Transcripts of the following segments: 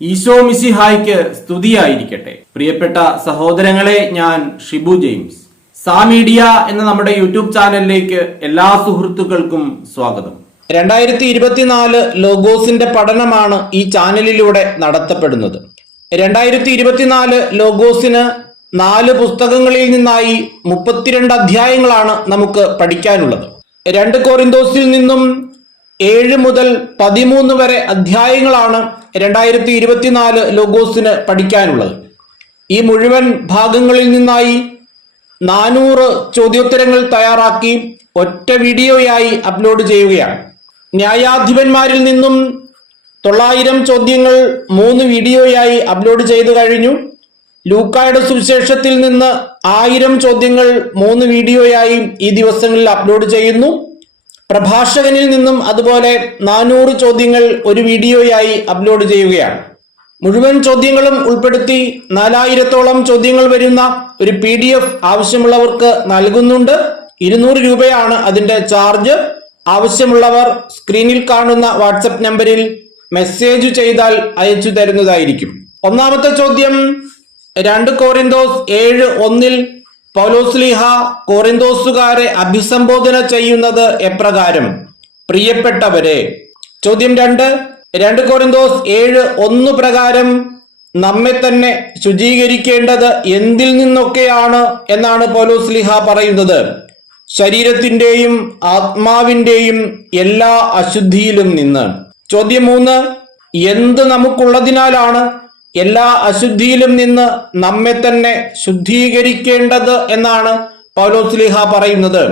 ഈശോ മിശിഹായ്ക്ക് സ്തുതിയായിരിക്കട്ടെ. പ്രിയപ്പെട്ട സഹോദരങ്ങളെ, ഞാൻ ഷിബു ജെയിംസ്. സാ മീഡിയ എന്ന നമ്മുടെ യൂട്യൂബ് ചാനലിലേക്ക് എല്ലാ സുഹൃത്തുക്കൾക്കും സ്വാഗതം. 2024 ലോഗോസിന്റെ പഠനമാണ് ഈ ചാനലിലൂടെ നടത്തപ്പെടുന്നത്. 2024 ലോഗോസിന് 4 പുസ്തകങ്ങളിൽ നിന്നായി 32 അധ്യായങ്ങളാണ് നമുക്ക് പഠിക്കാനുള്ളത്. 2 കൊരിന്തോസിൽ നിന്നും 7 മുതൽ 13 വരെ അധ്യായങ്ങളാണ് 2024 ലോഗോസിന് പഠിക്കാനുള്ളത്. ഈ മുഴുവൻ ഭാഗങ്ങളിൽ നിന്നായി 400 ചോദ്യോത്തരങ്ങൾ തയ്യാറാക്കി ഒറ്റ വീഡിയോയായി അപ്ലോഡ് ചെയ്യുകയാണ്. ന്യായാധിപന്മാരിൽ നിന്നും 900 ചോദ്യങ്ങൾ 3 വീഡിയോയായി അപ്ലോഡ് ചെയ്തു കഴിഞ്ഞു. ലൂക്കായുടെ സുവിശേഷത്തിൽ നിന്ന് 1000 ചോദ്യങ്ങൾ 3 വീഡിയോയായി ഈ ദിവസങ്ങളിൽ അപ്ലോഡ് ചെയ്യുന്നു. പ്രഭാഷകനിൽ നിന്നും അതുപോലെ 400 ചോദ്യങ്ങൾ ഒരു വീഡിയോയായി അപ്ലോഡ് ചെയ്യുകയാണ്. മുഴുവൻ ചോദ്യങ്ങളും ഉൾപ്പെടുത്തി 4000-ഓളം ചോദ്യങ്ങൾ വരുന്ന ഒരു PDF ആവശ്യമുള്ളവർക്ക് നൽകുന്നുണ്ട്. 200 രൂപയാണ് അതിന്റെ ചാർജ്. ആവശ്യമുള്ളവർ സ്ക്രീനിൽ കാണുന്ന വാട്സപ്പ് നമ്പറിൽ മെസ്സേജ് ചെയ്താൽ അയച്ചു തരുന്നതായിരിക്കും. ഒന്നാമത്തെ ചോദ്യം, 2 കൊരിന്തോസ് 7:1 പൗലോസ്ലീഹ കൊറിന്തോസുകാരെ അഭിസംബോധന ചെയ്യുന്നത് എപ്രകാരം? പ്രിയപ്പെട്ടവരെ. ചോദ്യം 2 കൊരിന്തോസ് 7:1 പ്രകാരം നമ്മെ തന്നെ ശുചീകരിക്കേണ്ടത് എന്തിൽ നിന്നൊക്കെയാണ് എന്നാണ് പൗലോസ്ലീഹ പറയുന്നത്? ശരീരത്തിന്റെയും ആത്മാവിന്റെയും എല്ലാ അശുദ്ധിയിലും നിന്ന്. ചോദ്യം 3, എന്ത് നമുക്കുള്ളതിനാലാണ് എല്ലാ അശുദ്ധിയിലും നിന്ന് നമ്മെ തന്നെ ശുദ്ധീകരിക്കേണ്ടത് എന്നാണ് പൗലോസ്ലീഹ പറയുന്നത്?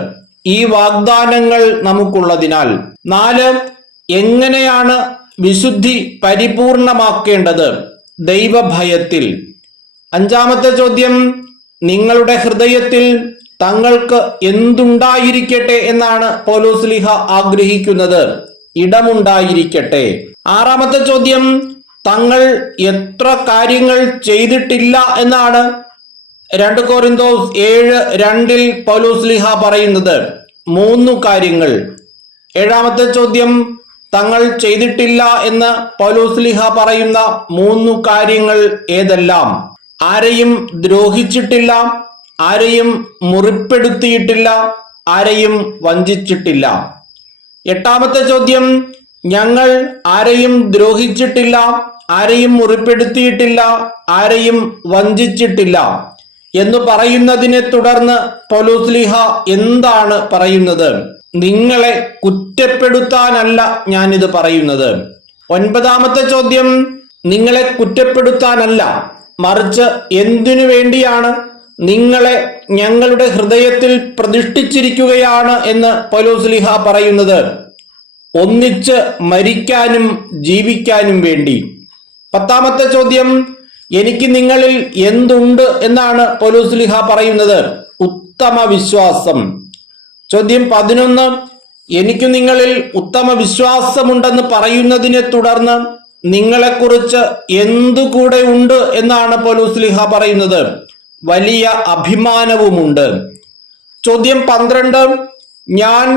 ഈ വാഗ്ദാനങ്ങൾ നമുക്കുള്ളതിനാൽ. 4, എങ്ങനെയാണ് വിശുദ്ധി പരിപൂർണമാക്കേണ്ടത്? ദൈവഭയത്തിൽ. 5-ാമത്തെ ചോദ്യം, നിങ്ങളുടെ ഹൃദയത്തിൽ തങ്ങൾക്ക് എന്തുണ്ടായിരിക്കട്ടെ എന്നാണ് പൗലോസ്ലീഹ ആഗ്രഹിക്കുന്നത്? ഇടമുണ്ടായിരിക്കട്ടെ. 6-ാമത്തെ ചോദ്യം, തങ്ങൾ എത്ര കാര്യങ്ങൾ ചെയ്തിട്ടില്ല എന്നാണ് 2 കൊരിന്തോസ് 7:2 പൗലോസ്ലീഹ പറയുന്നത്? 3 കാര്യങ്ങൾ. 7-ാമത്തെ ചോദ്യം, തങ്ങൾ ചെയ്തിട്ടില്ല എന്ന് പൗലോസ്ലീഹ പറയുന്ന 3 കാര്യങ്ങൾ ഏതെല്ലാം? ആരെയും ദ്രോഹിച്ചിട്ടില്ല, ആരെയും മുറിപ്പെടുത്തിയിട്ടില്ല, ആരെയും വഞ്ചിച്ചിട്ടില്ല. 8-ാമത്തെ ചോദ്യം, ഞങ്ങൾ ആരെയും ദ്രോഹിച്ചിട്ടില്ല, ആരെയും മുറിപ്പെടുത്തിയിട്ടില്ല, ആരെയും വഞ്ചിച്ചിട്ടില്ല എന്ന് പറയുന്നതിനെ തുടർന്ന് പൗലോസ്ലീഹ എന്താണ് പറയുന്നത്? നിങ്ങളെ കുറ്റപ്പെടുത്താനല്ല ഞാനിത് പറയുന്നത്. 9-ാമത്തെ ചോദ്യം, നിങ്ങളെ കുറ്റപ്പെടുത്താനല്ല, മറിച്ച് എന്തിനു വേണ്ടിയാണ് നിങ്ങളെ ഞങ്ങളുടെ ഹൃദയത്തിൽ പ്രതിഷ്ഠിച്ചിരിക്കുകയാണ് എന്ന് പൗലോസ്ലീഹ പറയുന്നത്? ഒന്നിച്ച് മരിക്കാനും ജീവിക്കാനും വേണ്ടി. 10-ാമത്തെ ചോദ്യം, എനിക്ക് നിങ്ങളിൽ എന്തുണ്ട് എന്നാണ് പൗലോസ്ലീഹ പറയുന്നത്? ഉത്തമ വിശ്വാസം. ചോദ്യം 11, എനിക്ക് നിങ്ങളിൽ ഉത്തമ വിശ്വാസമുണ്ടെന്ന് പറയുന്നതിനെ തുടർന്ന് നിങ്ങളെക്കുറിച്ച് എന്തുകൂടെ ഉണ്ട് എന്നാണ് പൗലോസ്ലീഹ പറയുന്നത്? വലിയ അഭിമാനവുമുണ്ട്. ചോദ്യം 12, ഞാൻ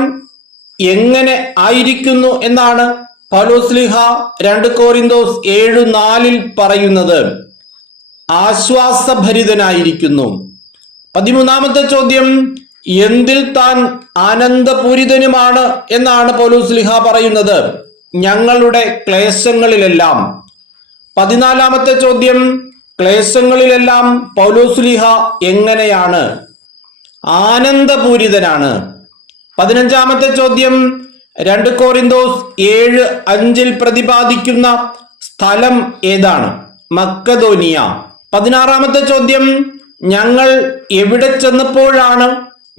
എങ്ങനെ ആയിരിക്കുന്നു എന്നാണ് പൗലോസ്ലീഹ 2 കൊരിന്തോസ് 7:4 പറയുന്നത്? ആശ്വാസഭരിതനായിരിക്കുന്നു. 13-ാമത്തെ ചോദ്യം, എന്തിൽ താൻ ആനന്ദപൂരിതനുമാണ് എന്നാണ് പൗലോസ്ലീഹ പറയുന്നത്? ഞങ്ങളുടെ ക്ലേശങ്ങളിലെല്ലാം. 14-ാമത്തെ ചോദ്യം, ക്ലേശങ്ങളിലെല്ലാം പൗലോസ്ലീഹ എങ്ങനെയാണ്? ആനന്ദപൂരിതനാണ്. 15-ാമത്തെ ചോദ്യം, 2 കൊരിന്തോസ് 7:5 പ്രതിപാദിക്കുന്ന സ്ഥലം ഏതാണ്? മക്കദോനിയ. 16-ാമത്തെ ചോദ്യം, ഞങ്ങൾ എവിടെ ചെന്നപ്പോഴാണ്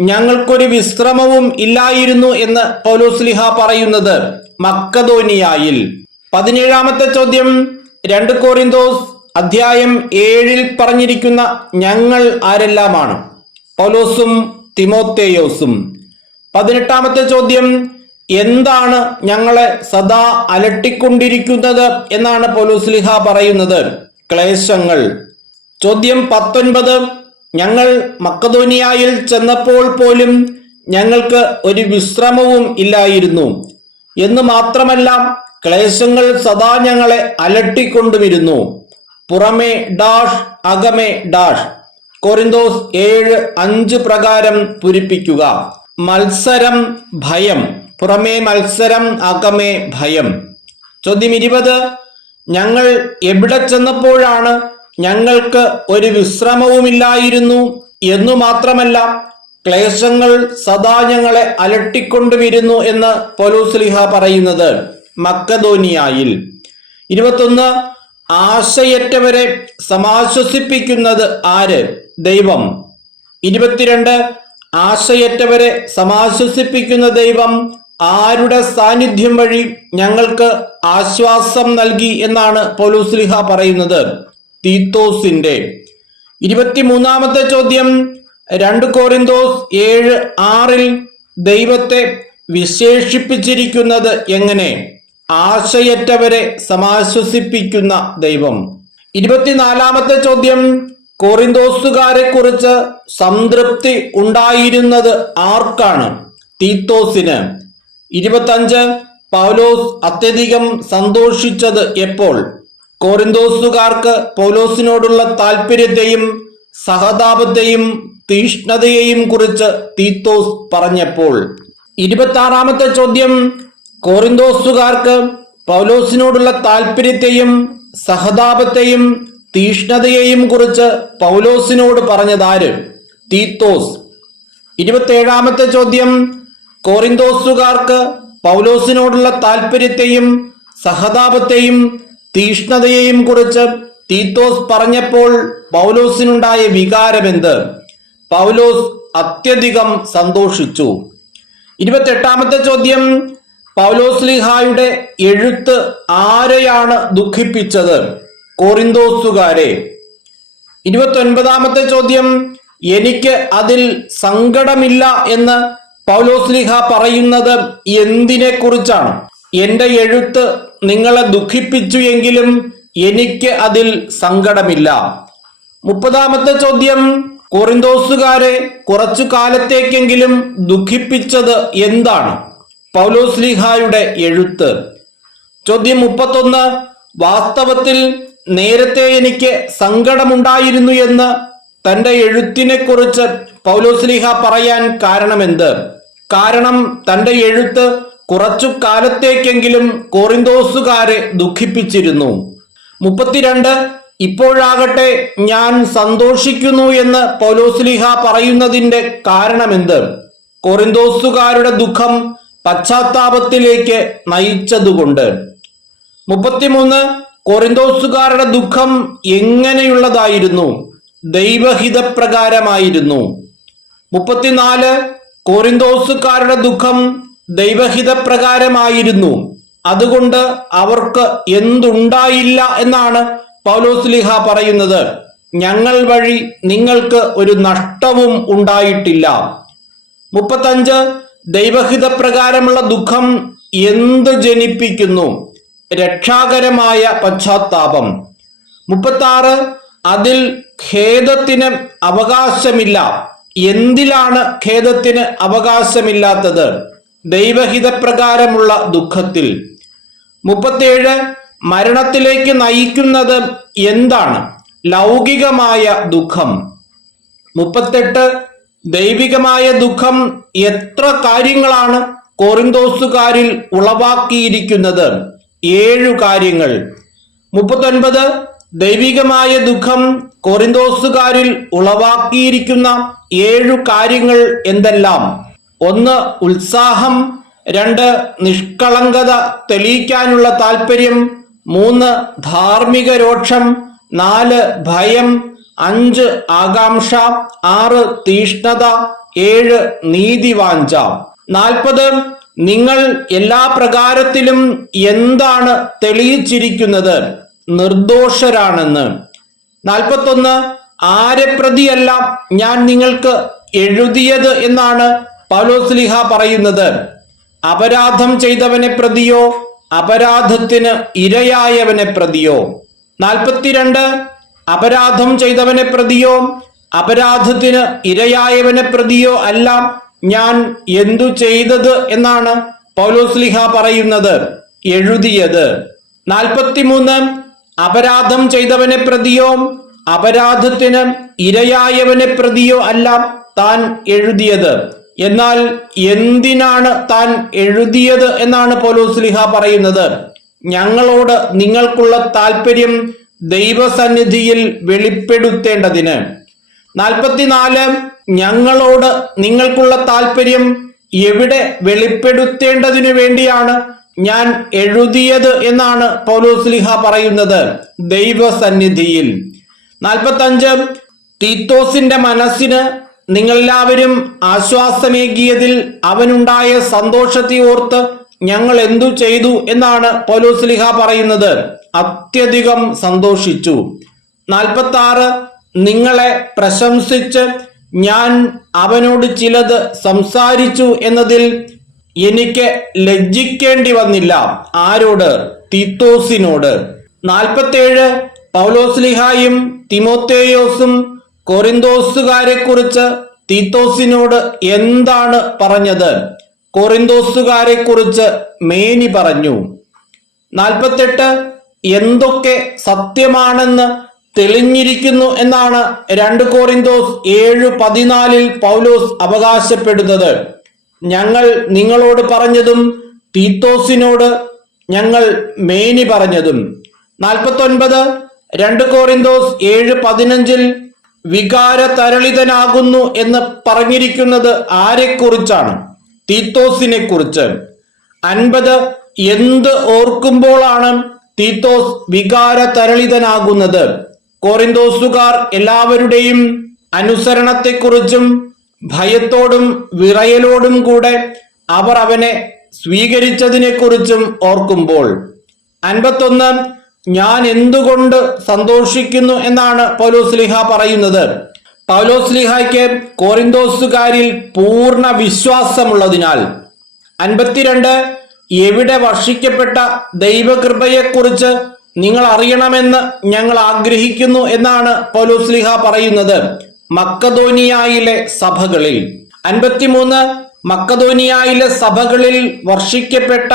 ഞങ്ങൾക്കൊരു വിശ്രമവും ഇല്ലായിരുന്നു എന്ന് പൗലോസ്ലീഹ പറയുന്നത്? മക്കദോനിയായിൽ. 17-ാമത്തെ ചോദ്യം, 2 കൊരിന്തോസ് അധ്യായം 7 പറഞ്ഞിരിക്കുന്ന ഞങ്ങൾ ആരെല്ലാമാണ്? പൗലോസും തിമോത്തേയോസും. 18-ാമത്തെ ചോദ്യം, എന്താണ് ഞങ്ങളെ സദാ അലട്ടിക്കൊണ്ടിരിക്കുന്നത് എന്നാണ് പൗലോസ്ലീഹ പറയുന്നത്? ക്ലേശങ്ങൾ. ചോദ്യം 19, ഞങ്ങൾ മക്കദോനിയായിൽ ചെന്നപ്പോൾ പോലും ഞങ്ങൾക്ക് ഒരു വിശ്രമവും ഇല്ലായിരുന്നു. എന്ന് മാത്രമല്ല, ക്ലേശങ്ങൾ സദാ ഞങ്ങളെ അലട്ടിക്കൊണ്ടുമിരുന്നു. പുറമേ ഡാഷ് അകമേ ഡാഷ്. കൊരിന്തോസ് 7:5 പ്രകാരം പൂരിപ്പിക്കുക. മത്സരം ഭയം. പുറമേ മത്സരം, അകമേ ഭയം. ചോദ്യം 20. ഞങ്ങൾ എവിടെ ചെന്നപ്പോഴാണ് ഞങ്ങൾക്ക് ഒരു വിശ്രമവുമില്ലായിരുന്നു എന്നു മാത്രമല്ല, ക്ലേശങ്ങൾ സദാ ഞങ്ങളെ അലട്ടിക്കൊണ്ടുമിരുന്നു എന്ന് പൗലോസ്ലീഹ പറയുന്നത് മക്കദോനിയായിൽ. 21. ആശയറ്റവരെ സമാശ്വസിപ്പിക്കുന്നത് ആര്? ദൈവം. 22. ആശയറ്റവരെ സമാശ്വസിപ്പിക്കുന്ന ദൈവം ആരുടെ സാന്നിധ്യം വഴി ഞങ്ങൾക്ക് ആശ്വാസം നൽകി എന്നാണ് പൗലോസ്ലീഹ പറയുന്നത്? തീത്തോസിന്റെ. 23-ാമത്തെ ചോദ്യം 2 കൊരിന്തോസ് 7:6 ദൈവത്തെ വിശേഷിപ്പിച്ചിരിക്കുന്നത് എങ്ങനെ? ആശയറ്റവരെ സമാശ്വസിപ്പിക്കുന്ന ദൈവം. 24-ാമത്തെ ചോദ്യം കൊറിന്തോസുകാരെ കുറിച്ച് സംതൃപ്തി ഉണ്ടായിരുന്നത് ആർക്കാണ്? തീത്തോസിന്. 25. പൗലോസ് അത്യധികം സന്തോഷിച്ചത് എപ്പോൾ? കൊറിന്തോസുകാർക്ക് പൗലോസിനോടുള്ള താല്പര്യത്തെയും സഹതാപത്തെയും തീഷ്ണതയെയും കുറിച്ച് തീത്തോസ് പറഞ്ഞപ്പോൾ. 26-ാമത്തെ ചോദ്യം കൊറിന്തോസുകാർക്ക് പൗലോസിനോടുള്ള താല്പര്യത്തെയും സഹതാപത്തെയും തീഷ്ണതയെയും കുറിച്ച് പൗലോസിനോട് പറഞ്ഞതാര്? തീത്തോസ്. 27-ാമത്തെ ചോദ്യം കൊറിന്തോസുകാർക്ക് പൗലോസിനോടുള്ള താല്പര്യത്തെയും സഹതാപത്തെയും തീഷ്ണതയെയും കുറിച്ച് തീത്തോസ് പറഞ്ഞപ്പോൾ പൗലോസിനുണ്ടായ വികാരമെന്ത്? പൗലോസ് അത്യധികം സന്തോഷിച്ചു. 28-ാമത്തെ ചോദ്യം പൗലോസ്ലീഹായുടെ എഴുത്ത് ആരെയാണ് ദുഃഖിപ്പിച്ചത്? കൊറിന്തോസുകാരെ. 29-ാമത്തെ ചോദ്യം എനിക്ക് അതിൽ സങ്കടമില്ല എന്ന് പൗലോസ്ലീഹ പറയുന്നത് എന്തിനെ കുറിച്ചാണ്? എന്റെ എഴുത്ത് നിങ്ങളെ ദുഃഖിപ്പിച്ചു എങ്കിലും എനിക്ക് അതിൽ സങ്കടമില്ല. 30-ാമത്തെ ചോദ്യം കൊറിന്തോസുകാരെ കുറച്ചു കാലത്തേക്കെങ്കിലും ദുഃഖിപ്പിച്ചത് എന്താണ്? പൗലോസ്ലീഹായുടെ എഴുത്ത്. ചോദ്യം 31 വാസ്തവത്തിൽ നേരത്തെ എനിക്ക് സങ്കടമുണ്ടായിരുന്നു എന്ന് തന്റെ എഴുത്തിനെ കുറിച്ച് പൗലോസ്ലീഹ പറയാൻ കാരണമെന്ത്? കാരണം തന്റെ എഴുത്ത് കുറച്ചു കാലത്തേക്കെങ്കിലും കൊറിന്തോസുകാരെ ദുഃഖിപ്പിച്ചിരുന്നു. 32 ഇപ്പോഴാകട്ടെ ഞാൻ സന്തോഷിക്കുന്നു എന്ന് പൗലോസ്ലീഹ പറയുന്നതിന്റെ കാരണമെന്ത്? കൊറിന്തോസുകാരുടെ ദുഃഖം പശ്ചാത്താപത്തിലേക്ക് നയിച്ചതുകൊണ്ട്. 33 കൊറിന്തോസുകാരുടെ ദുഃഖം എങ്ങനെയുള്ളതായിരുന്നു? ദൈവഹിതപ്രകാരമായിരുന്നു. 34 കൊറിന്തോസുകാരുടെ ദുഃഖം ദൈവഹിതപ്രകാരമായിരുന്നു, അതുകൊണ്ട് അവർക്ക് എന്തുണ്ടായില്ല എന്നാണ് പൗലോസ്ലീഹ പറയുന്നത്. ഞങ്ങൾ വഴി നിങ്ങൾക്ക് ഒരു നഷ്ടവും ഉണ്ടായിട്ടില്ല. 35 ദൈവഹിതപ്രകാരമുള്ള ദുഃഖം എന്ത് ജനിപ്പിക്കുന്നു? രക്ഷാകരമായ പശ്ചാത്താപം. 36 അതിൽ ഖേദത്തിന് അവകാശമില്ല. എന്തിലാണ് ഖേദത്തിന് അവകാശമില്ലാത്തത്? ദൈവഹിതപ്രകാരമുള്ള ദുഃഖത്തിൽ. 37 മരണത്തിലേക്ക് നയിക്കുന്നത് എന്താണ്? ലൗകികമായ ദുഃഖം. 38 ദൈവികമായ ദുഃഖം എത്ര കാര്യങ്ങളാണ് കൊറിന്തോസുകാരിൽ ഉളവാക്കിയിരിക്കുന്നത്? 7 കാര്യങ്ങൾ. 39 ദൈവികമായ ദുഃഖം കൊറിന്തോസുകാരിൽ ഉളവാക്കിയിരിക്കുന്ന 7 കാര്യങ്ങൾ എന്തെല്ലാം? 1 ഉത്സാഹം. 2 നിഷ്കളങ്കത തെളിയിക്കാനുള്ള താല്പര്യം. 3 ധാർമ്മിക രോക്ഷം. 4 ഭയം. 5 ആകാംക്ഷ. 6 തീഷ്ണത. 7 നീതിവാഞ്ച. 40 നിങ്ങൾ എല്ലാ പ്രകാരത്തിലും എന്താണ് തെളിയിച്ചിരിക്കുന്നത്? നിർദോഷരാണെന്ന്. 41 ആരെ പ്രതിയല്ല ഞാൻ നിങ്ങൾക്ക് എഴുതിയത് എന്നാണ് പൗലോസ്ലീഹ പറയുന്നത്? അപരാധം ചെയ്തവനെ പ്രതിയോ അപരാധത്തിന് ഇരയായവനെ പ്രതിയോ? 42 അപരാധം ചെയ്തവനെ പ്രതിയോ അപരാധത്തിന് ഇരയായവനെ പ്രതിയോ അല്ല ഞാൻ എന്തു ചെയ്തത് എന്നാണ് പൗലോസ്ലിഹ പറയുന്നത് എഴുതിയത്. 43 അപരാധം ചെയ്തവനെ പ്രതിയോ അപരാധത്തിന് ഇരയായവനെ പ്രതിയോ അല്ല താൻ എഴുതിയത്. എന്നാൽ എന്തിനാണ് താൻ എഴുതിയത് എന്നാണ് പൗലോസ്ലിഹ പറയുന്നത്. ഞങ്ങളോട് നിങ്ങൾക്കുള്ള താല്പര്യം ദൈവസന്നിധിയിൽ വെളിപ്പെടുത്തേണ്ടതിന്. 44 ഞങ്ങളോട് നിങ്ങൾക്കുള്ള താല്പര്യം എവിടെ വെളിപ്പെടുത്തേണ്ടതിനു വേണ്ടിയാണ് ഞാൻ എഴുതിയത് എന്നാണ് പൗലോസ്ലിഹ പറയുന്നത്. ദൈവസന്നിധിയിൽ. 45 തീത്തോസിന്റെ മനസ്സിന് നിങ്ങളെല്ലാവരും ആശ്വാസമേകിയതിൽ അവനുണ്ടായ സന്തോഷത്തെ ഓർത്ത് ഞങ്ങൾ എന്തു ചെയ്തു എന്നാണ് പൗലോസ്ലിഹ പറയുന്നത്. അത്യധികം സന്തോഷിച്ചു. 46 നിങ്ങളെ പ്രശംസിച്ച് ഞാൻ അവനോട് ചിലത് സംസാരിച്ചു എന്നതിൽ എനിക്ക് ലജ്ജിക്കേണ്ടി വന്നില്ല. ആരോട്? തീത്തോസിനോട്. 47 പൗലോസ്ലിഹായും തിമോത്തേയോസും കൊറിന്തോസുകാരെ കുറിച്ച് തീത്തോസിനോട് എന്താണ് പറഞ്ഞത്? കൊറിന്തോസുകാരെ കുറിച്ച് മേനി പറഞ്ഞു. 48 എന്തൊക്കെ സത്യമാണെന്ന് തെളിഞ്ഞിരിക്കുന്നു എന്നാണ് 2 കൊറിന്തോസ് 7:14 പൗലോസ് അവകാശപ്പെടുന്നത്. ഞങ്ങൾ നിങ്ങളോട് പറഞ്ഞതും തീത്തോസിനോട് ഞങ്ങൾ മേനി പറഞ്ഞതും. 49 2 കൊറിന്തോസ് 7:15 വികാരതരളിതനാകുന്നു എന്ന് പറഞ്ഞിരിക്കുന്നത് ആരെക്കുറിച്ചാണ്? തീത്തോസിനെ കുറിച്ച്. 50 എന്ത് ഓർക്കുമ്പോഴാണ് തീത്തോസ് വികാരതരളിതനാകുന്നത്? കൊറിന്തോസുകാർ എല്ലാവരുടെയും അനുസരണത്തെക്കുറിച്ചും ഭയത്തോടും വിറയലോടും കൂടെ അവർ അവനെ സ്വീകരിച്ചതിനെ കുറിച്ചും ഓർക്കുമ്പോൾ. 51 ഞാൻ എന്തുകൊണ്ട് സന്തോഷിക്കുന്നു എന്നാണ് പൗലോസ്ലിഹ പറയുന്നത്. പൗലോസ്ലിഹയ്ക്ക് കൊറിന്തോസുകാരിൽ പൂർണ്ണ വിശ്വാസമുള്ളതിനാൽ. 52 എവിടെ വർഷിക്കപ്പെട്ട ദൈവകൃപയെക്കുറിച്ച് നിങ്ങൾ അറിയണമെന്ന് ഞങ്ങൾ ആഗ്രഹിക്കുന്നു എന്നാണ് പൗലോസ്ലിഹ പറയുന്നത്. മക്കദോനിയായിലെ സഭകളിൽ. 53 മക്കദോനിയായിലെ സഭകളിൽ വർഷിക്കപ്പെട്ട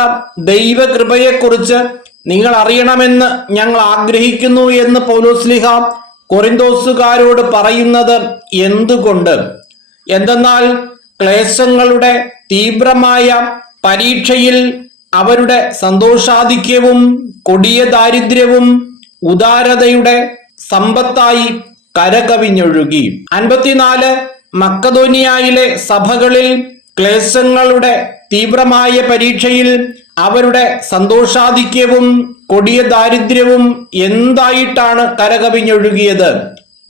ദൈവകൃപയെക്കുറിച്ച് നിങ്ങൾ അറിയണമെന്ന് ഞങ്ങൾ ആഗ്രഹിക്കുന്നു എന്ന് പൗലോസ്ലിഹ കൊറിന്തോസുകാരോട് പറയുന്നത് എന്തുകൊണ്ട്? എന്തെന്നാൽ ക്ലേശങ്ങളുടെ തീവ്രമായ പരീക്ഷയിൽ അവരുടെ സന്തോഷാധിക്യവും കൊടിയ ദാരിദ്ര്യവും ഉദാരതയുടെ സമ്പത്തായി കരകവിഞ്ഞൊഴുകി. 54 മക്കദോനിയായിലെ സഭകളിൽ ക്ലേശങ്ങളുടെ തീവ്രമായ പരീക്ഷയിൽ അവരുടെ സന്തോഷാധിക്യവും കൊടിയ ദാരിദ്ര്യവും എന്തായിട്ടാണ് കരകവിഞ്ഞൊഴുകിയത്?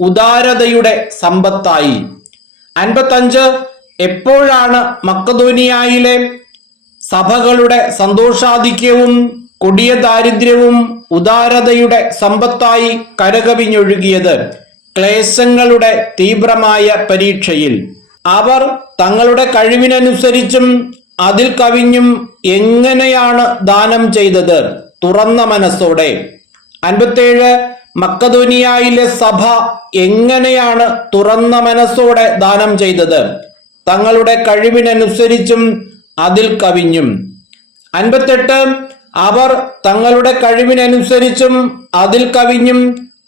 ഉദാരതയുടെ സമ്പത്തായി. 55 എപ്പോഴാണ് മക്കദോനിയായിലെ സഭകളുടെ സന്തോഷാധിക്യവും കൊടിയ ദാരിദ്ര്യവും ഉദാരതയുടെ സമ്പത്തായി കരകവിഞ്ഞൊഴുകിയത്? ക്ലേശങ്ങളുടെ തീവ്രമായ പരീക്ഷയിൽ. അവർ തങ്ങളുടെ കഴിവിനനുസരിച്ചും അതിൽ കവിഞ്ഞും എങ്ങനെയാണ് ദാനം ചെയ്തത്? തുറന്ന മനസ്സോടെ. 57 മക്കദോനിയായിലെ സഭ എങ്ങനെയാണ് തുറന്ന മനസ്സോടെ ദാനം ചെയ്തത്? തങ്ങളുടെ കഴിവിനനുസരിച്ചും അതിൽ കവിഞ്ഞും. 58 അവർ തങ്ങളുടെ കഴിവിനനുസരിച്ചും അതിൽ കവിഞ്ഞും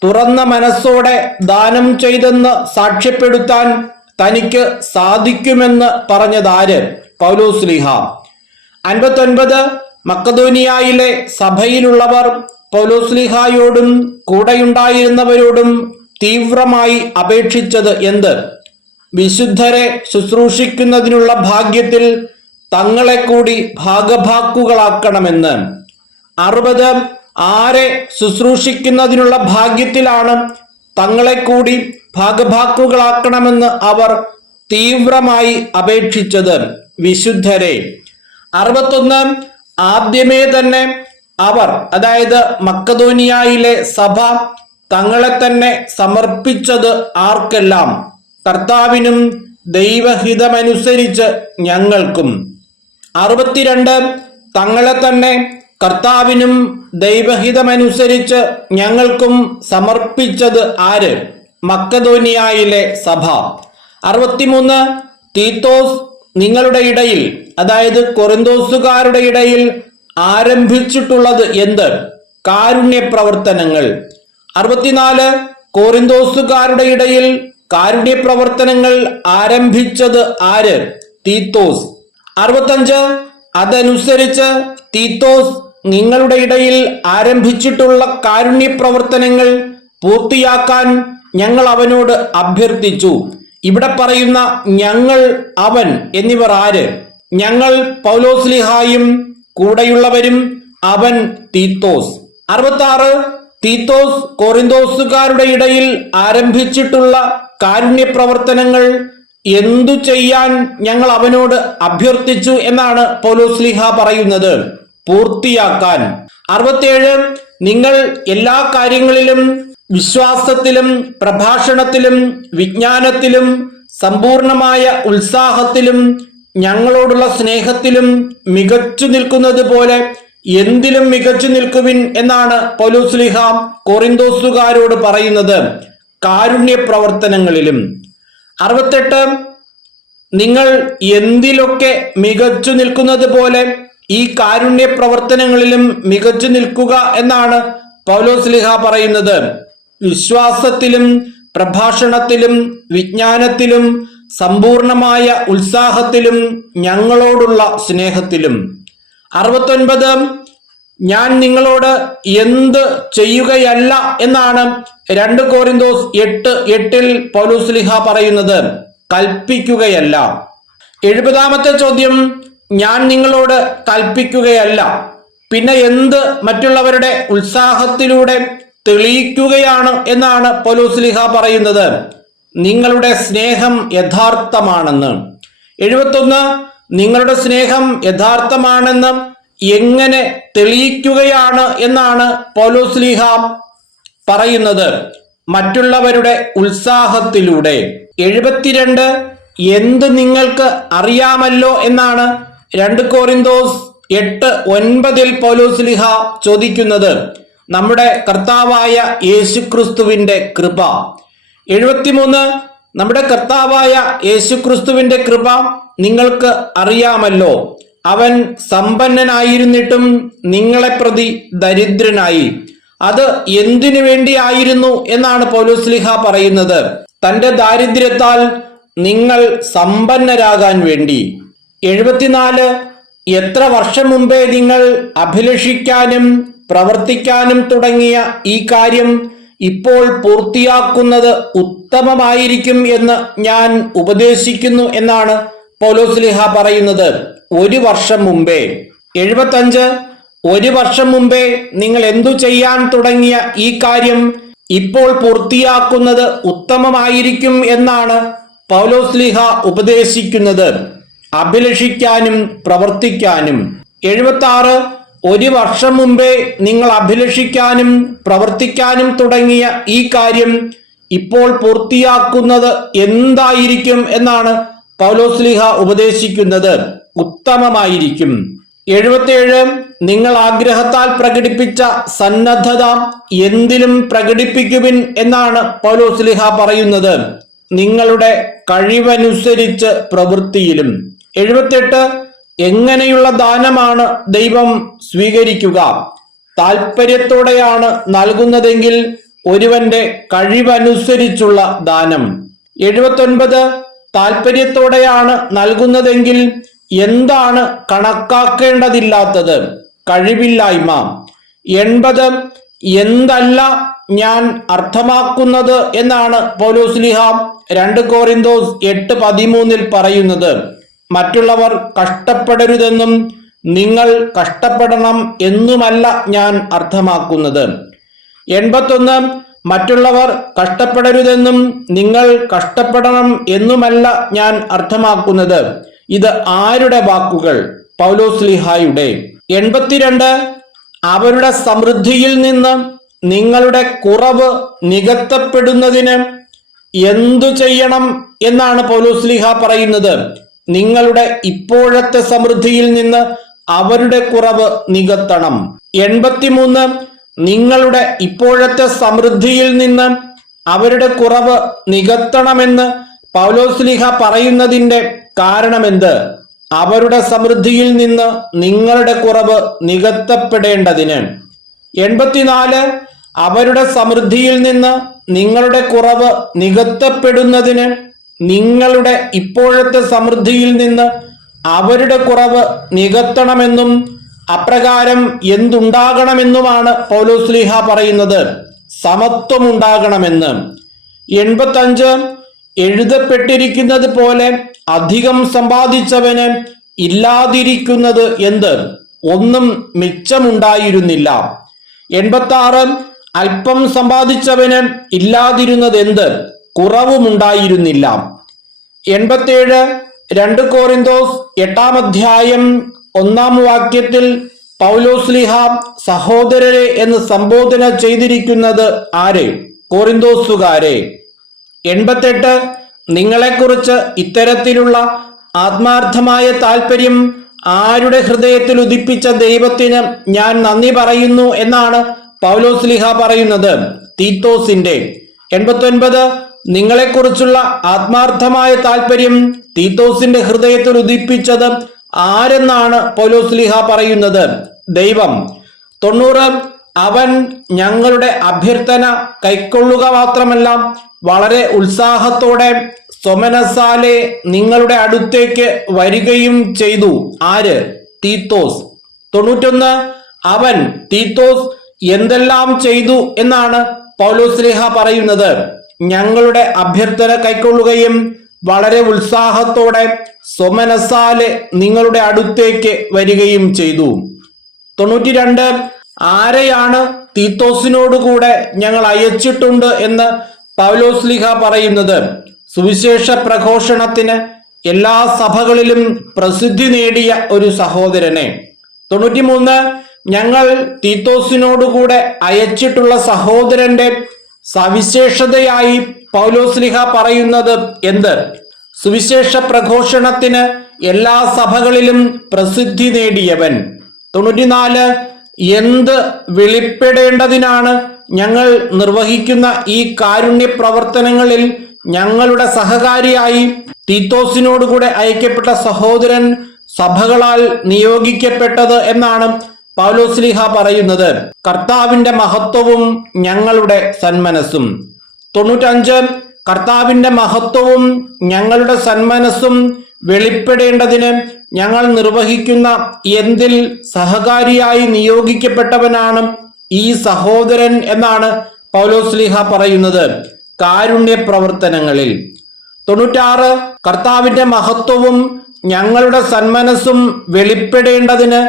തുറന്ന മനസ്സോടെ ദാനം ചെയ്തെന്ന് സാക്ഷ്യപ്പെടുത്താൻ തനിക്ക് സാധിക്കുമെന്ന് പറഞ്ഞതാര്? പൗലോസ്ലിഹ. 59 മക്കദോനിയായിലെ സഭയിലുള്ളവർ പൗലോസ്ലിഹായോടും കൂടെയുണ്ടായിരുന്നവരോടും തീവ്രമായി അപേക്ഷിച്ചത് എന്ത്? വിശുദ്ധരെ ശുശ്രൂഷിക്കുന്നതിനുള്ള ഭാഗ്യത്തിൽ തങ്ങളെ കൂടി ഭാഗഭാക്കുകളാക്കണമെന്ന്. 60 ആരെ ശുശ്രൂഷിക്കുന്നതിനുള്ള ഭാഗ്യത്തിലാണ് തങ്ങളെ കൂടി ഭാഗഭാക്കുകളാക്കണമെന്ന് അവർ തീവ്രമായി അപേക്ഷിച്ചത്? വിശുദ്ധരെ. 61 ആദ്യമേ തന്നെ അവർ, അതായത് മക്കദോനിയായിലെ സഭ, തങ്ങളെ തന്നെ സമർപ്പിച്ചത് ആർക്കെല്ലാം? കർത്താവിനും ദൈവഹിതമനുസരിച്ച് ഞങ്ങൾക്കും. 62 തങ്ങളെ തന്നെ കർത്താവിനും ദൈവഹിതമനുസരിച്ച് ഞങ്ങൾക്കും സമർപ്പിച്ചത് ആര്? മക്കദോനിയായിലെ സഭ. 63 തീത്തോസ് നിങ്ങളുടെ ഇടയിൽ, അതായത് കൊറിന്തോസുകാരുടെ ഇടയിൽ ആരംഭിച്ചിട്ടുള്ളത് എന്ത്? കാരുണ്യ പ്രവർത്തനങ്ങൾ. 64 കൊറിന്തോസുകാരുടെ ഇടയിൽ കാരുണ്യ പ്രവർത്തനങ്ങൾ ആരംഭിച്ചത് ആര്? തീത്തോസ്. 65 അതനുസരിച്ച് തീത്തോസ് നിങ്ങളുടെ ഇടയിൽ ആരംഭിച്ചിട്ടുള്ള കാരുണ്യ പ്രവർത്തനങ്ങൾ പൂർത്തിയാക്കാൻ ഞങ്ങൾ അവനോട് അഭ്യർത്ഥിച്ചു. ഇവിടെ പറയുന്ന ഞങ്ങൾ, അവൻ എന്നിവർ ആര്? ഞങ്ങൾ പൗലോസ്ലിഹായും കൂടെയുള്ളവരും, അവൻ തീത്തോസ്. 66 തീത്തോസ് കൊറിന്തോസുകാരുടെ ഇടയിൽ ആരംഭിച്ചിട്ടുള്ള കാരുണ്യ പ്രവർത്തനങ്ങൾ എന്തു ചെയ്യാൻ ഞങ്ങൾ അവനോട് അഭ്യർത്ഥിച്ചു എന്നാണ് പൗലോസ്ലിഹ പറയുന്നത്? പൂർത്തിയാക്കാൻ. 67 നിങ്ങൾ എല്ലാ കാര്യങ്ങളിലും, വിശ്വാസത്തിലും പ്രഭാഷണത്തിലും വിജ്ഞാനത്തിലും സമ്പൂർണമായ ഉത്സാഹത്തിലും ഞങ്ങളോടുള്ള സ്നേഹത്തിലും മികച്ചു നിൽക്കുന്നത് പോലെ എന്തിലും മികച്ചു നിൽക്കുവിൻ എന്നാണ് പൗലോസ്ലിഹ കൊറിന്തോസുകാരോട് പറയുന്നത്. കാരുണ്യ പ്രവർത്തനങ്ങളിലും. 68 നിങ്ങൾ എന്തിലൊക്കെ മികച്ചു നിൽക്കുന്നത് പോലെ ഈ കാരുണ്യ പ്രവർത്തനങ്ങളിലും മികച്ചു നിൽക്കുക എന്നാണ് പൗലോസ്ലിഹ പറയുന്നത്. വിശ്വാസത്തിലും പ്രഭാഷണത്തിലും വിജ്ഞാനത്തിലും സമ്പൂർണമായ ഉത്സാഹത്തിലും ഞങ്ങളോടുള്ള സ്നേഹത്തിലും. 69 ഞാൻ നിങ്ങളോട് എന്ത് ചെയ്യുകയല്ല എന്നാണ് 2 കൊരിന്തോസ് 8:8 പൗലോസ്ലിഹ പറയുന്നത്. കൽപ്പിക്കുകയല്ല. 70ാമത്തെ ചോദ്യം, ഞാൻ നിങ്ങളോട് കൽപ്പിക്കുകയല്ല, പിന്നെ എന്ത് മറ്റുള്ളവരുടെ ഉത്സാഹത്തിലൂടെ തെളിയിക്കുകയാണ് എന്നാണ് പൗലോസ്ലിഹ പറയുന്നത്? നിങ്ങളുടെ സ്നേഹം യഥാർത്ഥമാണെന്ന്. 71 നിങ്ങളുടെ സ്നേഹം യഥാർത്ഥമാണെന്ന് എങ്ങനെ തെളിയിക്കുകയാണ് എന്നാണ് പൗലോസ്ലിഹ പറയുന്നത്? മറ്റുള്ളവരുടെ ഉത്സാഹത്തിലൂടെ. 72 എന്ത് നിങ്ങൾക്ക് അറിയാമല്ലോ എന്നാണ് 2 കൊരിന്തോസ് 8:9 പൗലോസ്ലിഹ ചോദിക്കുന്നത്. നമ്മുടെ കർത്താവായ യേശുക്രിസ്തുവിന്റെ കൃപ. 73 നമ്മുടെ കർത്താവായ യേശുക്രിസ്തുവിന്റെ കൃപ നിങ്ങൾക്ക് അറിയാമല്ലോ. അവൻ സമ്പന്നനായിരുന്നിട്ടും നിങ്ങളെ പ്രതി ദരിദ്രനായി. അത് എന്തിനു വേണ്ടിയായിരുന്നു എന്നാണ് പൗലോസ്ലിഹ പറയുന്നത്? തന്റെ ദാരിദ്ര്യത്താൽ നിങ്ങൾ സമ്പന്നരാകാൻ വേണ്ടി. 74 എത്ര വർഷം മുമ്പേ നിങ്ങൾ അഭിലഷിക്കാനും പ്രവർത്തിക്കാനും തുടങ്ങിയ ഈ കാര്യം ഇപ്പോൾ പൂർത്തിയാക്കുന്നത് ഉത്തമമായിരിക്കും എന്ന് ഞാൻ ഉപദേശിക്കുന്നു എന്നാണ് പൗലോസ്ലിഹ പറയുന്നത്. 1 വർഷം മുമ്പേ. 75 1 വർഷം മുമ്പേ നിങ്ങൾ എന്തു ചെയ്യാൻ തുടങ്ങിയ ഈ കാര്യം ഇപ്പോൾ പൂർത്തിയാക്കുന്നത് ഉത്തമമായിരിക്കും എന്നാണ് പൗലോസ്ലിഹ ഉപദേശിക്കുന്നത്. അഭിലഷിക്കാനും പ്രവർത്തിക്കാനും. 76 1 വർഷം മുമ്പേ നിങ്ങൾ അഭിലഷിക്കാനും പ്രവർത്തിക്കാനും തുടങ്ങിയ ഈ കാര്യം ഇപ്പോൾ പൂർത്തിയാക്കുന്നത് എന്തായിരിക്കും എന്നാണ് പൗലോസ്ലിഹ ഉപദേശിക്കുന്നത്? ഉത്തമമായിരിക്കും. 77 നിങ്ങൾ ആഗ്രഹത്താൽ പ്രകടിപ്പിച്ച സന്നദ്ധത എന്തിലും പ്രകടിപ്പിക്കുവിൻ എന്നാണ് പൗലോസ്ലിഹ പറയുന്നത്. നിങ്ങളുടെ കഴിവനുസരിച്ച് പ്രവൃത്തിയിലും. 78 എങ്ങനെയുള്ള ദാനമാണ് ദൈവം സ്വീകരിക്കുക? താല്പര്യത്തോടെയാണ് നൽകുന്നതെങ്കിൽ ഒരുവന്റെ കഴിവനുസരിച്ചുള്ള ദാനം. 79 താല്പര്യത്തോടെയാണ് നൽകുന്നതെങ്കിൽ എന്താണ് കണക്കാക്കേണ്ടതില്ലാത്തത്? കഴിവില്ലായ്മ. 80 എന്തല്ല ഞാൻ അർത്ഥമാക്കുന്നത് എന്നാണ് പൗലോസ്ലിഹ 2 കൊരിന്തോസ് 8:13 പറയുന്നത്. മറ്റുള്ളവർ കഷ്ടപ്പെടരുതെന്നും നിങ്ങൾ കഷ്ടപ്പെടണം എന്നുമല്ല ഞാൻ അർത്ഥമാക്കുന്നത്. 81 മറ്റുള്ളവർ കഷ്ടപ്പെടരുതെന്നും നിങ്ങൾ കഷ്ടപ്പെടണം എന്നുമല്ല ഞാൻ അർത്ഥമാക്കുന്നത്. ഇത് ആരുടെ വാക്കുകൾ? പൗലോസ്ലിഹായുടെ. 82 അവരുടെ സമൃദ്ധിയിൽ നിന്ന് നിങ്ങളുടെ കുറവ് നികത്തപ്പെടുന്നതിന് എന്തു ചെയ്യണം എന്നാണ് പൗലോസ്ലിഹ പറയുന്നത്? നിങ്ങളുടെ ഇപ്പോഴത്തെ സമൃദ്ധിയിൽ നിന്ന് അവരുടെ കുറവ് നികത്തണം. 83 നിങ്ങളുടെ ഇപ്പോഴത്തെ സമൃദ്ധിയിൽ നിന്ന് അവരുടെ കുറവ് നികത്തണമെന്ന് പൗലോസ്ലിഹ പറയുന്നതിന്റെ കാരണമെന്ത്? അവരുടെ സമൃദ്ധിയിൽ നിന്ന് നിങ്ങളുടെ കുറവ് നികത്തപ്പെടേണ്ടതിന്. 84 അവരുടെ സമൃദ്ധിയിൽ നിന്ന് നിങ്ങളുടെ കുറവ് നികത്തപ്പെടുന്നതിന്, നിങ്ങളുടെ ഇപ്പോഴത്തെ സമൃദ്ധിയിൽ നിന്ന് അവരുടെ കുറവ് നികത്തണമെന്നും അപ്രകാരം എന്തുണ്ടാകണമെന്നുമാണ് പൗലോസ്ലീഹ പറയുന്നത്? സമത്വമുണ്ടാകണമെന്ന്. 85 എഴുതപ്പെട്ടിരിക്കുന്നത് പോലെ അധികം സമ്പാദിച്ചവന് ഇല്ലാതിരിക്കുന്നത് എന്ത്? ഒന്നും മിച്ചമുണ്ടായിരുന്നില്ല. 86 അല്പം സമ്പാദിച്ചവന് ഇല്ലാതിരുന്നത് എന്ത്? കുറവുമുണ്ടായിരുന്നില്ല. 87 2 കൊരിന്തോസ് 8 1 പൗലോസ്ലീഹ സഹോദരരെ എന്ന് സംബോധന ചെയ്തിരിക്കുന്നത് ആരെ? കൊരിന്തോസുകാരെ. 88 നിങ്ങളെക്കുറിച്ച് ഇത്തരത്തിലുള്ള ആത്മാർത്ഥമായ താല്പര്യം ആരുടെ ഹൃദയത്തിൽ ഉദിപ്പിച്ച ദൈവത്തിന് ഞാൻ നന്ദി പറയുന്നു എന്നാണ് പൗലോസ്ലീഹ പറയുന്നത്? തീത്തോസിന്റെ. 89 നിങ്ങളെക്കുറിച്ചുള്ള ആത്മാർത്ഥമായ താല്പര്യം തീത്തോസിന്റെ ഹൃദയത്തിൽ ഉദിപ്പിച്ചത് ആരെന്നാണ് പൗലോസ്ലീഹ പറയുന്നത്? ദൈവം. 90 അവൻ ഞങ്ങളുടെ അഭ്യർത്ഥന കൈക്കൊള്ളുക മാത്രമല്ല, വളരെ ഉത്സാഹത്തോടെ സ്വമനസാലെ നിങ്ങളുടെ അടുത്തേക്ക് വരികയും ചെയ്തു. ആര്? തീത്തോസ്. 91 അവൻ തീത്തോസ് എന്തെല്ലാം ചെയ്തു എന്നാണ് പൗലോസ്ലീഹ പറയുന്നത്? ഞങ്ങളുടെ അഭ്യർത്ഥന കൈക്കൊള്ളുകയും വളരെ ഉത്സാഹത്തോടെ സ്വമനസാലെ നിങ്ങളുടെ അടുത്തേക്ക് വരികയും ചെയ്തു. 92 ആരെയാണ് തീത്തോസിനോടുകൂടെ ഞങ്ങൾ അയച്ചിട്ടുണ്ട് എന്ന് പൗലോസ്ലീഹ പറയുന്നത്? സുവിശേഷ പ്രഘോഷണത്തിന് എല്ലാ സഭകളിലും പ്രസിദ്ധി നേടിയ ഒരു സഹോദരനെ. 93 ഞങ്ങൾ തീത്തോസിനോടുകൂടെ അയച്ചിട്ടുള്ള സഹോദരന്റെ സവിശേഷതയായി പൗലോസ്ലീഹ പറയുന്നത് എന്ത്? സുവിശേഷ പ്രഘോഷണത്തിന് എല്ലാ സഭകളിലും പ്രസിദ്ധി നേടിയവൻ. 94 എന്ത് വെളിപ്പെടേണ്ടതിനാണ് ഞങ്ങൾ നിർവഹിക്കുന്ന ഈ കാരുണ്യ പ്രവർത്തനങ്ങളിൽ ഞങ്ങളുടെ സഹകാരിയായി തീത്തോസിനോടുകൂടെ അയക്കപ്പെട്ട സഹോദരൻ സഭകളാൽ നിയോഗിക്കപ്പെട്ടത് എന്നാണ് പൗലോസ്ലീഹ പറയുന്നത്? കർത്താവിന്റെ മഹത്വവും ഞങ്ങളുടെ സന്മനസ്സും. 95 കർത്താവിന്റെ മഹത്വവും ഞങ്ങളുടെ സന്മനസ്സും വെളിപ്പെടേണ്ടതിന് ഞങ്ങൾ നിർവഹിക്കുന്ന എന്തിൽ സഹകാരിയായി നിയോഗിക്കപ്പെട്ടവനാണ് ഈ സഹോദരൻ എന്നാണ് പൗലോസ്ലീഹ പറയുന്നത്? കാരുണ്യ പ്രവർത്തനങ്ങളിൽ. 96 കർത്താവിന്റെ മഹത്വവും ഞങ്ങളുടെ സന്മനസ്സും വെളിപ്പെടേണ്ടതിന്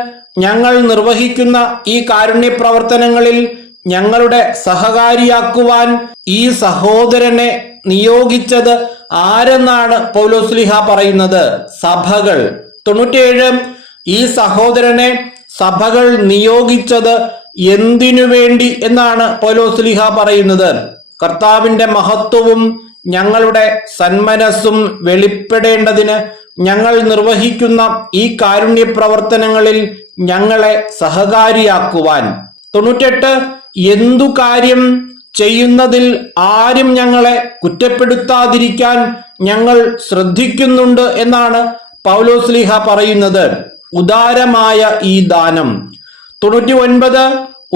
ഞങ്ങൾ നിർവഹിക്കുന്ന ഈ കാരുണ്യ പ്രവർത്തനങ്ങളിൽ ഞങ്ങളുടെ സഹകാരിയാക്കുവാൻ ഈ സഹോദരനെ നിയോഗിച്ചത് ആരെന്നാണ് പൗലോസ്ലീഹ പറയുന്നത്? സഭകൾ. 97 ഈ സഹോദരനെ സഭകൾ നിയോഗിച്ചത് എന്തിനു വേണ്ടി എന്നാണ് പൗലോസ്ലീഹ പറയുന്നത്? കർത്താവിന്റെ മഹത്വവും ഞങ്ങളുടെ സന്മനസ്സും വെളിപ്പെടേണ്ടതിന് ഞങ്ങൾ നിർവഹിക്കുന്ന ഈ കാരുണ്യ പ്രവർത്തനങ്ങളിൽ ഞങ്ങളെ സഹകാരിയാക്കുവാൻ. 98 എന്തു കാര്യം ചെയ്യുന്നതിൽ ആരും ഞങ്ങളെ കുറ്റപ്പെടുത്താതിരിക്കാൻ ഞങ്ങൾ ശ്രദ്ധിക്കുന്നുണ്ട് എന്നാണ് പൗലോസ്ലീഹ പറയുന്നത്? ഉദാരമായ ഈ ദാനം. 99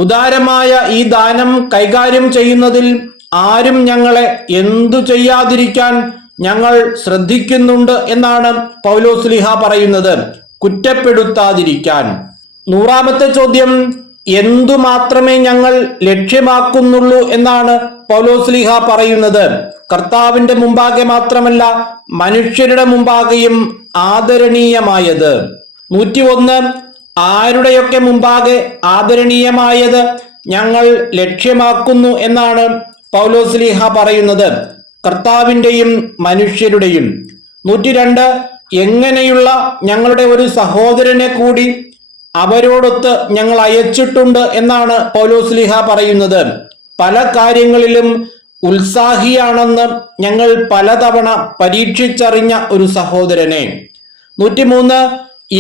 ഉദാരമായ ഈ ദാനം കൈകാര്യം ചെയ്യുന്നതിൽ ആരും ഞങ്ങളെ എന്തു ചെയ്യാതിരിക്കാൻ ഞങ്ങൾ ശ്രദ്ധിക്കുന്നുണ്ട് എന്നാണ് പൗലോസ്ലീഹ പറയുന്നത്? കുറ്റപ്പെടുത്താതിരിക്കാൻ. 100ാമത്തെ ചോദ്യം എന്തു മാത്രമേ ഞങ്ങൾ ലക്ഷ്യമാക്കുന്നുള്ളൂ എന്നാണ് പൗലോസ്ലീഹ പറയുന്നത്? കർത്താവിന്റെ മുമ്പാകെ മാത്രമല്ല, മനുഷ്യരുടെ മുമ്പാകെയും ആദരണീയമായത്. 101 ആരുടെയൊക്കെ മുമ്പാകെ ആദരണീയമായത് ഞങ്ങൾ ലക്ഷ്യമാക്കുന്നു എന്നാണ് പൗലോസ്ലീഹ പറയുന്നത്? കർത്താവിന്റെയും മനുഷ്യരുടെയും. 102 എങ്ങനെയുള്ള ഞങ്ങളുടെ ഒരു സഹോദരനെ കൂടി അവരോടൊത്ത് ഞങ്ങൾ അയച്ചിട്ടുണ്ട് എന്നാണ് പൗലോസ്ലീഹ പറയുന്നത്? പല കാര്യങ്ങളിലും ഉത്സാഹിയാണെന്ന് ഞങ്ങൾ പലതവണ പരീക്ഷിച്ചറിഞ്ഞ ഒരു സഹോദരനെ. 103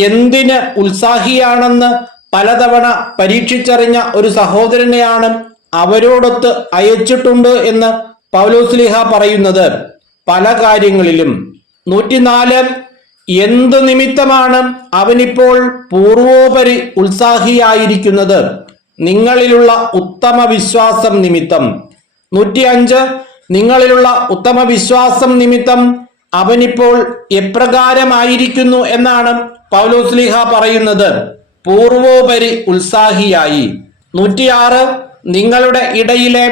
എന്തിന് ഉത്സാഹിയാണെന്ന് പലതവണ പരീക്ഷിച്ചറിഞ്ഞ ഒരു സഹോദരനെയാണ് അവരോടൊത്ത് അയച്ചിട്ടുണ്ട് എന്ന് പൗലോസ്ലീഹ പറയുന്നത്? പല കാര്യങ്ങളിലും. 104 എന്ത് നിമിത്തമാണ് അവനിപ്പോൾ പൂർവോപരി ഉത്സാഹിയായിരിക്കുന്നത്? നിങ്ങളിലുള്ള ഉത്തമ വിശ്വാസം നിമിത്തം. 105 നിങ്ങളിലുള്ള ഉത്തമ വിശ്വാസം നിമിത്തം അവനിപ്പോൾ എപ്രകാരമായിരിക്കുന്നു എന്നാണ് പൗലോസ്ലീഹ പറയുന്നത്? പൂർവോപരി ഉത്സാഹിയായി. 106 നിങ്ങളുടെ ഇടയിലെ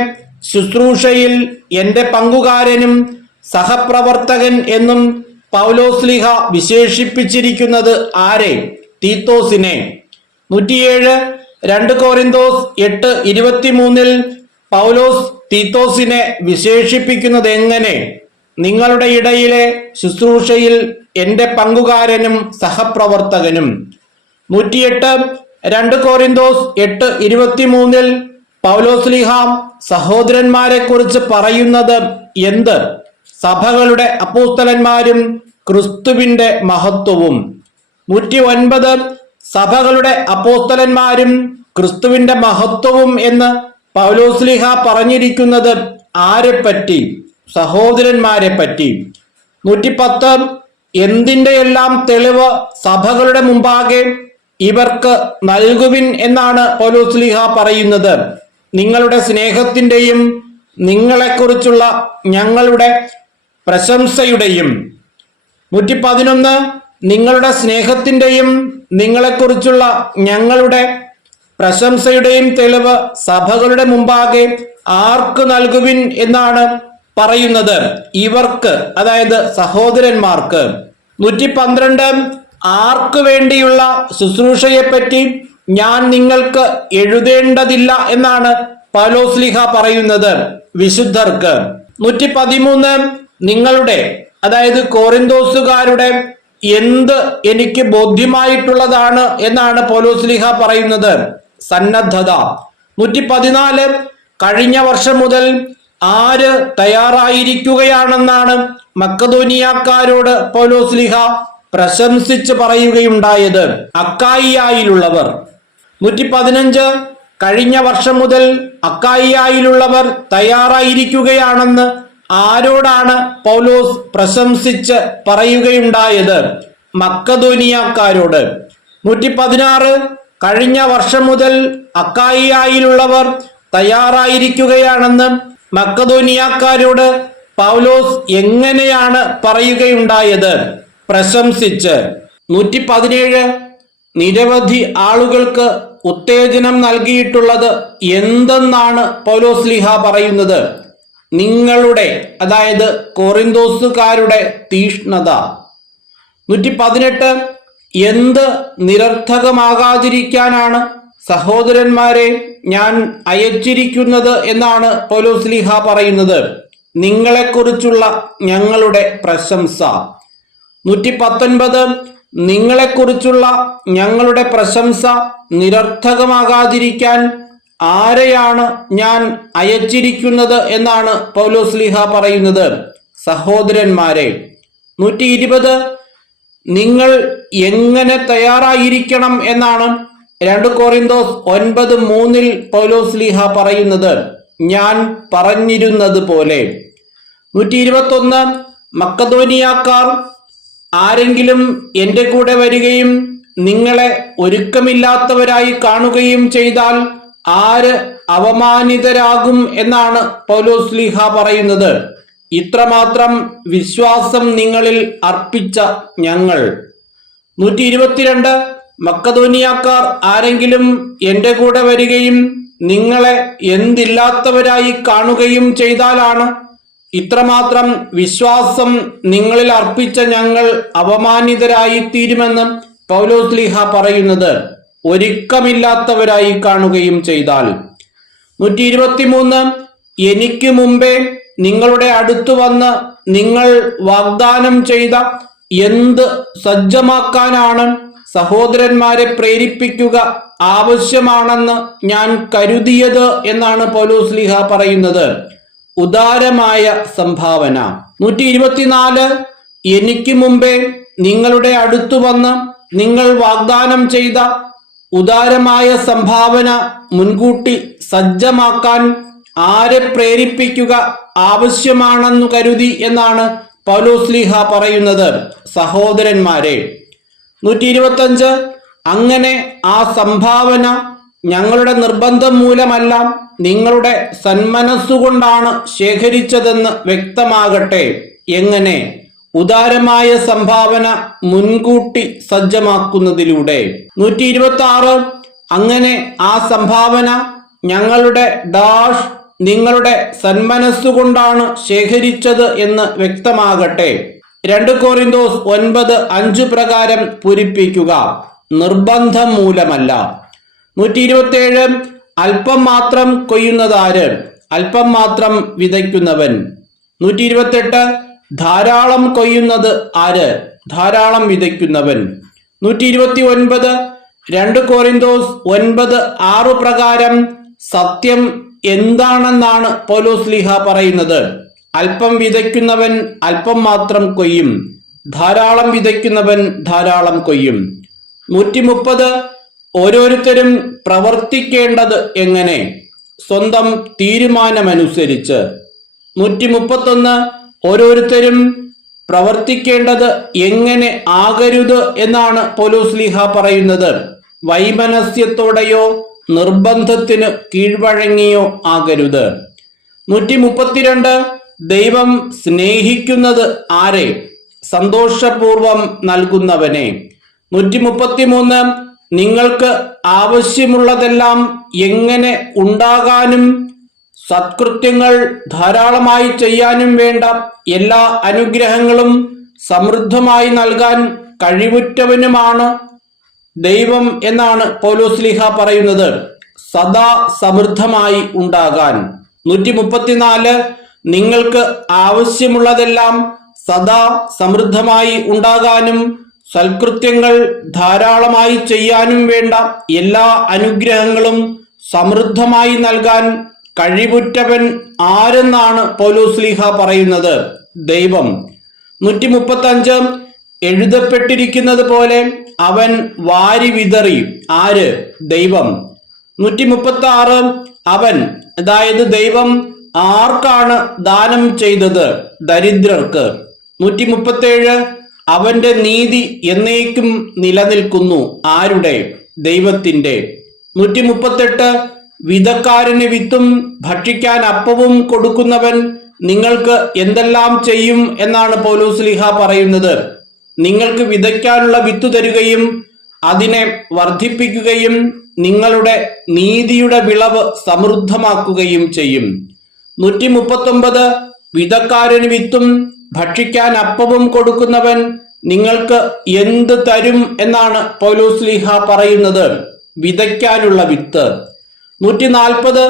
ശുശ്രൂഷയിൽ എന്റെ പങ്കുകാരനും സഹപ്രവർത്തകൻ എന്നും പൗലോസ്ലീഹ വിശേഷിപ്പിച്ചിരിക്കുന്നത് ആരെ? തീത്തോസിനെ. 107 2 കൊരിന്തോസ് 8:23 പൗലോസ് തീത്തോസിനെ വിശേഷിപ്പിക്കുന്നത് എങ്ങനെ? നിങ്ങളുടെ ഇടയിലെ ശുശ്രൂഷയിൽ എന്റെ പങ്കുകാരനും സഹപ്രവർത്തകനും. 108 2 കൊരിന്തോസ് 8:23 പൗലോസ്ലീഹ സഹോദരന്മാരെ കുറിച്ച് പറയുന്നത് എന്ത്? സഭകളുടെ അപ്പോസ്തലന്മാരും ക്രിസ്തുവിന്റെ മഹത്വവും. 109 സഭകളുടെ അപ്പോസ്തലന്മാരും ക്രിസ്തുവിന്റെ മഹത്വവും എന്ന് പൗലോസ്ലീഹ പറഞ്ഞിരിക്കുന്നത് ആരെപ്പറ്റി? സഹോദരന്മാരെ പറ്റി. 110 എന്തിന്റെ എല്ലാം തെളിവ് സഭകളുടെ മുമ്പാകെ ഇവർക്ക് നൽകുവിൻ എന്നാണ് പൗലോസ്ലീഹ പറയുന്നത്? നിങ്ങളുടെ സ്നേഹത്തിന്റെയും നിങ്ങളെക്കുറിച്ചുള്ള ഞങ്ങളുടെ പ്രശംസയുടെയും. 111 നിങ്ങളുടെ സ്നേഹത്തിന്റെയും നിങ്ങളെക്കുറിച്ചുള്ള ഞങ്ങളുടെ പ്രശംസയുടെയും തെളിവ് സഭകളുടെ മുമ്പാകെ ആർക്ക് നൽകുവിൻ എന്നാണ് പറയുന്നത്? ഇവർക്ക്, അതായത് സഹോദരന്മാർക്ക്. 112 ആർക്ക് വേണ്ടിയുള്ള ശുശ്രൂഷയെപ്പറ്റി ഞാൻ നിങ്ങൾക്ക് എഴുതേണ്ടതില്ല എന്നാണ് പൗലോസ്ലീഹ പറയുന്നത്? വിശുദ്ധർക്ക്. 113 നിങ്ങളുടെ, അതായത് കൊറിന്തോസുകാരുടെ എന്ത് എനിക്ക് ബോധ്യമായിട്ടുള്ളതാണ് എന്നാണ് പൗലോസ്ലീഹ പറയുന്നത്? സന്നദ്ധത. 114 കഴിഞ്ഞ വർഷം മുതൽ ആര് തയ്യാറായിരിക്കുകയാണെന്നാണ് മക്കദോനിയാക്കാരോട് പൗലോസ്ലീഹ പ്രശംസിച്ച് പറയുകയുണ്ടായത്? അക്കായിയായിലുള്ളവർ. 115 കഴിഞ്ഞ വർഷം മുതൽ അക്കായിയായിലുള്ളവർ തയ്യാറായിരിക്കുകയാണെന്ന് ആരോടാണ് പൗലോസ് പ്രശംസിച്ച് പറയുകയുണ്ടായത്? മക്കദോനിയാക്കാരോട്. 116 കഴിഞ്ഞ വർഷം മുതൽ അക്കായിയായിലുള്ളവർ തയ്യാറായിരിക്കുകയാണെന്ന് മക്കദോനിയാക്കാരോട് പൗലോസ് എങ്ങനെയാണ് പറയുകയുണ്ടായത്? പ്രശംസിച്ച്. 117 നിരവധി ആളുകൾക്ക് ഉത്തേജനം നൽകിയിട്ടുള്ളത് എന്തെന്നാണ് പൗലോസ്ലീഹ പറയുന്നത്? നിങ്ങളുടെ, അതായത് കൊറിന്തോസുകാരുടെ തീഷ്ണത. 118 എന്ത് നിരർത്ഥകമാകാതിരിക്കാനാണ് സഹോദരന്മാരെ ഞാൻ അയച്ചിരിക്കുന്നത് എന്നാണ് പൗലോസ്ലീഹ പറയുന്നത്? നിങ്ങളെക്കുറിച്ചുള്ള ഞങ്ങളുടെ പ്രശംസ. 119 നിങ്ങളെക്കുറിച്ചുള്ള ഞങ്ങളുടെ പ്രശംസ നിരർത്ഥകമാകാതിരിക്കാൻ ആരെയാണ് ഞാൻ അയച്ചിരിക്കുന്നത് എന്നാണ് പൗലോസ്ലീഹ പറയുന്നത്? സഹോദരന്മാരെ. 120 നിങ്ങൾ എങ്ങനെ തയ്യാറായിരിക്കണം എന്നാണ് 2 കൊരിന്തോസ് 9:3 പൗലോസ്ലീഹ പറയുന്നത്? ഞാൻ പറഞ്ഞിരുന്നത് പോലെ. 121 മക്കദോനിയാക്കാർ ആരെങ്കിലും എന്റെ കൂടെ വരികയും നിങ്ങളെ ഒരുക്കമില്ലാത്തവരായി കാണുകയും ചെയ്താൽ ആര് അവമാനിതരാകും എന്നാണ് പൗലോസ്ലീഹ പറയുന്നത്? ഇത്രമാത്രം വിശ്വാസം നിങ്ങളിൽ അർപ്പിച്ച ഞങ്ങൾ. 122 മക്കദോനിയാക്കാർ ആരെങ്കിലും എന്റെ കൂടെ വരികയും നിങ്ങളെ എന്തില്ലാത്തവരായി കാണുകയും ചെയ്താലാണ് ഇത്രമാത്രം വിശ്വാസം നിങ്ങളിൽ അർപ്പിച്ച ഞങ്ങൾ അവമാനിതരായി തീരുമെന്ന് പൗലോസ്ലീഹ പറയുന്നത്? ഒരുക്കമില്ലാത്തവരായി കാണുകയും ചെയ്താൽ. 123 എനിക്ക് മുമ്പേ നിങ്ങളുടെ അടുത്തു വന്ന് നിങ്ങൾ വാഗ്ദാനം ചെയ്ത എന്ത് സജ്ജമാക്കാനാണ് സഹോദരന്മാരെ പ്രേരിപ്പിക്കുക ആവശ്യമാണെന്ന് ഞാൻ കരുതിയത് എന്നാണ് പൗലോസ്ലീഹ പറയുന്നത്? ഉദാരമായ സംഭാവന. 124 എനിക്ക് മുമ്പേ നിങ്ങളുടെ അടുത്തു വന്ന് നിങ്ങൾ വാഗ്ദാനം ചെയ്ത ഉദാരമായ സംഭാവന മുൻകൂട്ടി സജ്ജമാക്കാൻ ആരെ പ്രേരിപ്പിക്കുക ആവശ്യമാണെന്നു കരുതി എന്നാണ് പൗലോസ്ലീഹ പറയുന്നത്? സഹോദരന്മാരെ. 125 അങ്ങനെ ആ സംഭാവന ഞങ്ങളുടെ നിർബന്ധം മൂലമല്ല, നിങ്ങളുടെ സന്മനസ്സുകൊണ്ടാണ് ശേഖരിച്ചതെന്ന് വ്യക്തമാകട്ടെ. എങ്ങനെ? ഉദാരമായ സംഭാവന മുൻകൂട്ടി സജ്ജമാക്കുന്നതിലൂടെ. 126 അങ്ങനെ ആ സംഭാവന ഞങ്ങളുടെ ഡാഷ് നിങ്ങളുടെ സന്മനസ്സുകൊണ്ടാണ് ശേഖരിച്ചത് എന്ന് വ്യക്തമാകട്ടെ. 2 Korinthos 9:5 പ്രകാരം പൂരിപ്പിക്കുക, നിർബന്ധം മൂലമല്ല. 127 അല്പം മാത്രം കൊയ്യുന്നതാര്? അല്പം മാത്രം വിതയ്ക്കുന്നവൻ. 128 ധാരാളം കൊയ്യുന്നത് ആര്? ധാരാളം വിതയ്ക്കുന്നവൻ. 129 2 Korinthos 9:6 പ്രകാരം സത്യം എന്താണെന്നാണ് പൗലോസ്ലീഹ പറയുന്നത്. അല്പം വിതയ്ക്കുന്നവൻ അല്പം മാത്രം കൊയ്യും, ധാരാളം വിതയ്ക്കുന്നവൻ ധാരാളം കൊയ്യും. 130 ഓരോരുത്തരും പ്രവർത്തിക്കേണ്ടത് എങ്ങനെ? സ്വന്തം തീരുമാനമനുസരിച്ച്. 131 ഓരോരുത്തരും പ്രവർത്തിക്കേണ്ടത് എങ്ങനെ ആകരുത് എന്നാണ് പൗലോസ്ലീഹ പറയുന്നത്. വൈമനസ്യത്തോടെയോ നിർബന്ധത്തിന് കീഴ്വഴങ്ങിയോ ആകരുത്. 132 ദൈവം സ്നേഹിക്കുന്നത് ആരെ? സന്തോഷപൂർവം നൽകുന്നവനെ. 133 നിങ്ങൾക്ക് ആവശ്യമുള്ളതെല്ലാം എങ്ങനെ ഉണ്ടാകാനും സത്കൃത്യങ്ങൾ ധാരാളമായി ചെയ്യാനും വേണ്ട എല്ലാ അനുഗ്രഹങ്ങളും സമൃദ്ധമായി നൽകാൻ കഴിവുറ്റവനുമാണ് ദൈവം എന്നാണ് പൗലോസ്ലീഹ പറയുന്നത്. സദാ സമൃദ്ധമായി ഉണ്ടാകാൻ. 134 നിങ്ങൾക്ക് ആവശ്യമുള്ളതെല്ലാം സദാ സമൃദ്ധമായി ഉണ്ടാകാനും സൽകൃത്യങ്ങൾ ധാരാളമായി ചെയ്യാനും വേണ്ട എല്ലാ അനുഗ്രഹങ്ങളും സമൃദ്ധമായി നൽകാൻ കഴിവുറ്റവൻ ആരെന്നാണ് പൗലോസ്ലീഹ പറയുന്നത്. ദൈവം. 135 എഴുതപ്പെട്ടിരിക്കുന്നത് പോലെ അവൻ വാരി വിതറി. ആര്? ദൈവം. 136 അവൻ, അതായത് ദൈവം, ആർക്കാണ് ദാനം ചെയ്തത്? ദരിദ്രർക്ക്. 137 അവന്റെ നീതി എന്നേക്കും നിലനിൽക്കുന്നു. ആരുടെ? ദൈവത്തിന്റെ. 138 വിതക്കാരന് വിത്തും ഭക്ഷിക്കാൻ അപ്പവും കൊടുക്കുന്നവൻ നിങ്ങൾക്ക് എന്തെല്ലാം ചെയ്യും എന്നാണ് പൗലോസ്ലീഹ പറയുന്നത്. നിങ്ങൾക്ക് വിതയ്ക്കാനുള്ള വിത്ത് തരുകയും അതിനെ വർദ്ധിപ്പിക്കുകയും നിങ്ങളുടെ നീതിയുടെ വിളവ് സമൃദ്ധമാക്കുകയും ചെയ്യും. 139 വിതക്കാരന് വിത്തും ഭക്ഷിക്കാൻ അപ്പവും കൊടുക്കുന്നവൻ നിങ്ങൾക്ക് എന്ത് തരും എന്നാണ് പൗലോസ്ലീഹ പറയുന്നത്. വിതയ്ക്കാനുള്ള വിത്ത്. 140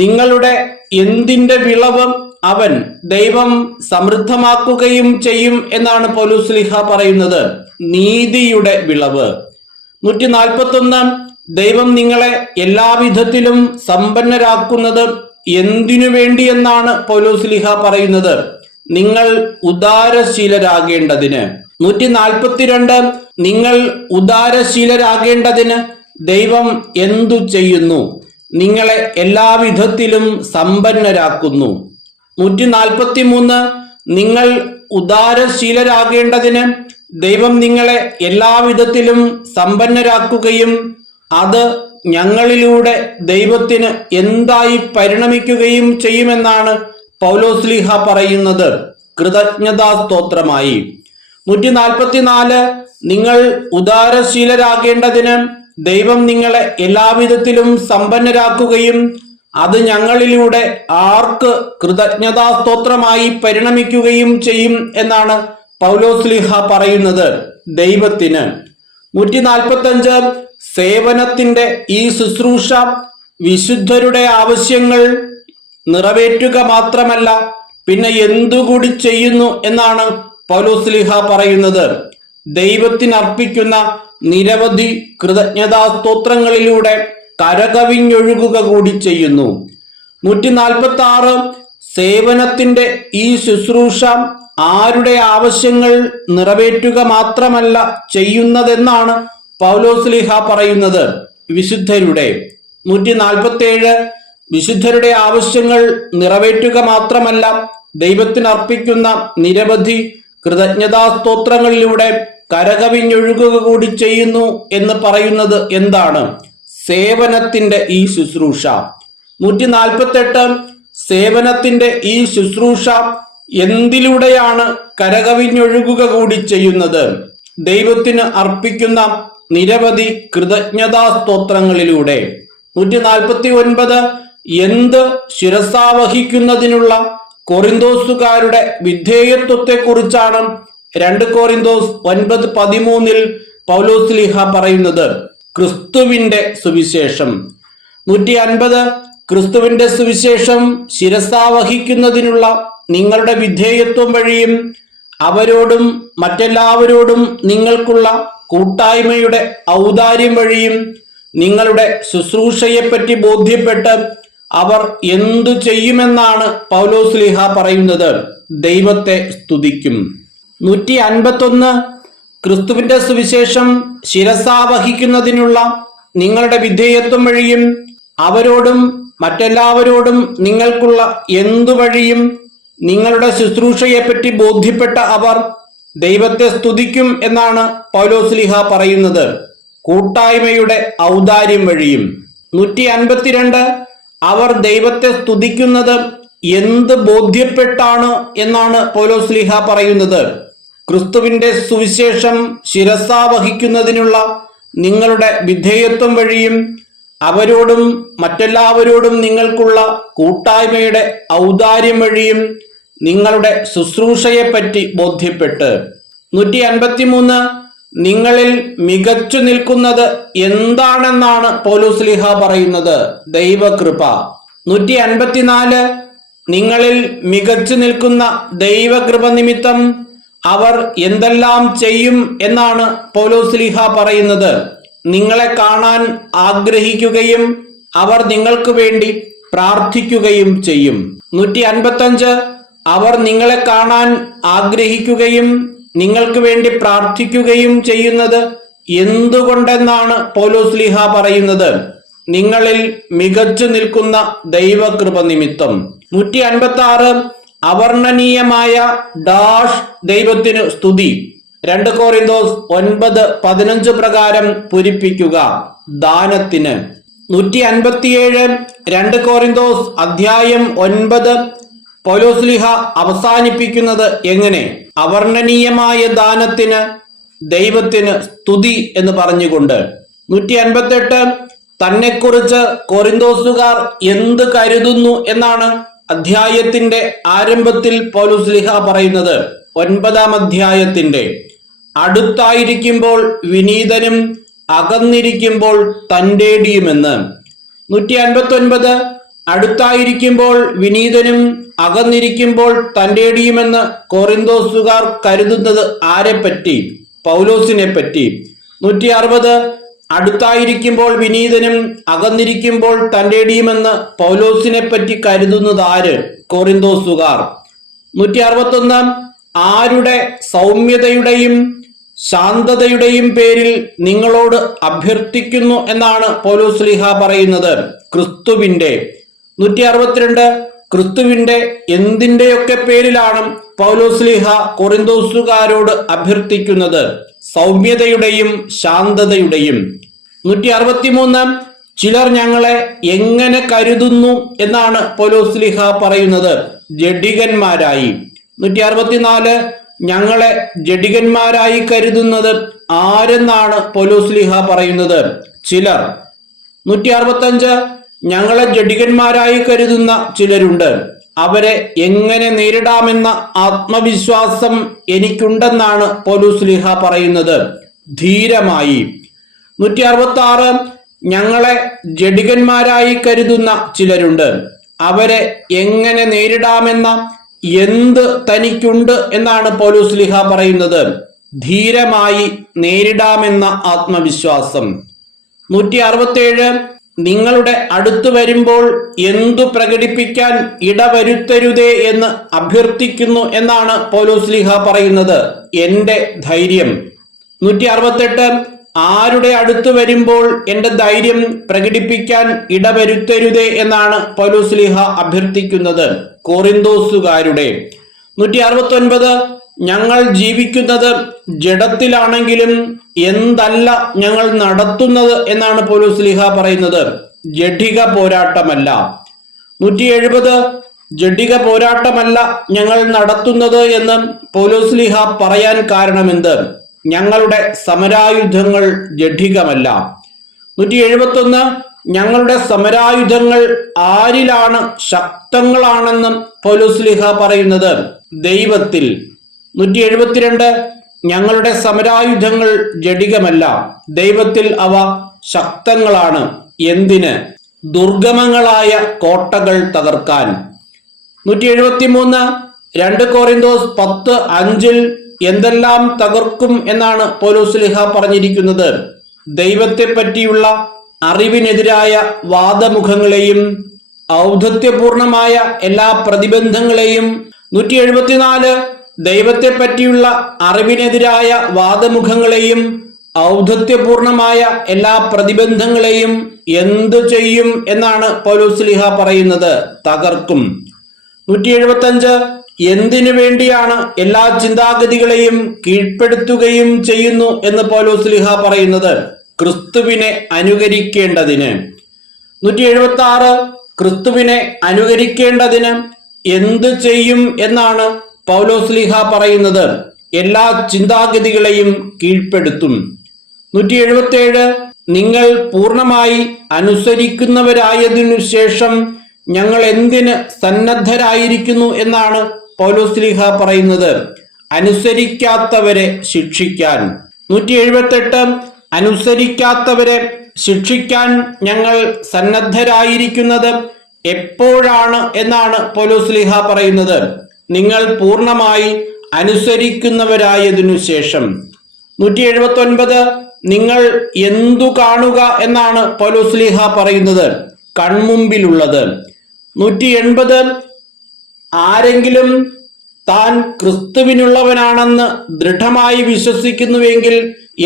നിങ്ങളുടെ എന്തിന്റെ വിളവ് അവൻ ദൈവം സമൃദ്ധമാക്കുകയും ചെയ്യും എന്നാണ് പൗലോസ്ലീഹ പറയുന്നത്. നീതിയുടെ വിളവ്. 141 ദൈവം നിങ്ങളെ എല്ലാവിധത്തിലും സമ്പന്നരാക്കുന്നത് എന്തിനു വേണ്ടി എന്നാണ് പൗലോസ്ലീഹ പറയുന്നത്. നിങ്ങൾ ഉദാരശീലരാകേണ്ടതിന്. 142 നിങ്ങൾ ഉദാരശീലരാകേണ്ടതിന് ദൈവം എന്തു ചെയ്യുന്നു? നിങ്ങളെ എല്ലാവിധത്തിലും സമ്പന്നരാക്കുന്നു. 143 നിങ്ങൾ ഉദാരശീലരാകേണ്ടതിന് ദൈവം നിങ്ങളെ എല്ലാവിധത്തിലും സമ്പന്നരാക്കുകയും അത് ഞങ്ങളിലൂടെ ദൈവത്തിന് എന്തായി പരിണമിക്കുകയും ചെയ്യുമെന്നാണ് പൗലോസ്ലീഹ പറയുന്നത്. കൃതജ്ഞതാ സ്തോത്രമായി. 144 നിങ്ങൾ ഉദാരശീലരാകേണ്ടതിന് ദൈവം നിങ്ങളെ എല്ലാവിധത്തിലും സമ്പന്നരാക്കുകയും അത് ഞങ്ങളിലൂടെ ആർക്ക് കൃതജ്ഞതാ സ്തോത്രമായി പരിണമിക്കുകയും ചെയ്യും എന്നാണ് പൗലോസ്ലീഹ പറയുന്നത്. ദൈവത്തിന്. 145 സേവനത്തിന്റെ ഈ ശുശ്രൂഷ വിശുദ്ധരുടെ ആവശ്യങ്ങൾ നിറവേറ്റുക മാത്രമല്ല, പിന്നെ എന്തുകൂടി ചെയ്യുന്നു എന്നാണ് പൗലോസ്ലീഹ പറയുന്നത്. ദൈവത്തിനർപ്പിക്കുന്ന നിരവധി കൃതജ്ഞതാ സ്തോത്രങ്ങളിലൂടെ കരകവിഞ്ഞൊഴുകുക കൂടി ചെയ്യുന്നു. 146 സേവനത്തിന്റെ ഈ ശുശ്രൂഷ ആരുടെ ആവശ്യങ്ങൾ നിറവേറ്റുക മാത്രമല്ല ചെയ്യുന്നതെന്നാണ് പൗലോസ്ലീഹ പറയുന്നത്. വിശുദ്ധരുടെ. 147 വിശുദ്ധരുടെ ആവശ്യങ്ങൾ നിറവേറ്റുക മാത്രമല്ല, ദൈവത്തിനർപ്പിക്കുന്ന നിരവധി കൃതജ്ഞതാ സ്തോത്രങ്ങളിലൂടെ കരകവിഞ്ഞൊഴുകുക കൂടി ചെയ്യുന്നു എന്ന് പറയുന്നത് എന്താണ്? സേവനത്തിന്റെ ഈ ശുശ്രൂഷ. 148 സേവനത്തിന്റെ ഈ ശുശ്രൂഷ എന്തിലൂടെയാണ് കരകവിഞ്ഞൊഴുകുക കൂടി ചെയ്യുന്നത്? ദൈവത്തിന് അർപ്പിക്കുന്ന നിരവധി കൃതജ്ഞതാ സ്തോത്രങ്ങളിലൂടെ. 149 എന്ത് ശിരസാവഹിക്കുന്നതിനുള്ള കൊറിന്തോസുകാരുടെ വിധേയത്വത്തെക്കുറിച്ചാണ് 2 കൊറിന്തോസ് 9:13 പൗലോസ്ലീഹ പറയുന്നത്. ക്രിസ്തുവിന്റെ സുവിശേഷം. 150 ക്രിസ്തുവിന്റെ സുവിശേഷം ശിരസാവഹിക്കുന്നതിനുള്ള നിങ്ങളുടെ വിധേയത്വം വഴിയും അവരോടും മറ്റെല്ലാവരോടും നിങ്ങൾക്കുള്ള കൂട്ടായ്മയുടെ ഔദാര്യം വഴിയും നിങ്ങളുടെ ശുശ്രൂഷയെപ്പറ്റി ബോധ്യപ്പെട്ട് അവർ എന്തു ചെയ്യുമെന്നാണ് പൗലോസ്ലീഹ പറയുന്നത്? ദൈവത്തെ സ്തുതിക്കും. 151 ക്രിസ്തുവിന്റെ സുവിശേഷം ശിരസാവഹിക്കുന്നതിനുള്ള നിങ്ങളുടെ വിധേയത്വം വഴിയും അവരോടും മറ്റെല്ലാവരോടും നിങ്ങൾക്കുള്ള എന്തു വഴിയും നിങ്ങളുടെ ശുശ്രൂഷയെപ്പറ്റി ബോധ്യപ്പെട്ട അവർ ദൈവത്തെ സ്തുതിക്കും എന്നാണ് പൗലോസ്ലീഹ പറയുന്നത്. കൂട്ടായ്മയുടെ ഔദാര്യം വഴിയും. 152 അവർ ദൈവത്തെ സ്തുതിക്കുന്നത് എന്ത് ബോധ്യപ്പെട്ടാണ് എന്നാണ് പൗലോസ്ലീഹ പറയുന്നത്? ക്രിസ്തുവിന്റെ സുവിശേഷം ശിരസാവഹിക്കുന്നതിനുള്ള നിങ്ങളുടെ വിധേയത്വം വഴിയും അവരോടും മറ്റെല്ലാവരോടും നിങ്ങൾക്കുള്ള കൂട്ടായ്മയുടെ ഔദാര്യം വഴിയും നിങ്ങളുടെ ശുശ്രൂഷയെപ്പറ്റി ബോധ്യപ്പെട്ട്. 153 നിങ്ങളിൽ മികച്ചു നിൽക്കുന്നത് എന്താണെന്നാണ് പൗലോസ്ലീഹ പറയുന്നത്? ദൈവകൃപ. 154 നിങ്ങളിൽ മികച്ചു നിൽക്കുന്ന ദൈവകൃപ നിമിത്തം അവർ എന്തെല്ലാം ചെയ്യും എന്നാണ് പൗലോസ്ലീഹ പറയുന്നത്? നിങ്ങളെ കാണാൻ ആഗ്രഹിക്കുകയും അവർ നിങ്ങൾക്ക് വേണ്ടി പ്രാർത്ഥിക്കുകയും ചെയ്യും. 155 അവർ നിങ്ങളെ കാണാൻ ആഗ്രഹിക്കുകയും നിങ്ങൾക്ക് വേണ്ടി പ്രാർത്ഥിക്കുകയും ചെയ്യുന്നത് എന്തുകൊണ്ടെന്നാണ് പൗലോസ്ലീഹ പറയുന്നത്? നിങ്ങളിൽ മികച്ചു നിൽക്കുന്ന ദൈവകൃപ നിമിത്തം. 156 അവർണ്ണനീയമായ ഡാഷ് ദൈവത്തിനു സ്തുതി. 2 കൊറിന്തോസ് 9:15 പ്രകാരം പൂരിപ്പിക്കുക ദാനത്തിന്. 157 2 കൊറിന്തോസ് 9 പൗലോസ്ലീഹ അവസാനിപ്പിക്കുന്നത് എങ്ങനെ? അവർണ്ണനീയമായ ദാനത്തിന് ദൈവത്തിന് സ്തുതി എന്ന് പറഞ്ഞുകൊണ്ട്. 158 തന്നെക്കുറിച്ച് കൊറിന്തോസുകാർ എന്ത് കരുതുന്നു എന്നാണ് അധ്യായത്തിന്റെ ആരംഭത്തിൽ പൗലോസ്ലീഹ പറയുന്നത്. 9-ാം അധ്യായത്തിന്റെ. അടുത്തായിരിക്കുമ്പോൾ വിനീതനും അകന്നിരിക്കുമ്പോൾ തന്റേടിയുമെന്ന്. 159 അടുത്തായിരിക്കുമ്പോൾ വിനീതനും അകന്നിരിക്കുമ്പോൾ തന്റേടിയുമെന്ന് കൊറിന്തോസുകാർ കരുതുന്നത് ആരെപ്പറ്റി? പൗലോസിനെ പറ്റി. 160 അടുത്തായിരിക്കുമ്പോൾ വിനീതനും അകന്നിരിക്കുമ്പോൾ തന്റേടിയുമെന്ന് പൗലോസിനെ പറ്റി കരുതുന്നത് ആര്? കൊറിന്തോസുകാർ. 161 ആരുടെ സൗമ്യതയുടെയും ശാന്തതയുടെയും പേരിൽ നിങ്ങളോട് അഭ്യർത്ഥിക്കുന്നു എന്നാണ് പൗലോസ്ലീഹ പറയുന്നത്? ക്രിസ്തുവിന്റെ. 162 ക്രിസ്തുവിന്റെ എന്തിന്റെയൊക്കെ പേരിലാണ് പൗലോസ്ലീഹ കൊറിന്തോസുകാരോട് അഭ്യർത്ഥിക്കുന്നത്? സൗമ്യതയുടെയും ശാന്തതയുടെയും. 163 ചിലർ ഞങ്ങളെ എങ്ങനെ കരുതുന്നു എന്നാണ് പൗലോസ്ലീഹ പറയുന്നത്? ജഡികന്മാരായി. 164 ഞങ്ങളെ ജഡികന്മാരായി കരുതുന്നത് ആരെന്നാണ് പൗലോസ്ലീഹ പറയുന്നത്? ചിലർ. 165 ഞങ്ങളെ ജഡികന്മാരായി കരുതുന്ന ചിലരുണ്ട്. അവരെ എങ്ങനെ നേരിടാമെന്ന ആത്മവിശ്വാസം എനിക്കുണ്ടെന്നാണ് പൗലോസ്ലീഹ പറയുന്നത്? ധീരമായി. 166 ഞങ്ങളെ ജഡികന്മാരായി കരുതുന്ന ചിലരുണ്ട്. അവരെ എങ്ങനെ നേരിടാമെന്ന എന്ത് തനിക്കുണ്ട് എന്നാണ് പൗലോസ്ലീഹ പറയുന്നത്? ധീരമായി നേരിടാമെന്ന ആത്മവിശ്വാസം. 167 നിങ്ങളുടെ അടുത്തു വരുമ്പോൾ എന്തു പ്രകടിപ്പിക്കാൻ ഇടവരുത്തരുതേ എന്ന് അഭ്യർത്ഥിക്കുന്നു എന്നാണ് പൗലോസ്ലീഹ പറയുന്നത്? എന്റെ ധൈര്യം. 168 ആരുടെ അടുത്ത് വരുമ്പോൾ എന്റെ ധൈര്യം പ്രകടിപ്പിക്കാൻ ഇടവരുത്തരുതേ എന്നാണ് പൗലോസ്ലീഹ അഭ്യർത്ഥിക്കുന്നത്? കൊറിന്തോസുകാരുടെ. 169 ഞങ്ങൾ ജീവിക്കുന്നത് ജഡത്തിലാണെങ്കിലും എന്തല്ല ഞങ്ങൾ നടത്തുന്നത് എന്നാണ് പൗലോസ് പറയുന്നത്. ജഡിക പോരാട്ടമല്ല. 170 ജഡിക പോരാട്ടമല്ല ഞങ്ങൾ നടത്തുന്നത് എന്ന് പൗലോസ് പറയാൻ കാരണമെന്ത്? ഞങ്ങളുടെ സമരായുധങ്ങൾ ജഡികമല്ല. 171 ഞങ്ങളുടെ സമരായുധങ്ങൾ ആരിലാണ് ശക്തങ്ങളാണെന്നും പൗലോസ് പറയുന്നത്? ദൈവത്തിൽ. 172 ഞങ്ങളുടെ സമരായുധങ്ങൾ ജഡികമല്ല, ദൈവത്തിൽ അവ ശക്തങ്ങളാണ്. എന്തിന്? ദുർഗമങ്ങളായ കോട്ടകൾ തകർക്കാൻ. 173 2 Korinthos 10:5 എന്തെല്ലാം തകർക്കും എന്നാണ് പൗലോസ് പറഞ്ഞിരിക്കുന്നത്? ദൈവത്തെ പറ്റിയുള്ള അറിവിനെതിരായ വാദമുഖങ്ങളെയും ഔദ്ധത്യപൂർണമായ എല്ലാ പ്രതിബന്ധങ്ങളെയും. 174 ദൈവത്തെ പറ്റിയുള്ള അറിവിനെതിരായ വാദമുഖങ്ങളെയും ഔദ്ധത്യപൂർണമായ എല്ലാ പ്രതിബന്ധങ്ങളെയും എന്തു ചെയ്യും എന്നാണ് പൗലോസ് പറയുന്നത്? തകർക്കും. 175 എന്തിനു വേണ്ടിയാണ് എല്ലാ ചിന്താഗതികളെയും കീഴ്പ്പെടുത്തുകയും ചെയ്യുന്നു എന്ന് പൗലോസ് പറയുന്നത്? ക്രിസ്തുവിനെ അനുകരിക്കേണ്ടതിന്. 176 ക്രിസ്തുവിനെ അനുകരിക്കേണ്ടതിന് എന്തു ചെയ്യും എന്നാണ് പൗലോസ് പറയുന്നത്? എല്ലാ ചിന്താഗതികളെയും കീഴ്പ്പെടുത്തും. 177 നിങ്ങൾ പൂർണ്ണമായി അനുസരിക്കുന്നവരായതിനു ശേഷം ഞങ്ങൾ എന്തിന് സന്നദ്ധരായിരിക്കുന്നു എന്നാണ് പൗലോസ് പറയുന്നത്? അനുസരിക്കാത്തവരെ ശിക്ഷിക്കാൻ. 178 അനുസരിക്കാത്തവരെ ശിക്ഷിക്കാൻ ഞങ്ങൾ സന്നദ്ധരായിരിക്കുന്നത് എപ്പോഴാണ് എന്നാണ് പൗലോസ് പറയുന്നത്? നിങ്ങൾ പൂർണ്ണമായി അനുസരിക്കുന്നവരായതിനു ശേഷം. 179 നിങ്ങൾ എന്തു കാണുക എന്നാണ് പൗലോസ് പറയുന്നത്? കൺമുമ്പിലുള്ളത്. 180 ആരെങ്കിലും താൻ ക്രിസ്തുവിനുള്ളവനാണെന്ന് ദൃഢമായി വിശ്വസിക്കുന്നുവെങ്കിൽ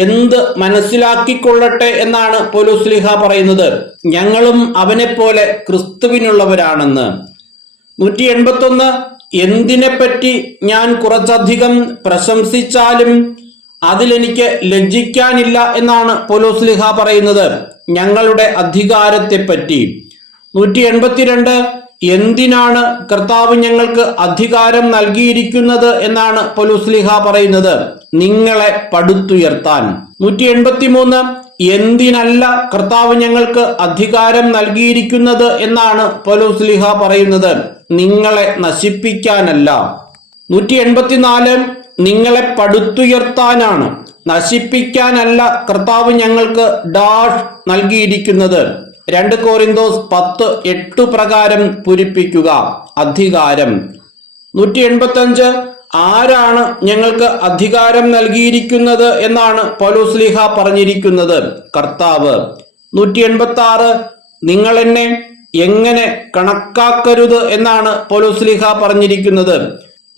എന്ത് മനസ്സിലാക്കിക്കൊള്ളട്ടെ എന്നാണ് പൗലോസ് പറയുന്നത്? ഞങ്ങളും അവനെ പോലെ ക്രിസ്തുവിനുള്ളവരാണെന്ന്. 181 എന്തിനെപ്പറ്റി ഞാൻ കുറച്ചധികം പ്രശംസിച്ചാലും അതിലെനിക്ക് ലജ്ജിക്കാനില്ല എന്നാണ് പൗലോസ് പറയുന്നത്? ഞങ്ങളുടെ അധികാരത്തെപ്പറ്റി. 182 എന്തിനാണ് കർത്താവ് ഞങ്ങൾക്ക് അധികാരം നൽകിയിരിക്കുന്നത് എന്നാണ് പൗലോസ് പറയുന്നത്? നിങ്ങളെ പടുത്തുയർത്താൻ. 183 എന്തിനല്ല കർത്താവ് ഞങ്ങൾക്ക് അധികാരം നൽകിയിരിക്കുന്നത് എന്നാണ് പൗലോസ് പറയുന്നത്? നിങ്ങളെ നശിപ്പിക്കാനല്ല. 184 നിങ്ങളെ പടുത്തുയർത്താനാണ്, നശിപ്പിക്കാനല്ല കർത്താവ് ഞങ്ങൾക്ക് ഡാഷ് നൽകിയിരിക്കുന്നത്. 2 Korinthos 10:8 പ്രകാരം പൂരിപ്പിക്കുക അധികാരം. 185 ആരാണ് ഞങ്ങൾക്ക് അധികാരം നൽകിയിരിക്കുന്നത് എന്നാണ് പൗലോസ് പറഞ്ഞിരിക്കുന്നത്? കർത്താവ്. 186 നിങ്ങൾ എന്നെ എങ്ങനെ കണക്കാക്കരുത് എന്നാണ് പൗലോസ് പറഞ്ഞിരിക്കുന്നത്?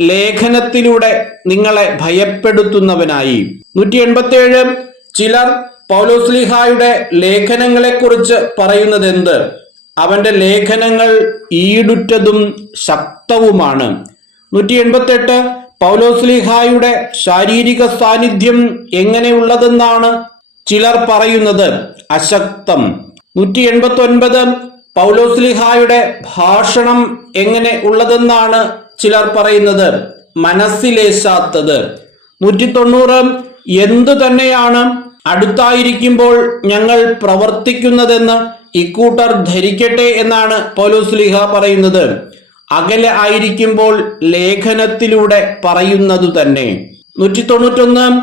ലേഖനത്തിലൂടെ നിങ്ങളെ ഭയപ്പെടുത്തുന്നവനായി. 187 ചിലർ പൗലോസ് ലേഖനങ്ങളെ കുറിച്ച് പറയുന്നത് എന്ത്? അവന്റെ ലേഖനങ്ങൾ ഈടുറ്റതും ശക്തവുമാണ്. 188 പൗലോസ് ശാരീരിക സാന്നിധ്യം എങ്ങനെയുള്ളതെന്നാണ് ചിലർ പറയുന്നത്? അശക്തം. 189 പൗലോസ് ഭാഷണം എങ്ങനെ ഉള്ളതെന്നാണ് ചിലർ പറയുന്നത്? മനസ്സിലേശാത്തത്. 190 എന്തു തന്നെയാണ് അടുത്തായിരിക്കുമ്പോൾ ഞങ്ങൾ പ്രവർത്തിക്കുന്നതെന്ന് ഇക്കൂട്ടർ ധരിക്കട്ടെ എന്നാണ് പൗലോസ് പറയുന്നത്? അകലെ ആയിരിക്കുമ്പോൾ ലേഖനത്തിലൂടെ പറയുന്നതു തന്നെ. 191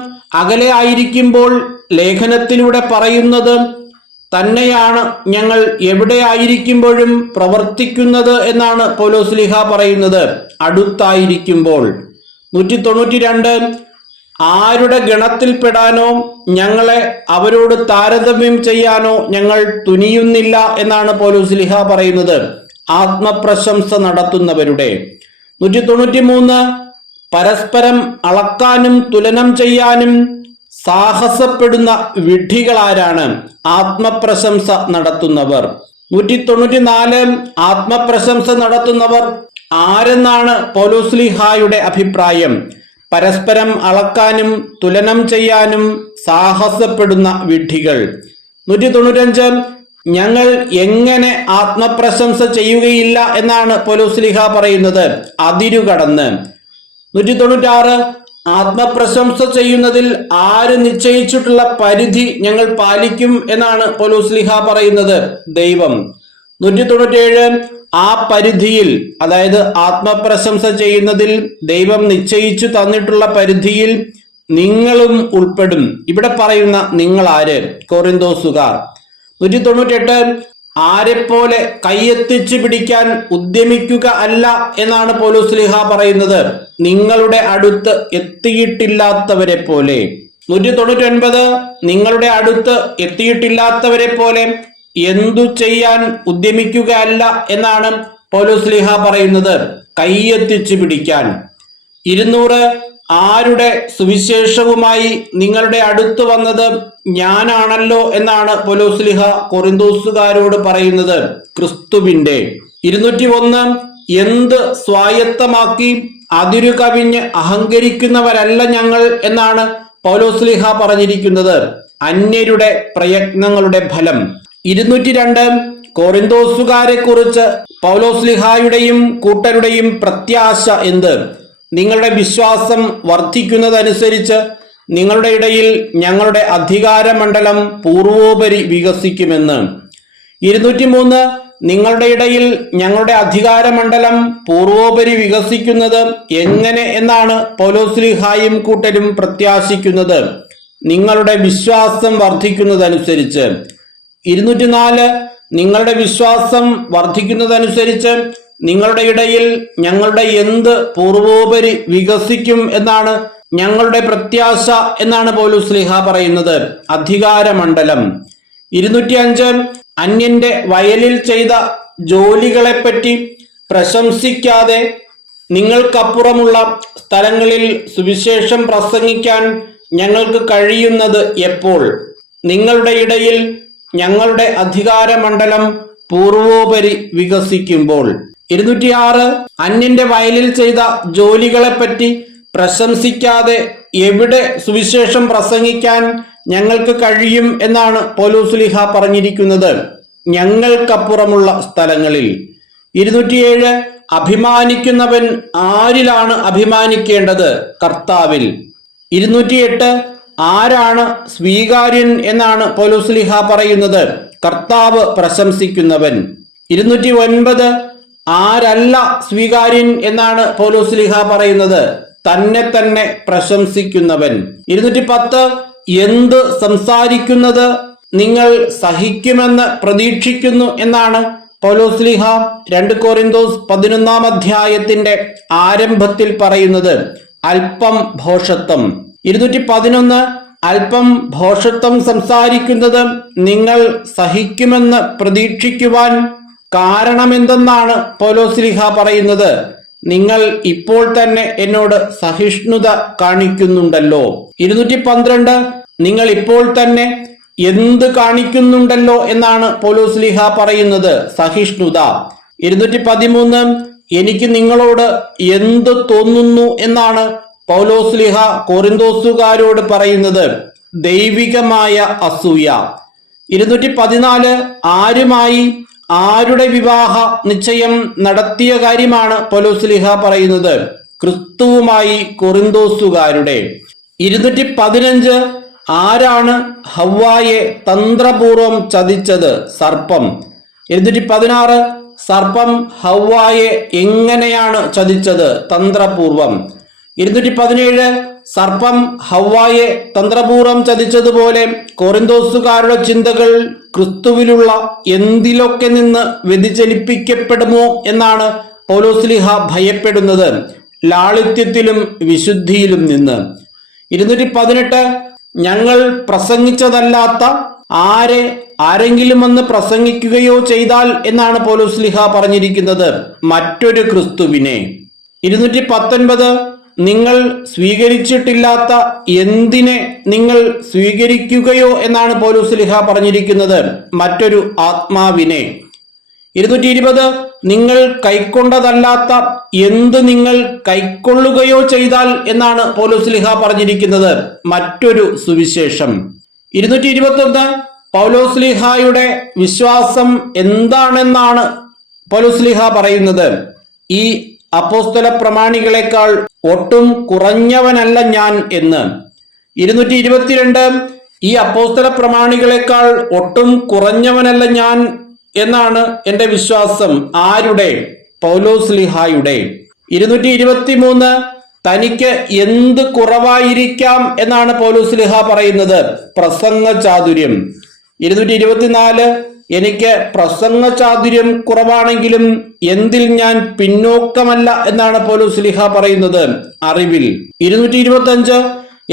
അകലെ ആയിരിക്കുമ്പോൾ ലേഖനത്തിലൂടെ പറയുന്നത് തന്നെയാണ് ഞങ്ങൾ എവിടെ ആയിരിക്കുമ്പോഴും പ്രവർത്തിക്കുന്നത് എന്നാണ് പൗലോസ് പറയുന്നത്? അടുത്തായിരിക്കുമ്പോൾ. 192 ആരുടെ ഗണത്തിൽപ്പെടാനോ ഞങ്ങളെ അവരോട് താരതമ്യം ചെയ്യാനോ ഞങ്ങൾ തുനിയുന്നില്ല എന്നാണ് പൗലോസ് പറയുന്നത്? ആത്മപ്രശംസ നടത്തുന്നവരുടെ. 193 പരസ്പരം അളക്കാനും തുലനം ചെയ്യാനും സാഹസപ്പെടുന്ന വിഡ്ഢികളാരാണ്? ആത്മപ്രശംസ നടത്തുന്നവർ. 194 ആത്മപ്രശംസ നടത്തുന്നവർ ആരെന്നാണ് പൗലോസ് അഭിപ്രായം? പരസ്പരം അളക്കാനും തുലനം ചെയ്യാനും സാഹസപ്പെടുന്ന വിഡ്ഢികൾ. 195 ഞങ്ങൾ എങ്ങനെ ആത്മപ്രശംസ ചെയ്യുകയില്ല എന്നാണ് പൗലോസ്ലീഹ പറയുന്നത്, അതിരുകടന്ന്. 196 ആത്മപ്രശംസ ചെയ്യുന്നതിൽ ആര് നിശ്ചയിച്ചിട്ടുള്ള പരിധി ഞങ്ങൾ പാലിക്കും എന്നാണ് പൗലോസ്ലീഹ പറയുന്നത്, ദൈവം. 197 ആ പരിധിയിൽ, അതായത് ആത്മപ്രശംസ ചെയ്യുന്നതിൽ ദൈവം നിശ്ചയിച്ചു തന്നിട്ടുള്ള പരിധിയിൽ നിങ്ങളും ഉൾപ്പെടും. ഇവിടെ പറയുന്ന നിങ്ങൾ ആര്? കൊറിന്തോസുകാർ. 198 ആരെപ്പോലെ കൈയെത്തിച്ചു പിടിക്കാൻ ഉദ്യമിക്കുക അല്ല എന്നാണ് പൗലോസ്ലീഹ പറയുന്നത്, നിങ്ങളുടെ അടുത്ത് എത്തിയിട്ടില്ലാത്തവരെ പോലെ. 199 നിങ്ങളുടെ അടുത്ത് എത്തിയിട്ടില്ലാത്തവരെ പോലെ എന്തു ചെയ്യാൻ ഉദ്യമിക്കുക അല്ല എന്നാണ് പൗലോസ്ലീഹ പറയുന്നത്, കൈയെത്തിച്ചു പിടിക്കാൻ. 200 ആരുടെ സുവിശേഷവുമായി നിങ്ങളുടെ അടുത്ത് വന്നത് ഞാനാണല്ലോ എന്നാണ് പൗലോസ്ലീഹ കൊറിന്തോസുകാരോട് പറയുന്നത്, ക്രിസ്തുവിന്റെ. 201 എന്ത് സ്വായത്തമാക്കി അതിരു കവിഞ്ഞ് അഹങ്കരിക്കുന്നവരല്ല ഞങ്ങൾ എന്നാണ് പൗലോസ്ലീഹ പറഞ്ഞിരിക്കുന്നത്, അന്യരുടെ പ്രയത്നങ്ങളുടെ ഫലം. 202 കൊറിന്തോസുകാരെ കുറിച്ച് പൗലോസ്ലീഹായുടെയും കൂട്ടരുടെയും പ്രത്യാശ എന്ത്? നിങ്ങളുടെ വിശ്വാസം വർദ്ധിക്കുന്നതനുസരിച്ച് നിങ്ങളുടെ ഇടയിൽ ഞങ്ങളുടെ അധികാരമണ്ഡലം പൂർവോപരി വികസിക്കുമെന്ന്. 203 നിങ്ങളുടെ ഇടയിൽ ഞങ്ങളുടെ അധികാരമണ്ഡലം പൂർവോപരി വികസിക്കുന്നത് എങ്ങനെ എന്നാണ് പൗലോസ്ലീഹായും കൂട്ടരും പ്രത്യാശിക്കുന്നത്, നിങ്ങളുടെ വിശ്വാസം വർദ്ധിക്കുന്നതനുസരിച്ച്. 204 നിങ്ങളുടെ വിശ്വാസം വർദ്ധിക്കുന്നതനുസരിച്ച് നിങ്ങളുടെ ഇടയിൽ ഞങ്ങളുടെ എന്ത് പൂർവോപരി വികസിക്കും എന്നാണ് ഞങ്ങളുടെ പ്രത്യാശ എന്നാണ് പൗലോസ്ലീഹ പറയുന്നത്, അധികാരമണ്ഡലം. 205 അന്യന്റെ വയലിൽ ചെയ്ത ജോലികളെപ്പറ്റി പ്രശംസിക്കാതെ നിങ്ങൾക്കപ്പുറമുള്ള സ്ഥലങ്ങളിൽ സുവിശേഷം പ്രസംഗിക്കാൻ ഞങ്ങൾക്ക് കഴിയുന്നത് എപ്പോൾ? നിങ്ങളുടെ ഇടയിൽ ഞങ്ങളുടെ അധികാരമണ്ഡലം പൂർവോപരി വികസിക്കുമ്പോൾ. 206 അന്യന്റെ വയലിൽ ചെയ്ത ജോലികളെപ്പറ്റി പ്രശംസിക്കാതെ എവിടെ സുവിശേഷം പ്രസംഗിക്കാൻ ഞങ്ങൾക്ക് കഴിയും എന്നാണ് പൗലോസ്ലീഹ പറഞ്ഞിരിക്കുന്നത്, ഞങ്ങൾക്കപ്പുറമുള്ള സ്ഥലങ്ങളിൽ. 207 അഭിമാനിക്കുന്നവൻ ആരിലാണ് അഭിമാനിക്കേണ്ടത്? കർത്താവിൽ. 208 ആരാണ് സ്വീകാര്യൻ എന്നാണ് പൗലോസ്ലീഹ പറയുന്നത്, കർത്താവ് പ്രശംസിക്കുന്നവൻ. 209 ആരല്ല സ്വീകാര്യൻ എന്നാണ് പൗലോസ്ലീഹ പറയുന്നത്, തന്നെ തന്നെ പ്രശംസിക്കുന്നവൻ. 210 എന്ത് സംസാരിക്കുന്നത് നിങ്ങൾ സഹിക്കുമെന്ന് പ്രതീക്ഷിക്കുന്നു എന്നാണ് പൗലോസ്ലീഹ 2 കൊരിന്തോസ് 11 അധ്യായത്തിന്റെ ആരംഭത്തിൽ പറയുന്നത്, അല്പം ഭോഷത്വം. 211 അല്പം ഭോഷത്വം സംസാരിക്കുന്നത് നിങ്ങൾ സഹിക്കുമെന്ന് പ്രതീക്ഷിക്കുവാൻ കാരണമെന്തെന്നാണ് പൗലോസ്ലീഹ പറയുന്നത്, നിങ്ങൾ ഇപ്പോൾ തന്നെ എന്നോട് സഹിഷ്ണുത കാണിക്കുന്നുണ്ടല്ലോ. 212 നിങ്ങൾ ഇപ്പോൾ തന്നെ എന്ത് കാണിക്കുന്നുണ്ടല്ലോ എന്നാണ് പൗലോസ്ലീഹ പറയുന്നത്, സഹിഷ്ണുത. 213 എനിക്ക് നിങ്ങളോട് എന്ത് തോന്നുന്നു എന്നാണ് പൗലോസ്ലീഹ കൊറിന്തോസുകാരോട് പറയുന്നത്, ദൈവികമായ അസൂയ. 214 ആരുമായി ആരുടെ വിവാഹ നിശ്ചയം നടത്തിയ കാര്യമാണ് പൗലോസ്ലീഹ പറയുന്നത്, ക്രിസ്തുവുമായി കൊറിന്തോസുകാരുടെ. 215 ആരാണ് ഹവ്വായെ തന്ത്രപൂർവം ചതിച്ചത്? സർപ്പം. 216 സർപ്പം ഹവ്വായെ എങ്ങനെയാണ് ചതിച്ചത്? തന്ത്രപൂർവം. 217 സർപ്പം ഹവ്വായെ തന്ത്രപൂർവം ചതിച്ചതുപോലെ കൊറിന്തോസുകാരുടെ ചിന്തകൾ ക്രിസ്തുവിലുള്ള എന്തിലൊക്കെ നിന്ന് വ്യതിചലിപ്പിക്കപ്പെടുമോ എന്നാണ് പൗലോസ്ലീഹ ഭയപ്പെടുന്നത്, ലാളിത്യത്തിലും വിശുദ്ധിയിലും നിന്ന്. 218 ഞങ്ങൾ പ്രസംഗിച്ചതല്ലാത്ത ആരെങ്കിലും വന്ന് പ്രസംഗിക്കുകയോ ചെയ്താൽ എന്നാണ് പൗലോസ്ലീഹ പറഞ്ഞിരിക്കുന്നത്, മറ്റൊരു ക്രിസ്തുവിനെ. 219 നിങ്ങൾ സ്വീകരിച്ചിട്ടില്ലാത്ത എന്തിനെ നിങ്ങൾ സ്വീകരിക്കുകയോ എന്നാണ് പൗലോസ്ലീഹ പറഞ്ഞിരിക്കുന്നത്, മറ്റൊരു ആത്മാവിനെ. 220 നിങ്ങൾ കൈക്കൊണ്ടതല്ലാത്ത എന്ത് നിങ്ങൾ കൈക്കൊള്ളുകയോ ചെയ്താൽ എന്നാണ് പൗലോസ്ലീഹ പറഞ്ഞിരിക്കുന്നത് മറ്റൊരു സുവിശേഷം. 221 പൗലോസ്ലീഹായുടെ വിശ്വാസം എന്താണെന്നാണ് പൗലോസ്ലീഹ പറയുന്നത്. ഈ അപ്പോസ്തല പ്രമാണികളെക്കാൾ ഒട്ടും കുറഞ്ഞവനല്ല ഞാൻ എന്ന്. 222 ഈ അപ്പോസ്തല പ്രമാണികളെക്കാൾ ഒട്ടും കുറഞ്ഞവനല്ല ഞാൻ എന്നാണ് എന്റെ വിശ്വാസം. ആരുടെ? പൗലോസ്ലീഹായുടെ. 223 തനിക്ക് എന്ത് കുറവായിരിക്കാം എന്നാണ് പൗലോസ്ലീഹ പറയുന്നത്. പ്രസംഗ ചാതുര്യം. 224 എനിക്ക് പ്രസംഗ ചാതുര്യം കുറവാണെങ്കിലും എന്തിൽ ഞാൻ പിന്നോക്കമല്ല എന്നാണ് പൗലോസ്ലീഹ പറയുന്നത്, അറിവിൽ. 225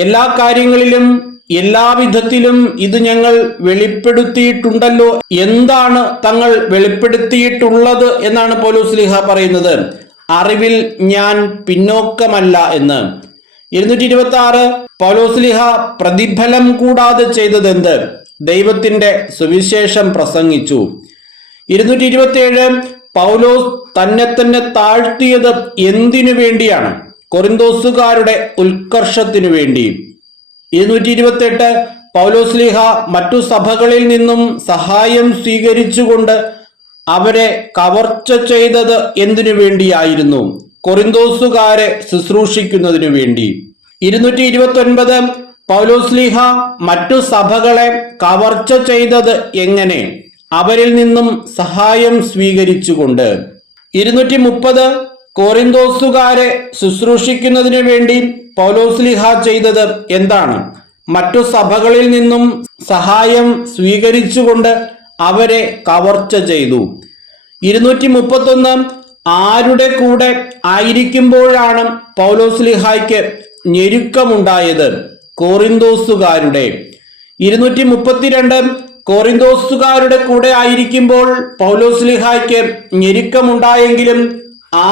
എല്ലാ കാര്യങ്ങളിലും എല്ലാവിധത്തിലും ഇത് ഞങ്ങൾ വെളിപ്പെടുത്തിയിട്ടുണ്ടല്ലോ. എന്താണ് തങ്ങൾ വെളിപ്പെടുത്തിയിട്ടുള്ളത് എന്നാണ് പൗലോസ്ലീഹ പറയുന്നത്, അറിവിൽ ഞാൻ പിന്നോക്കമല്ല എന്ന്. 226 പൗലോസ്ലീഹ പ്രതിഫലം കൂടാതെ ചെയ്തതെന്ത്? ദൈവത്തിന്റെ സുവിശേഷം പ്രസംഗിച്ചു. 227 പൗലോസ് തന്നെ താഴ്ത്തിയത് എന്തിനു വേണ്ടിയാണ്? കൊറിന്തോസുകാരുടെ ഉത്കർഷത്തിനു വേണ്ടി. 228 പൗലോസ്ലീഹ മറ്റു സഭകളിൽ നിന്നും സഹായം സ്വീകരിച്ചുകൊണ്ട് അവരെ കവർച്ച ചെയ്തത് എന്തിനു വേണ്ടിയായിരുന്നു? കൊറിന്തോസുകാരെ ശുശ്രൂഷിക്കുന്നതിനു വേണ്ടി. 229 പൗലോസ്ലീഹ മറ്റു സഭകളെ കവർച്ച ചെയ്തത് എങ്ങനെ? അവരിൽ നിന്നും സഹായം സ്വീകരിച്ചുകൊണ്ട്. 230 കൊറിന്തോസുകാരെ ശുശ്രൂഷിക്കുന്നതിന് വേണ്ടി പൗലോസ്ലീഹ ചെയ്തത് എന്താണ്? മറ്റു സഭകളിൽ നിന്നും സഹായം സ്വീകരിച്ചുകൊണ്ട് അവരെ കവർച്ച ചെയ്തു. 231 ആരുടെ കൂടെ ആയിരിക്കുമ്പോഴാണ് പൗലോസ്ലീഹായ്ക്ക് ഞെരുക്കമുണ്ടായത്? കൊറിന്തോസുകാരുടെ. 232 കൊറിന്തോസുകാരുടെ കൂടെ ആയിരിക്കുമ്പോൾ പൗലോസ്ലീഹായ്ക്ക് ഞെരുക്കമുണ്ടായെങ്കിലും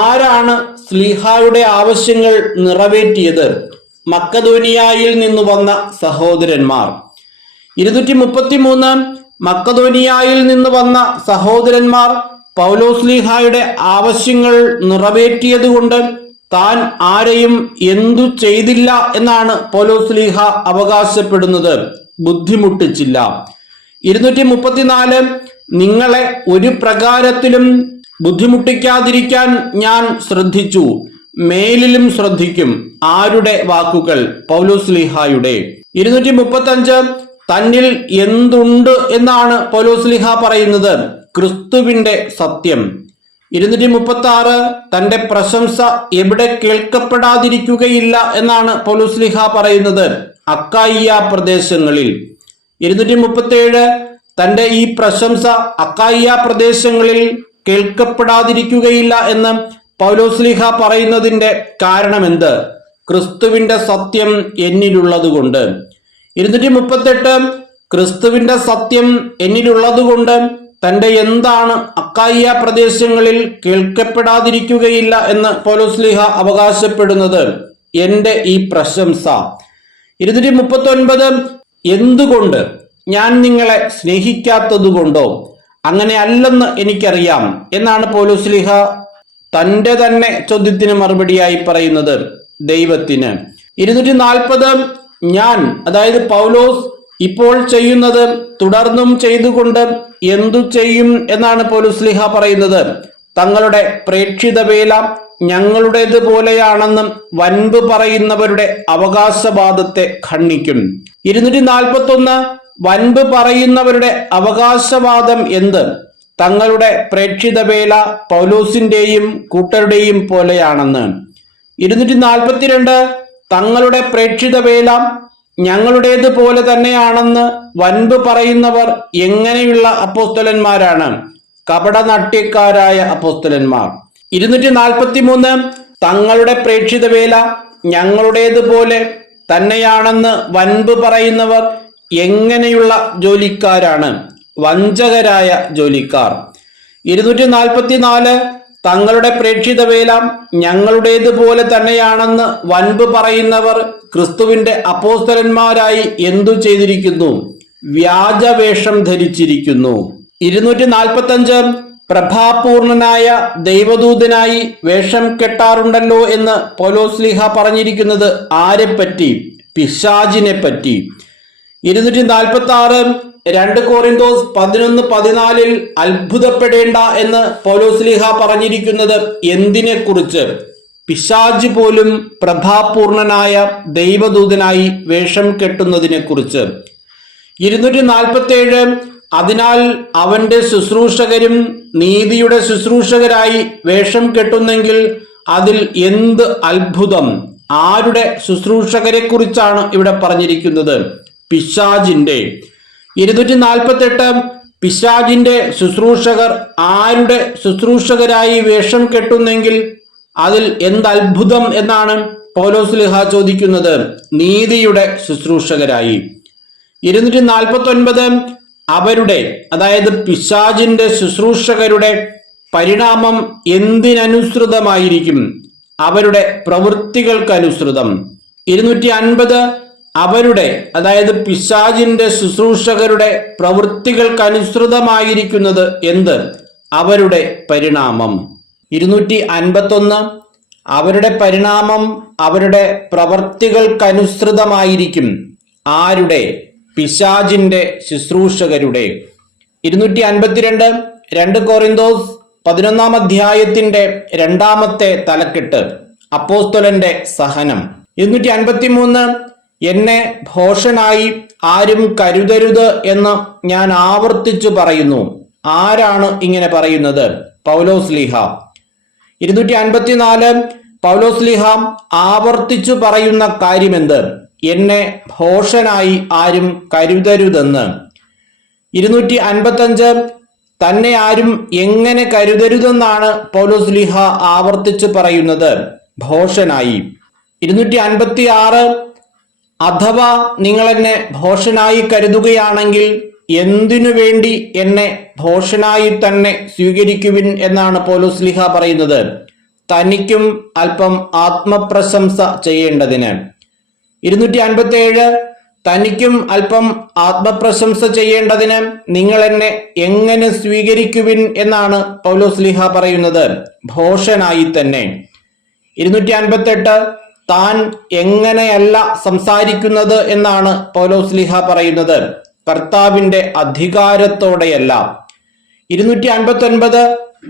ആരാണ് സ്ലീഹായുടെ ആവശ്യങ്ങൾ നിറവേറ്റിയത്? മക്കദോനിയായിൽ നിന്ന് വന്ന സഹോദരന്മാർ. 233 മക്കദോനിയായിൽ നിന്ന് വന്ന സഹോദരന്മാർ പൗലോസ്ലീഹായുടെ ആവശ്യങ്ങൾ നിറവേറ്റിയതുകൊണ്ട് താൻ ആരെയും എന്തു ചെയ്തില്ല എന്നാണ് പൗലോസ്ലീഹ അവകാശപ്പെടുന്നത്. ബുദ്ധിമുട്ടിച്ചില്ല. 234 നിങ്ങളെ ഒരു പ്രകാരത്തിലും ബുദ്ധിമുട്ടിക്കാതിരിക്കാൻ ഞാൻ ശ്രദ്ധിച്ചു, മേലിലും ശ്രദ്ധിക്കും. ആരുടെ വാക്കുകൾ? പൗലോസ്ലീഹായുടെ. 235 തന്നിൽ എന്തുണ്ട് എന്നാണ് പൗലോസ്ലീഹ പറയുന്നത്? ക്രിസ്തുവിന്റെ സത്യം. 236 തന്റെ പ്രശംസ എവിടെ കേൾക്കപ്പെടാതിരിക്കുകയില്ല എന്നാണ് പൗലോസ്ലീഹ പറയുന്നത്? അക്കായിയ പ്രദേശങ്ങളിൽ. 237 തന്റെ ഈ പ്രശംസ അക്കായിയ പ്രദേശങ്ങളിൽ കേൾക്കപ്പെടാതിരിക്കുകയില്ല എന്ന് പൗലോസ്ലീഹ പറയുന്നതിന്റെ കാരണമെന്ത്? ക്രിസ്തുവിന്റെ സത്യം എന്നിലുള്ളതുകൊണ്ട്. 238 ക്രിസ്തുവിന്റെ സത്യം എന്നിലുള്ളതുകൊണ്ട് തന്റെ എന്താണ് അക്കായിയ പ്രദേശങ്ങളിൽ കേൾക്കപ്പെടാതിരിക്കുകയില്ല എന്ന് പൗലോസ്ലീഹ അവകാശപ്പെടുന്നത്? എന്റെ ഈ പ്രശംസ. 239 എന്തുകൊണ്ട്? ഞാൻ നിങ്ങളെ സ്നേഹിക്കാത്തതുകൊണ്ടോ? അങ്ങനെ അല്ലെന്ന് എനിക്കറിയാം എന്നാണ് പൗലോസ്ലീഹ തന്റെ തന്നെ ചോദ്യത്തിന് മറുപടിയായി പറയുന്നത് ദൈവത്തിന്. 240 ഞാൻ, അതായത് പൗലോസ് ഇപ്പോൾ ചെയ്യുന്നത് തുടർന്നും ചെയ്തുകൊണ്ട് എന്തു ചെയ്യും എന്നാണ് പൗലോസ്ലീഹ പറയുന്നത്? തങ്ങളുടെ പ്രേക്ഷിത വേല ഞങ്ങളുടേത് പോലെയാണെന്ന് വൻപ് പറയുന്നവരുടെ അവകാശവാദത്തെ ഖണ്ഡിക്കും. 241 വൻപ് പറയുന്നവരുടെ അവകാശവാദം എന്ത്? തങ്ങളുടെ പ്രേക്ഷിത വേല പൗലോസിന്റെയും കൂട്ടരുടെയും പോലെയാണെന്ന്. 242 തങ്ങളുടെ പ്രേക്ഷിത വേല ഞങ്ങളുടേത് പോലെ തന്നെയാണെന്ന് വൻപ് പറയുന്നവർ എങ്ങനെയുള്ള അപ്പോസ്തലന്മാരാണ്? കപടനാട്യക്കാരായ അപ്പോസ്തലന്മാർ. 243 തങ്ങളുടെ പ്രേക്ഷിത വേല ഞങ്ങളുടേതുപോലെ തന്നെയാണെന്ന് വൻപ് പറയുന്നവർ എങ്ങനെയുള്ള ജോലിക്കാരാണ്? വഞ്ചകരായ ജോലിക്കാർ. 244 തങ്ങളുടെ പ്രേക്ഷിത വേല ഞങ്ങളുടേതുപോലെ തന്നെയാണെന്ന് വൻപ് പറയുന്നവർ ക്രിസ്തുവിന്റെ അപ്പോസ്തലന്മാരായി എന്തു ചെയ്തിരിക്കുന്നു? വ്യാജവേഷം ധരിച്ചിരിക്കുന്നു. 245 പ്രഭാപൂർണനായ ദൈവദൂതനായി വേഷം കെട്ടാറുണ്ടല്ലോ എന്ന് പൗലോസ്ലീഹ പറഞ്ഞിരിക്കുന്നത് ആരെപ്പറ്റി? പിശാചിനെ പറ്റി. 246 2 കൊരിന്തോസ് 11:14 അത്ഭുതപ്പെടേണ്ട എന്ന് പൗലോസ്ലീഹ പറഞ്ഞിരിക്കുന്നത് എന്തിനെ കുറിച്ച്? പിശാച് പോലും പ്രഭാപൂർണനായ ദൈവദൂതനായി വേഷം കെട്ടുന്നതിനെ കുറിച്ച്. 247 അതിനാൽ അവന്റെ ശുശ്രൂഷകരും നീതിയുടെ ശുശ്രൂഷകരായി വേഷം കെട്ടുന്നെങ്കിൽ അതിൽ എന്ത് അത്ഭുതം! ആരുടെ ശുശ്രൂഷകരെ കുറിച്ചാണ് ഇവിടെ പറഞ്ഞിരിക്കുന്നത്? പിശാചിന്റെ. 248 പിശാചിന്റെ ശുശ്രൂഷകർ ആരുടെ ശുശ്രൂഷകരായി വേഷം കെട്ടുന്നെങ്കിൽ അതിൽ എന്ത് അത്ഭുതം എന്നാണ് പൗലോസ്ലീഹ ചോദിക്കുന്നത്? നീതിയുടെ ശുശ്രൂഷകരായി. 249 അവരുടെ, അതായത് പിശാചിന്റെ ശുശ്രൂഷകരുടെ പരിണാമം എന്തിനനുസൃതമായിരിക്കും? അവരുടെ പ്രവൃത്തികൾക്കനുസൃതം. 250 അവരുടെ, അതായത് പിശാചിന്റെ ശുശ്രൂഷകരുടെ പ്രവൃത്തികൾക്കനുസൃതമായിരിക്കുന്നത് എന്ത്? അവരുടെ പരിണാമം. 251 അവരുടെ പരിണാമം അവരുടെ പ്രവൃത്തികൾക്കനുസൃതമായിരിക്കും. ആരുടെ? പിശാചിന്റെ ശുശ്രൂഷകരുടെ. 252 2 കൊരിന്തോസ് 11 രണ്ടാമത്തെ തലക്കെട്ട് അപ്പോസ്തലന്റെ സഹനം. 253 എന്നെ ഭോഷനായി ആരും കരുതരുത് എന്ന് ഞാൻ ആവർത്തിച്ചു പറയുന്നു. ആരാണ് ഇങ്ങനെ പറയുന്നത്? പൗലോസ്ലീഹ. 254 പൗലോസ്ലീഹ ആവർത്തിച്ചു പറയുന്ന കാര്യമെന്ത്? എന്നെ ഭോഷനായി ആരും കരുതരുതെന്ന്. 255 തന്നെ ആരും എങ്ങനെ കരുതരുതെന്നാണ് പൗലോസ്ലീഹ ആവർത്തിച്ചു പറയുന്നത്? ഭോഷനായി. 256 അഥവാ നിങ്ങൾ എന്നെ ഭോഷനായി കരുതുകയാണെങ്കിൽ എന്തിനു വേണ്ടി എന്നെ ഭോഷനായി തന്നെ സ്വീകരിക്കുവിൻ എന്നാണ് പൗലോസ്ലീഹ പറയുന്നത്? തനിക്കും അല്പം ആത്മപ്രശംസ ചെയ്യേണ്ടതിന്. 257 തനിക്കും അല്പം ആത്മപ്രശംസ ചെയ്യേണ്ടതിന് നിങ്ങൾ എന്നെ എങ്ങനെ സ്വീകരിക്കുവിൻ എന്നാണ് പൗലോസ്ലീഹ പറയുന്നത്? ഭോഷനായി തന്നെ. 258 താൻ എങ്ങനെയല്ല സംസാരിക്കുന്നത് എന്നാണ് പൗലോസ്ലീഹ പറയുന്നത്? കർത്താവിന്റെ അധികാരത്തോടെയല്ല. 259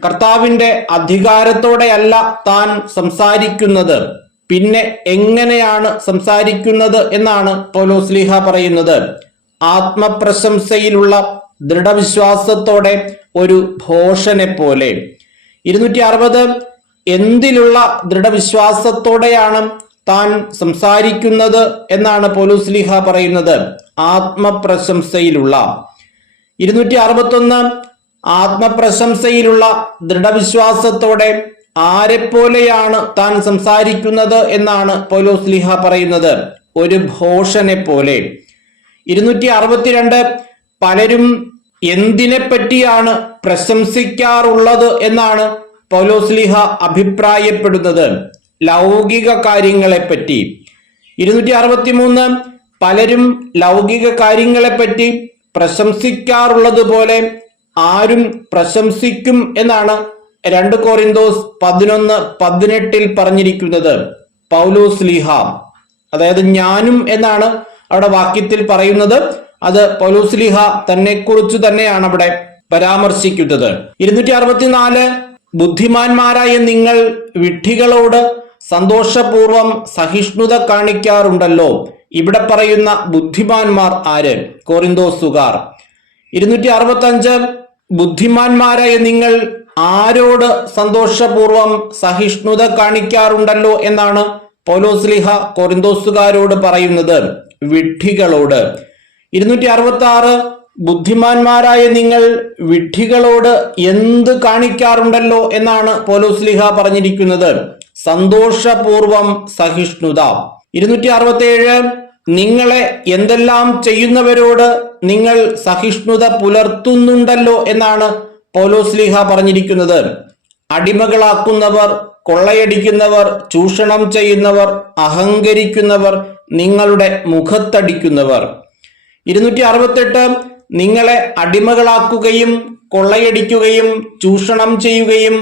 കർത്താവിന്റെ അധികാരത്തോടെയല്ല താൻ സംസാരിക്കുന്നത്, പിന്നെ എങ്ങനെയാണ് സംസാരിക്കുന്നത് എന്നാണ് പൗലോസ്ലീഹ പറയുന്നത്? ആത്മപ്രശംസയിലുള്ള ദൃഢവിശ്വാസത്തോടെ ഒരു ഭോഷനെ പോലെ. 260 എന്തിലുള്ള ദൃഢവിശ്വാസത്തോടെയാണ് താൻ സംസാരിക്കുന്നത് എന്നാണ് പൗലോസ്ലീഹ പറയുന്നത്? ആത്മപ്രശംസയിലുള്ള. 261 ആത്മപ്രശംസയിലുള്ള ദൃഢവിശ്വാസത്തോടെ ആരെപ്പോലെയാണ് താൻ സംസാരിക്കുന്നത് എന്നാണ് പൗലോസ്ലീഹ പറയുന്നത്? ഒരു ഭോഷനെ പോലെ. 262 പലരും എന്തിനെ പറ്റിയാണ് പ്രശംസിക്കാറുള്ളത് എന്നാണ് പൗലോസ്ലീഹ അഭിപ്രായപ്പെടുന്നത്? ലൗകിക കാര്യങ്ങളെപ്പറ്റി. 263 പലരും ലൗകിക കാര്യങ്ങളെപ്പറ്റി പ്രശംസിക്കാറുള്ളത് പോലെ ആരും പ്രശംസിക്കും എന്നാണ് 2 കൊരിന്തോസ് 11:18 പറഞ്ഞിരിക്കുന്നത്. പൗലോസ്ലീഹ, അതായത് ഞാനും എന്നാണ് അവിടെ വാക്യത്തിൽ പറയുന്നത്. അത് പൗലോസ്ലീഹ തന്നെ കുറിച്ച് തന്നെയാണ് അവിടെ പരാമർശിക്കുന്നത്. 264 ബുദ്ധിമാന്മാരായ നിങ്ങൾ വിഡ്ഢികളോട് സന്തോഷപൂർവം സഹിഷ്ണുത കാണിക്കാറുണ്ടല്ലോ. ഇവിടെ പറയുന്ന ബുദ്ധിമാന്മാർ ആര്? കൊറിന്തോസുകാർ. 265 ബുദ്ധിമാന്മാരായ നിങ്ങൾ ആരോട് സന്തോഷപൂർവം സഹിഷ്ണുത കാണിക്കാറുണ്ടല്ലോ എന്നാണ് പൗലോസ്ലീഹ കൊറിന്തോസുകാരോട് പറയുന്നത്? വിഡ്ഢികളോട്. 266 ബുദ്ധിമാന്മാരായ നിങ്ങൾ വിഡ്ഢികളോട് എന്ത് കാണിക്കാറുണ്ടല്ലോ എന്നാണ് പൗലോസ്ലീഹ പറഞ്ഞിരിക്കുന്നത്? സന്തോഷപൂർവം സഹിഷ്ണുത. 267 നിങ്ങളെ എന്തെല്ലാം ചെയ്യുന്നവരോട് നിങ്ങൾ സഹിഷ്ണുത പുലർത്തുന്നുണ്ടല്ലോ എന്നാണ് പൗലോസ്ലീഹ പറഞ്ഞിരിക്കുന്നത്? അടിമകളാക്കുന്നവർ, കൊള്ളയടിക്കുന്നവർ, ചൂഷണം ചെയ്യുന്നവർ, അഹങ്കരിക്കുന്നവർ, നിങ്ങളുടെ മുഖത്തടിക്കുന്നവർ. 268 നിങ്ങളെ അടിമകളാക്കുകയും കൊള്ളയടിക്കുകയും ചൂഷണം ചെയ്യുകയും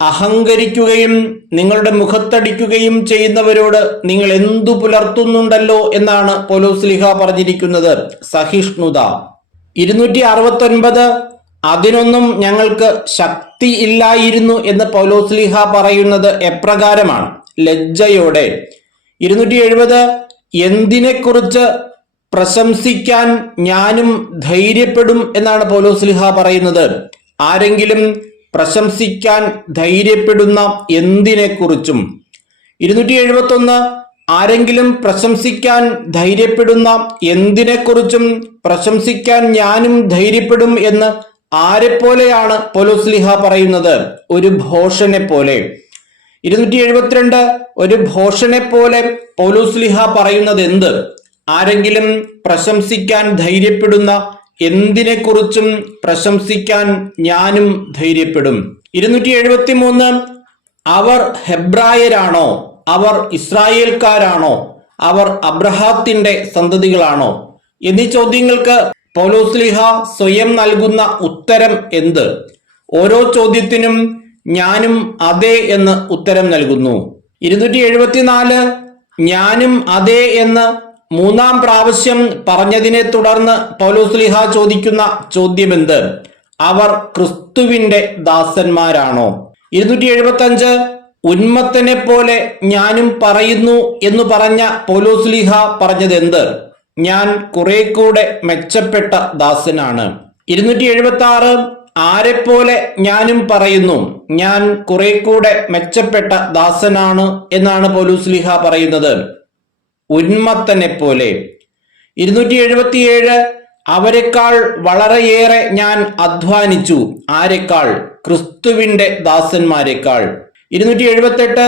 അഹങ്കരിക്കുകയും നിങ്ങളുടെ മുഖത്തടിക്കുകയും ചെയ്യുന്നവരോട് നിങ്ങൾ എന്തു പുലർത്തുന്നുണ്ടല്ലോ എന്നാണ് പൗലോസ്ലീഹ പറഞ്ഞിരിക്കുന്നത്. സഹിഷ്ണുത. 269 അതിനൊന്നും ഞങ്ങൾക്ക് ശക്തി ഇല്ലായിരുന്നു എന്ന് പൗലോസ്ലീഹ പറയുന്നത് എപ്രകാരമാണ്? ലജ്ജയോടെ. 270 എന്തിനെക്കുറിച്ച് പ്രശംസിക്കാൻ ഞാനും ധൈര്യപ്പെടും എന്നാണ് പൗലോസ്ലീഹ പറയുന്നത്. ആരെങ്കിലും പ്രശംസിക്കാൻ ധൈര്യപ്പെടുന്ന എന്തിനെക്കുറിച്ചും. 271 ആരെങ്കിലും പ്രശംസിക്കാൻ ധൈര്യപ്പെടുന്ന എന്തിനെക്കുറിച്ചും പ്രശംസിക്കാൻ ഞാനും ധൈര്യപ്പെടും എന്ന് ആരെപ്പോലെയാണ് പൗലോസ്ലീഹ പറയുന്നത്? ഒരു ഭോഷനെ പോലെ. 272 ഒരു ഭോഷനെ പോലെ പൗലോസ്ലീഹ പറയുന്നത് എന്ത്? ആരെങ്കിലും പ്രശംസിക്കാൻ ധൈര്യപ്പെടുന്ന എന്തിനെക്കുറിച്ചും പ്രശംസിക്കാൻ ഞാനും ധൈര്യപ്പെടും. 273 അവർ ഹെബ്രായരാണോ? അവർ ഇസ്രായേൽക്കാരാണോ? അവർ അബ്രഹാത്തിന്റെ സന്തതികളാണോ? എന്നീ ചോദ്യങ്ങൾക്ക് പൗലോസ്ലീഹ സ്വയം നൽകുന്ന ഉത്തരം എന്ത്? ഓരോ ചോദ്യത്തിനും ഞാനും അതെ എന്ന് ഉത്തരം നൽകുന്നു. 274 ഞാനും അതെ എന്ന് മൂന്നാം പ്രാവശ്യം പറഞ്ഞതിനെ തുടർന്ന് പൗലോസ്ലീഹ ചോദിക്കുന്ന ചോദ്യമെന്ത്? അവർ ക്രിസ്തുവിന്റെ ദാസന്മാരാണോ? 275 ഉന്മത്തനെ പോലെ ഞാനും പറയുന്നു എന്ന് പറഞ്ഞ പൗലോസ്ലീഹ പറഞ്ഞതെന്ത്? ഞാൻ കുറെ കൂടെ മെച്ചപ്പെട്ട ദാസനാണ്. 276 ആരെപ്പോലെ ഞാനും പറയുന്നു, ഞാൻ കുറെ കൂടെ മെച്ചപ്പെട്ട ദാസനാണ് എന്നാണ് പൗലോസ്ലീഹ പറയുന്നത്. ഉന്മത്തനെ പോലെ. 277 അവരെക്കാൾ വളരെയേറെ ഞാൻ അധ്വാനിച്ചു. ആരെക്കാൾ? ക്രിസ്തുവിന്റെ ദാസന്മാരെക്കാൾ. 278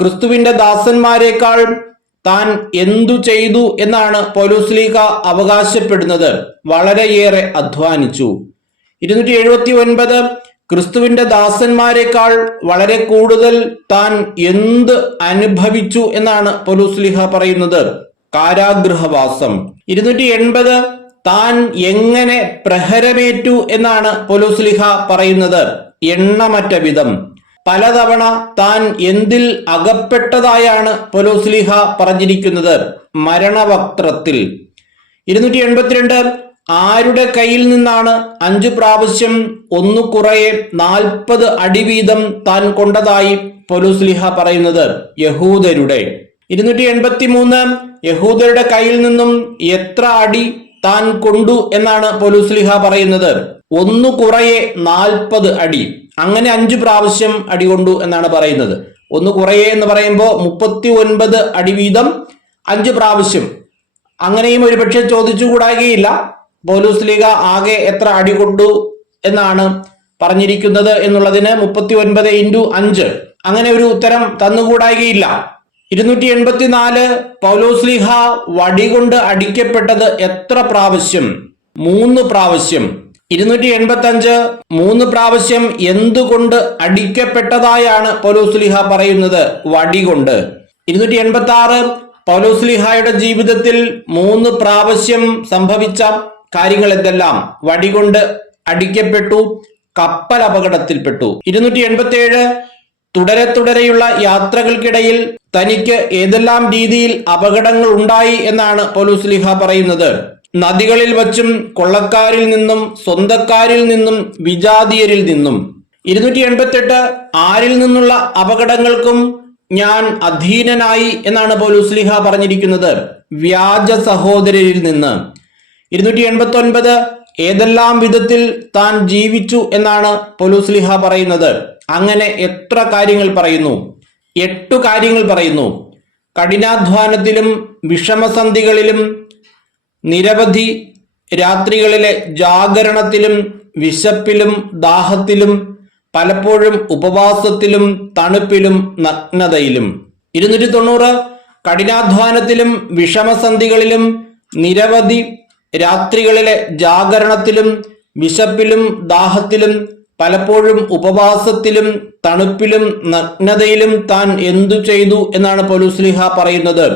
ക്രിസ്തുവിന്റെ ദാസന്മാരെക്കാൾ താൻ എന്തു ചെയ്തു എന്നാണ് പൗലോസ്ലീഹ അവകാശപ്പെടുന്നത്? വളരെയേറെ അധ്വാനിച്ചു. 279 ക്രിസ്തുവിന്റെ ദാസന്മാരെക്കാൾ വളരെ കൂടുതൽ താൻ എന്ത് അനുഭവിച്ചു എന്നാണ് പൗലോസ്ലീഹ പറയുന്നത്? കാരാഗൃഹവാസം. 280 താൻ എങ്ങനെ പ്രഹരമേറ്റു എന്നാണ് പൗലോസ്ലീഹ പറയുന്നത്? എണ്ണമറ്റ വിധം. പലതവണ താൻ എന്തിൽ അകപ്പെട്ടതായാണ് പൗലോസ്ലീഹ പറഞ്ഞിരിക്കുന്നത്? മരണവക്ത്രത്തിൽ. 282 ആരുടെ കയ്യിൽ നിന്നാണ് 5 പ്രാവശ്യം ഒന്നു കുറയെ 40 അടി വീതം താൻ കൊണ്ടതായി പൗലോസ്ലീഹ പറയുന്നത്? യഹൂദരുടെ. 283 യഹൂദരുടെ കയ്യിൽ നിന്നും എത്ര അടി താൻ കൊണ്ടു എന്നാണ് പൗലോസ്ലീഹ പറയുന്നത്? ഒന്നു കുറയെ 40 അടി. അങ്ങനെ 5 പ്രാവശ്യം അടി കൊണ്ടു എന്നാണ് പറയുന്നത്. ഒന്ന് കുറയെ എന്ന് പറയുമ്പോൾ 39 അടി വീതം 5 പ്രാവശ്യം. അങ്ങനെയും ഒരുപക്ഷെ ചോദിച്ചുകൂടാകുകയില്ല പൗലോസ്ലീഹ ആകെ എത്ര അടി കൊണ്ടു എന്നാണ് പറഞ്ഞിരിക്കുന്നത് എന്നുള്ളതിന് 39 × 5 അങ്ങനെ ഒരു ഉത്തരം തന്നുകൂടാകുകയില്ല. 284 പൗലോസ്ലീഹ വടികൊണ്ട് അടിക്കപ്പെട്ടത് എത്ര പ്രാവശ്യം? 3 പ്രാവശ്യം. 285 3 പ്രാവശ്യം എന്തുകൊണ്ട് അടിക്കപ്പെട്ടതായാണ് പൗലോസ്ലീഹ പറയുന്നത്? വടികൊണ്ട്. 286 പൗലോസ്ലീഹായുടെ ജീവിതത്തിൽ 3 പ്രാവശ്യം സംഭവിച്ച കാര്യങ്ങൾ എന്തെല്ലാം? വടികൊണ്ട് അടിക്കപ്പെട്ടു, കപ്പൽ അപകടത്തിൽപ്പെട്ടു. 287 തുടരെയുള്ള യാത്രകൾക്കിടയിൽ തനിക്ക് ഏതെല്ലാം രീതിയിൽ അപകടങ്ങൾ ഉണ്ടായി എന്നാണ് പൗലോസ്ലീഹ പറയുന്നത്? നദികളിൽ വച്ചും, കൊള്ളക്കാരിൽ നിന്നും, സ്വന്തക്കാരിൽ നിന്നും, വിജാതീയരിൽ നിന്നും. 288 ആരിൽ നിന്നുള്ള അപകടങ്ങൾക്കും ഞാൻ അധീനനായി എന്നാണ് പൗലോസ്ലീഹ പറഞ്ഞിരിക്കുന്നത്? വ്യാജ സഹോദരരിൽ നിന്ന്. 289 ഏതെല്ലാം വിധത്തിൽ താൻ ജീവിച്ചു എന്നാണ് പൗലോസ്ലീഹ പറയുന്നത്? അങ്ങനെ എത്ര കാര്യങ്ങൾ പറയുന്നു? 8 കാര്യങ്ങൾ പറയുന്നു. കഠിനാധ്വാനത്തിലും വിഷമസന്ധികളിലും നിരവധി രാത്രികളിലെ ജാഗരണത്തിലും വിശപ്പിലും ദാഹത്തിലും പലപ്പോഴും ഉപവാസത്തിലും തണുപ്പിലും നഗ്നതയിലും. 290 കഠിനാധ്വാനത്തിലും വിഷമസന്ധികളിലും നിരവധി രാത്രികളിലെ ജാഗരണത്തിലും വിശപ്പിലും ദാഹത്തിലും പലപ്പോഴും ഉപവാസത്തിലും തണുപ്പിലും നഗ്നതയിലും താൻ എന്തു ചെയ്തു എന്നാണ് പൗലോസ്ലീഹ പറയുന്നത്?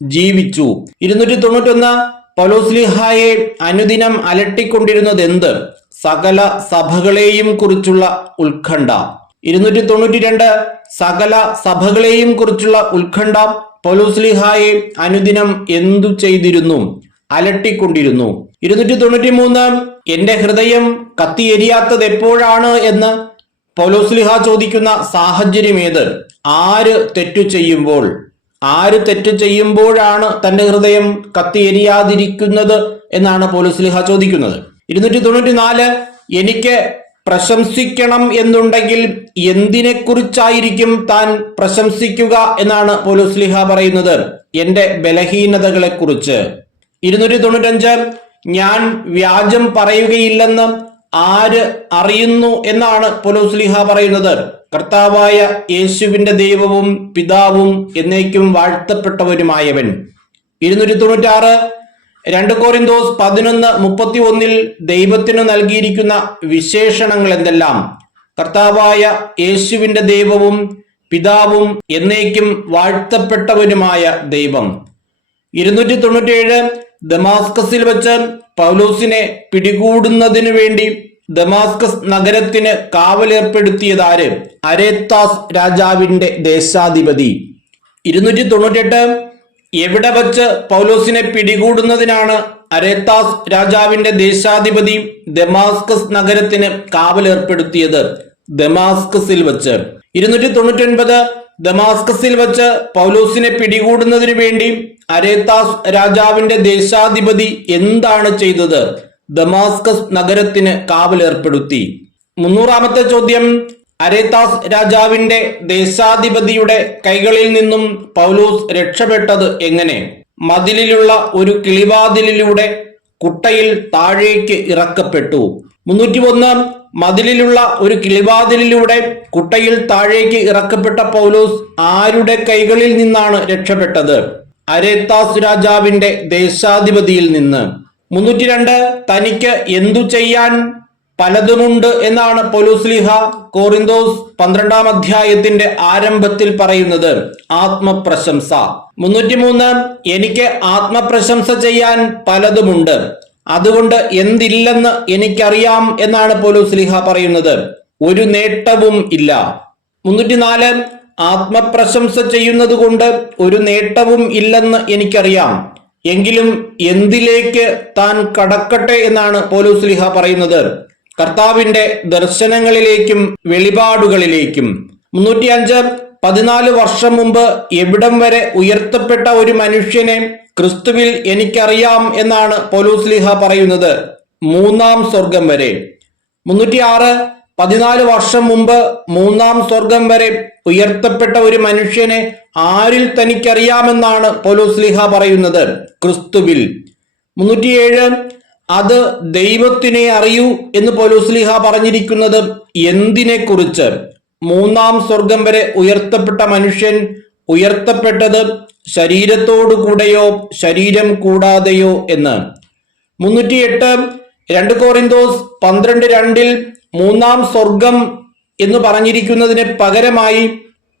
ജീവിച്ചു. 291 പൗലോസ്ലീഹായെ അനുദിനം അലട്ടിക്കൊണ്ടിരുന്നത് എന്ത്? സകല സഭകളെയും കുറിച്ചുള്ള ഉത്കണ്ഠ. 292 സകല സഭകളെയും കുറിച്ചുള്ള ഉത്കണ്ഠ പൗലോസ്ലീഹായെ അനുദിനം എന്തു ചെയ്തിരുന്നു? അലട്ടിക്കൊണ്ടിരുന്നു. 293 എന്റെ ഹൃദയം കത്തിയെരിയാത്തത് എപ്പോഴാണ് എന്ന് പൗലോസ്ലീഹ ചോദിക്കുന്ന സാഹചര്യം ഏത്? ആര് തെറ്റു ചെയ്യുമ്പോഴാണ് തന്റെ ഹൃദയം കത്തിയെരിയാതിരിക്കുന്നത് എന്നാണ് പൗലോസ്ലീഹ ചോദിക്കുന്നത്. 294 എനിക്ക് പ്രശംസിക്കണം എന്നുണ്ടെങ്കിൽ എന്തിനെക്കുറിച്ചായിരിക്കും താൻ പ്രശംസിക്കുക എന്നാണ് പൗലോസ്ലീഹ പറയുന്നത്? എന്റെ ബലഹീനതകളെ കുറിച്ച്. 295 ഞാൻ വ്യാജം പറയുകയില്ലെന്ന് ആര് അറിയുന്നു എന്നാണ് പൗലോസ്ലീഹ പറയുന്നത്? കർത്താവായ യേശുവിന്റെ ദൈവവും പിതാവും എന്നേക്കും വാഴ്ത്തപ്പെട്ടവരുമായവൻ. 296 2 കൊരിന്തോസ് 11:31 ദൈവത്തിന് നൽകിയിരിക്കുന്ന വിശേഷണങ്ങൾ എന്തെല്ലാം? കർത്താവായ യേശുവിന്റെ ദൈവവും പിതാവും എന്നേക്കും വാഴ്ത്തപ്പെട്ടവനുമായ ദൈവം. 297 ദമാസ്കസിൽ വെച്ച് പൗലോസിനെ പിടികൂടുന്നതിനു വേണ്ടി ദമാസ്കസ് നഗരത്തിന് കാവലേർപ്പെടുത്തിയതാര്? അരേത്താസ് രാജാവിന്റെ ദേശാധിപതി. 298 എവിടെ വച്ച് പൗലോസിനെ പിടികൂടുന്നതിനാണ് അരേത്താസ് രാജാവിന്റെ ദേശാധിപതി ദമാസ്കസ് നഗരത്തിന് കാവലേർപ്പെടുത്തിയത്? ദമാസ്കസിൽ വച്ച്. 299 ദമാസ്കസിൽ വച്ച് പൗലോസിനെ പിടികൂടുന്നതിന് വേണ്ടി അരേത്താസ് രാജാവിന്റെ ദേശാധിപതി എന്താണ് ചെയ്തത്? ദമാസ്കസ് നഗരത്തിന് കാവലേർപ്പെടുത്തി. 300-ാമത്തെ ചോദ്യം, അരേത്താസ് രാജാവിന്റെ ദേശാധിപതിയുടെ കൈകളിൽ നിന്നും പൗലോസ് രക്ഷപ്പെട്ടത് എങ്ങനെ? മതിലിലുള്ള ഒരു കിളിവാതിലിലൂടെ കുട്ടയിൽ താഴേക്ക് ഇറക്കപ്പെട്ടു. 301 മതിലിലുള്ള ഒരു കിളിവാതിലിലൂടെ കുട്ടയിൽ താഴേക്ക് ഇറക്കപ്പെട്ട പൗലോസ് ആരുടെ കൈകളിൽ നിന്നാണ് രക്ഷപ്പെട്ടത്? അരേത്താസ് രാജാവിന്റെ ദേശാധിപതിയിൽ നിന്ന്. 302 തനിക്ക് എന്തു ചെയ്യാൻ പലതുമുണ്ട് എന്നാണ് പൗലോസ്ലീഹ കൊറിന്തോസ് 12-ാം അധ്യായത്തിന്റെ ആരംഭത്തിൽ പറയുന്നത്. ആത്മപ്രശംസ. 303 എനിക്ക് ആത്മപ്രശംസ ചെയ്യാൻ പലതുമുണ്ട്, അതുകൊണ്ട് എന്തില്ലെന്ന് എനിക്കറിയാം എന്നാണ് പൗലോസ്ലീഹ പറയുന്നത്. ഒരു നേട്ടവും ഇല്ല. 304 ആത്മപ്രശംസ ചെയ്യുന്നത് കൊണ്ട് ഒരു നേട്ടവും ഇല്ലെന്ന് എനിക്കറിയാം, എങ്കിലും എന്തിലേക്ക് താൻ കടക്കട്ടെ എന്നാണ് പൗലോസ്ലീഹ പറയുന്നത്? കർത്താവിന്റെ ദർശനങ്ങളിലേക്കും വെളിപാടുകളിലേക്കും. 305 14 വർഷം മുമ്പ് എവിടം വരെ ഉയർത്തപ്പെട്ട ഒരു മനുഷ്യനെ ക്രിസ്തുവിൽ എനിക്കറിയാം എന്നാണ് പൗലോസ്ലീഹ പറയുന്നത്? 3-ാം സ്വർഗം വരെ. 306 14 വർഷം മുമ്പ് 3-ാം സ്വർഗം വരെ ഉയർത്തപ്പെട്ട ഒരു മനുഷ്യനെ ആരിൽ തനിക്കറിയാമെന്നാണ് പൗലോസ്ലീഹ പറയുന്നത്? ക്രിസ്തുവിൽ. 307 അത് ദൈവത്തിനെ അറിയൂ എന്ന് പൗലോസ്ലീഹ പറഞ്ഞിരിക്കുന്നത് എന്തിനെ കുറിച്ച്? 3-ാം സ്വർഗം വരെ ഉയർത്തപ്പെട്ട മനുഷ്യൻ ഉയർത്തപ്പെട്ടത് ശരീരത്തോടു കൂടെയോ ശരീരം കൂടാതെയോ എന്ന്. 308 2 കൊരിന്തോസ് 12:2 3-ാം സ്വർഗം എന്ന് പറഞ്ഞിരിക്കുന്നതിന് പകരമായി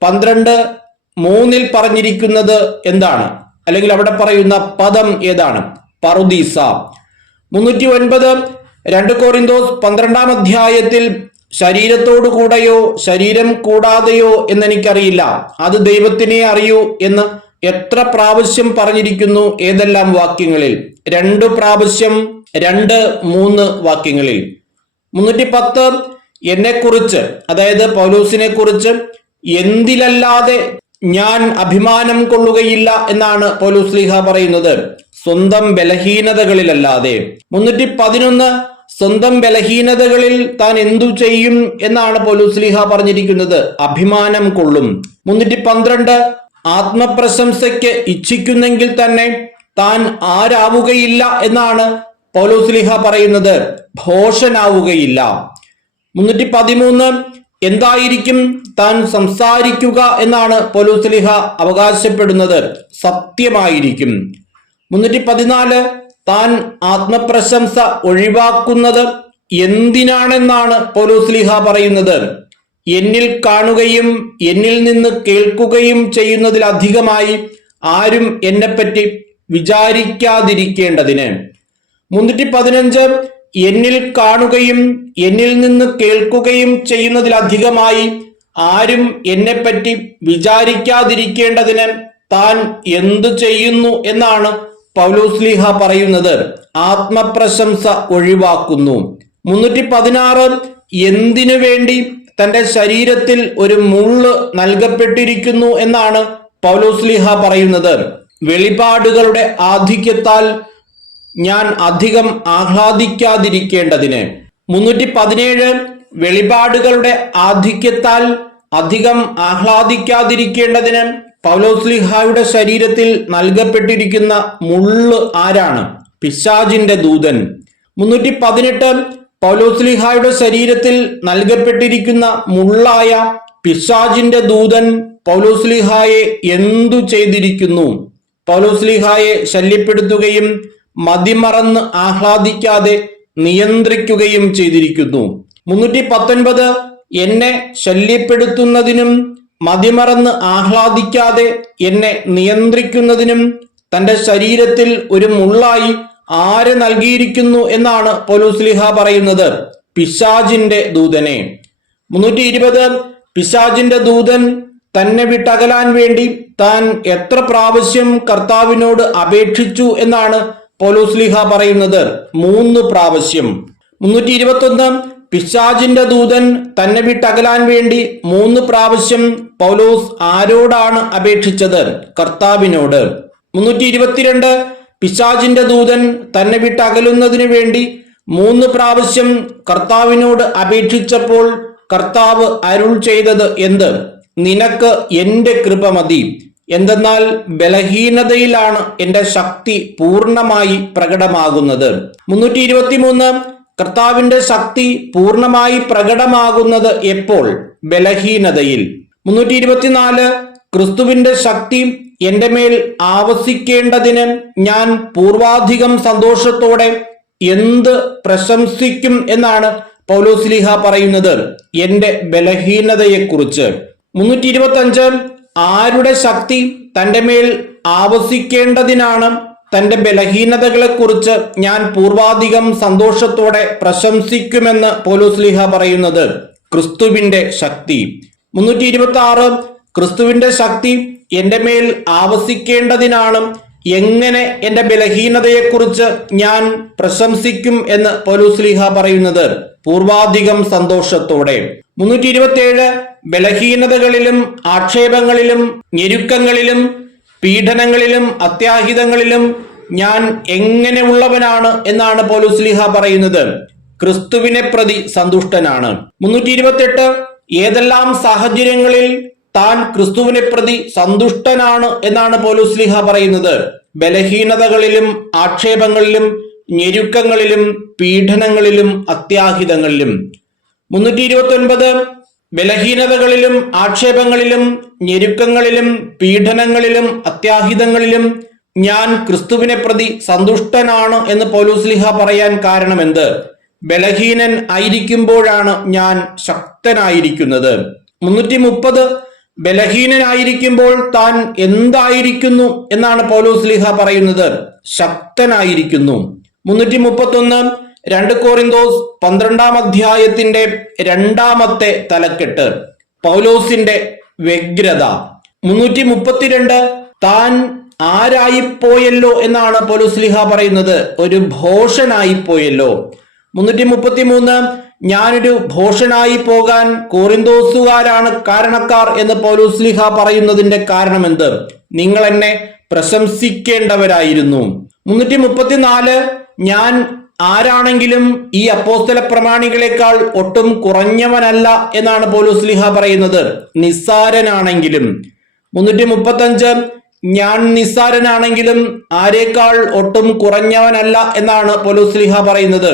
12:3 പറഞ്ഞിരിക്കുന്നത് എന്താണ്? അല്ലെങ്കിൽ അവിടെ പറയുന്ന പദം ഏതാണ്? പറുദീസ. 309 2 കൊരിന്തോസ് 12-ാം അധ്യായത്തിൽ ശരീരത്തോടു കൂടെയോ ശരീരം കൂടാതെയോ എന്നെനിക്കറിയില്ല, അത് ദൈവത്തിനെ അറിയൂ എന്ന് എത്ര പ്രാവശ്യം പറഞ്ഞിരിക്കുന്നു? ഏതെല്ലാം വാക്യങ്ങളിൽ? 2 പ്രാവശ്യം 2-3 വാക്യങ്ങളിൽ. 310 എന്നെക്കുറിച്ച്, അതായത് പൗലോസിനെ കുറിച്ച് എന്തിലല്ലാതെ ഞാൻ അഭിമാനം കൊള്ളുകയില്ല എന്നാണ് പൗലോസ്ലീഹ പറയുന്നത്? സ്വന്തം ബലഹീനതകളിലല്ലാതെ. 311 സ്വന്തം ബലഹീനതകളിൽ താൻ എന്തു ചെയ്യും എന്നാണ് പൗലോസ്ലീഹ പറഞ്ഞിരിക്കുന്നത്? അഭിമാനം കൊള്ളും. 312 ആത്മപ്രശംസയ്ക്ക് ഇച്ഛിക്കുന്നെങ്കിൽ തന്നെ താൻ ആരാവുകയില്ല എന്നാണ് പൗലോസ്ലീഹ പറയുന്നത്? ഭോഷനാവുകയില്ല. 313 എന്തായിരിക്കും താൻ സംസാരിക്കുക എന്നാണ് പൗലോസ്ലീഹ അവകാശപ്പെടുന്നത്? സത്യമായിരിക്കും. 314 താൻ ആത്മപ്രശംസ ഒഴിവാക്കുന്നത് എന്തിനാണെന്നാണ് പൗലോസ്ലീഹ പറയുന്നത്? എന്നിൽ കാണുകയും എന്നിൽ നിന്ന് കേൾക്കുകയും ചെയ്യുന്നതിലധികമായി ആരും എന്നെപ്പറ്റി വിചാരിക്കാതിരിക്കേണ്ടതിന്. 315 എന്നിൽ കാണുകയും എന്നിൽ നിന്ന് കേൾക്കുകയും ചെയ്യുന്നതിലധികമായി ആരും എന്നെപ്പറ്റി വിചാരിക്കാതിരിക്കേണ്ടതിന് താൻ എന്തു ചെയ്യുന്നു എന്നാണ് പൗലോസ്ലീഹ പറയുന്നത്. ആത്മപ്രശംസ ഒഴിവാക്കുന്നു. 316 എന്തിനു വേണ്ടി തന്റെ ശരീരത്തിൽ ഒരു മുള്ള് നൽകപ്പെട്ടിരിക്കുന്നു എന്നാണ് പൗലോസ്ലീഹ പറയുന്നത്. വെളിപാടുകളുടെ ആധിക്യത്താൽ ഞാൻ അധികം ആഹ്ലാദിക്കാതിരിക്കേണ്ടതിന്. 317 വെളിപാടുകളുടെ ആധിക്യത്താൽ അധികം ആഹ്ലാദിക്കാതിരിക്കേണ്ടതിന് പൗലോസ്ലീഹായുടെ ശരീരത്തിൽ നൽകപ്പെട്ടിരിക്കുന്ന മുള്ള് ആരാണ്? പിശാചിന്റെ ദൂതൻ. 318 പൗലോസ്ലീഹായുടെ ശരീരത്തിൽ നൽകപ്പെട്ടിരിക്കുന്ന മുള്ളായ പിശാചിന്റെ ദൂതൻ പൗലോസ്ലീഹായെ എന്തു ചെയ്തിരിക്കുന്നു? പൗലോസ്ലീഹായെ ശല്യപ്പെടുത്തുകയും മതിമറന്ന് ആഹ്ലാദിക്കാതെ നിയന്ത്രിക്കുകയും ചെയ്തിരിക്കുന്നു. 319 എന്നെ ശല്യപ്പെടുത്തുന്നതിനും മതിമറന്ന് ആഹ്ലാദിക്കാതെ എന്നെ നിയന്ത്രിക്കുന്നതിനും തന്റെ ശരീരത്തിൽ ഒരു മുള്ളായി ആര് നൽകിയിരിക്കുന്നു എന്നാണ് പൗലോസ്ലീഹ പറയുന്നത്? പിശാചിന്റെ ദൂതനെ. 320 പിശാചിന്റെ ദൂതൻ തന്നെ വിട്ടകലാൻ വേണ്ടി താൻ എത്ര പ്രാവശ്യം കർത്താവിനോട് അപേക്ഷിച്ചു എന്നാണ് പൗലോസ്ലീഹ പറയുന്നത്? 3 പ്രാവശ്യം. 321 പിശാചിന്റെ ദൂതൻ തന്നെ വിട്ടകലാൻ വേണ്ടി 3 പ്രാവശ്യം പൗലോസ് ആരോടാണ് അപേക്ഷിച്ചത്? കർത്താവിനോട്. 322 പിശാചിന്റെ ദൂതൻ തന്നെ വിട്ടകലുന്നതിന് വേണ്ടി 3 പ്രാവശ്യം കർത്താവിനോട് അപേക്ഷിച്ചപ്പോൾ കർത്താവ് അരുൾ ചെയ്തത് എന്ത്? നിനക്ക് എന്റെ കൃപ മതി, എന്തെന്നാൽ ബലഹീനതയിലാണ് എന്റെ ശക്തി പൂർണ്ണമായി പ്രകടമാകുന്നത്. 323 കർത്താവിന്റെ ശക്തി പൂർണ്ണമായി പ്രകടമാകുന്നത് എപ്പോൾ? ബലഹീനതയിൽ. 324 ക്രിസ്തുവിന്റെ ശക്തി എന്റെ മേൽ ആവസിക്കേണ്ടതിന് ഞാൻ പൂർവാധികം സന്തോഷത്തോടെ എന്ത് പ്രശംസിക്കും എന്നാണ് പൗലോസ്ലീഹ പറയുന്നത് എന്റെ ബലഹീനതയെക്കുറിച്ച്. 325 ആരുടെ ശക്തി തന്റെ മേൽ ആവസിക്കേണ്ടതിനാണ് തന്റെ ബലഹീനതകളെ കുറിച്ച് ഞാൻ പൂർവാധികം സന്തോഷത്തോടെ പ്രശംസിക്കുമെന്ന് പൗലോസ്ലീഹ പറയുന്നത്? ക്രിസ്തുവിന്റെ ശക്തി. 326 ക്രിസ്തുവിന്റെ ശക്തി എന്റെ മേൽ ആവസിക്കേണ്ടതിനാണ് എങ്ങനെ എന്റെ ബലഹീനതയെക്കുറിച്ച് ഞാൻ പ്രശംസിക്കും എന്ന് പൗലോസ്ലീഹ പറയുന്നത്? പൂർവാധികം സന്തോഷത്തോടെ. 327 ബലഹീനതകളിലും ആക്ഷേപങ്ങളിലും ഞെരുക്കങ്ങളിലും പീഡനങ്ങളിലും അത്യാഹിതങ്ങളിലും ഞാൻ എങ്ങനെയുള്ളവനാണ് എന്നാണ് പൗലോസ്ലീഹ പറയുന്നത്? ക്രിസ്തുവിനെ പ്രതി സന്തുഷ്ടനാണ്. 328 ഏതെല്ലാം സാഹചര്യങ്ങളിൽ താൻ ക്രിസ്തുവിനെ പ്രതി സന്തുഷ്ടനാണ് എന്നാണ് പൗലോസ്ലീഹ പറയുന്നത്? ബലഹീനതകളിലും ആക്ഷേപങ്ങളിലും ഞെരുക്കങ്ങളിലും പീഡനങ്ങളിലും അത്യാഹിതങ്ങളിലും. 329 ബലഹീനതകളിലും ആക്ഷേപങ്ങളിലും ഞെരുക്കങ്ങളിലും പീഡനങ്ങളിലും അത്യാഹിതങ്ങളിലും ഞാൻ ക്രിസ്തുവിനെ പ്രതി സന്തുഷ്ടനാണ് എന്ന് പൗലോസ്ലീഹ പറയാൻ കാരണമെന്ത്? ബലഹീനൻ ആയിരിക്കുമ്പോഴാണ് ഞാൻ ശക്തനായിരിക്കുന്നത്. 330 ബലഹീനനായിരിക്കുമ്പോൾ താൻ എന്തായിരിക്കുന്നു എന്നാണ് പൗലോസ്ലീഹ പറയുന്നത്? ശക്തനായിരിക്കുന്നു. 331 2 കൊരിന്തോസ് 12-ാം അധ്യായത്തിന്റെ 2-ാമത്തെ തലക്കെട്ട് പൗലോസിന്റെ വ്യഗ്രത. 332 താൻ ആരായിപ്പോയല്ലോ എന്നാണ് പൗലോസ്ലീഹ പറയുന്നത്? ഒരു ഭോഷനായിപ്പോയല്ലോ. 333 ഞാനൊരു ഭോഷനായി പോകാൻ കൊറിന്തോസുകാരാണ് കാരണക്കാർ എന്ന് പൗലോസ്ലീഹ പറയുന്നതിന്റെ കാരണം എന്ത്? നിങ്ങൾ എന്നെ പ്രശംസിക്കേണ്ടവരായിരുന്നു. 334 ഞാൻ ആരാണെങ്കിലും ഈ അപ്പോസ്തല പ്രമാണികളെക്കാൾ ഒട്ടും കുറഞ്ഞവനല്ല എന്നാണ് പൗലോസ്ലീഹ പറയുന്നത്, നിസ്സാരനാണെങ്കിലും. 335 ഞാൻ നിസ്സാരനാണെങ്കിലും ആരേക്കാൾ ഒട്ടും കുറഞ്ഞവനല്ല എന്നാണ് പൗലോസ്ലീഹ പറയുന്നത്,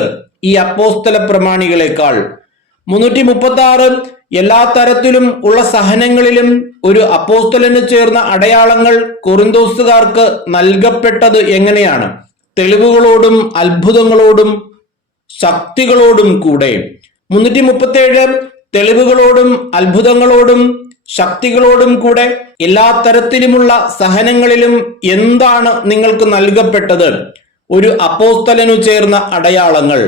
ഈ അപ്പോസ്തല പ്രമാണികളെക്കാൾ. 336 എല്ലാ തരത്തിലും ഉള്ള സഹനങ്ങളിലും ഒരു അപ്പോസ്തലന് ചേർന്ന അടയാളങ്ങൾ കൊറിന്തോസുകാർക്ക് നൽകപ്പെട്ടത് എങ്ങനെയാണ്? തെളിവുകളോടും അത്ഭുതങ്ങളോടും ശക്തികളോടും കൂടെ. 337 തെളിവുകളോടും അത്ഭുതങ്ങളോടും ശക്തികളോടും കൂടെ എല്ലാ തരത്തിലുമുള്ള സഹനങ്ങളിലും എന്താണ് നിങ്ങൾക്ക് നൽകപ്പെട്ടത്? ഒരു അപ്പോസ്തലനു ചേർന്ന അടയാളങ്ങൾ.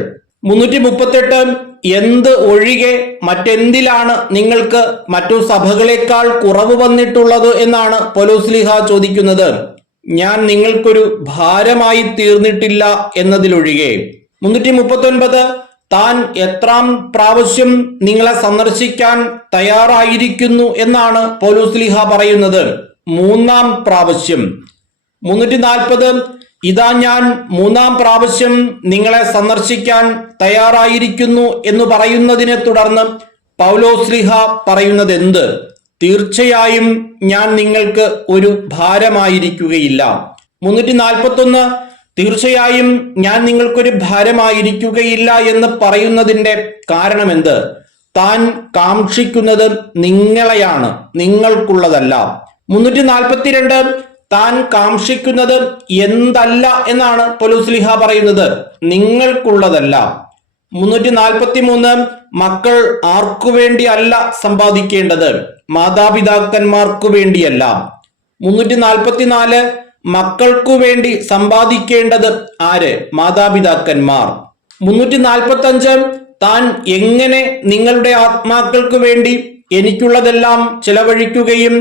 338 എന്ത് ഒഴികെ മറ്റെന്തിലാണ് നിങ്ങൾക്ക് മറ്റു സഭകളെക്കാൾ കുറവ് വന്നിട്ടുള്ളത് എന്നാണ് പൗലോസ്ലീഹ ചോദിക്കുന്നത്. ഞാൻ നിങ്ങൾക്കൊരു ഭാരമായി തീർന്നിട്ടില്ല എന്നതിലൊഴികെ. 339 താൻ എത്രാം പ്രാവശ്യം നിങ്ങളെ സന്ദർശിക്കാൻ തയ്യാറായിരിക്കുന്നു എന്നാണ് പൗലോസ്ലീഹ പറയുന്നത്. 3-ാം പ്രാവശ്യം. 340 ഇതാ ഞാൻ 3-ാം പ്രാവശ്യം നിങ്ങളെ സന്ദർശിക്കാൻ തയ്യാറായിരിക്കുന്നു എന്ന് പറയുന്നതിനെ തുടർന്ന് പൗലോസ്ലീഹ പറയുന്നത് എന്ത്? തീർച്ചയായും ഞാൻ നിങ്ങൾക്ക് ഒരു ഭാരമായിരിക്കുകയില്ല. 341 തീർച്ചയായും ഞാൻ നിങ്ങൾക്കൊരു ഭാരമായിരിക്കുകയില്ല എന്ന് പറയുന്നതിന്റെ കാരണമെന്ത്? താൻ കാക്ഷിക്കുന്നത് നിങ്ങളെയാണ്, നിങ്ങൾക്കുള്ളതല്ല. 342 താൻ കാക്ഷിക്കുന്നത് എന്തല്ല എന്നാണ് പൗലോസ്ലീഹ പറയുന്നത്? നിങ്ങൾക്കുള്ളതല്ല. 343 മക്കൾ ആർക്കു വേണ്ടിയല്ല സമ്പാദിക്കേണ്ടത്? മാതാപിതാക്കന്മാർക്കു വേണ്ടിയല്ല. 344 മക്കൾക്കു വേണ്ടി സമ്പാദിക്കേണ്ടത് ആര്? മാതാപിതാക്കന്മാർ. 345 താൻ എങ്ങനെ നിങ്ങളുടെ ആത്മാക്കൾക്ക് വേണ്ടി എനിക്കുള്ളതെല്ലാം ചെലവഴിക്കുകയും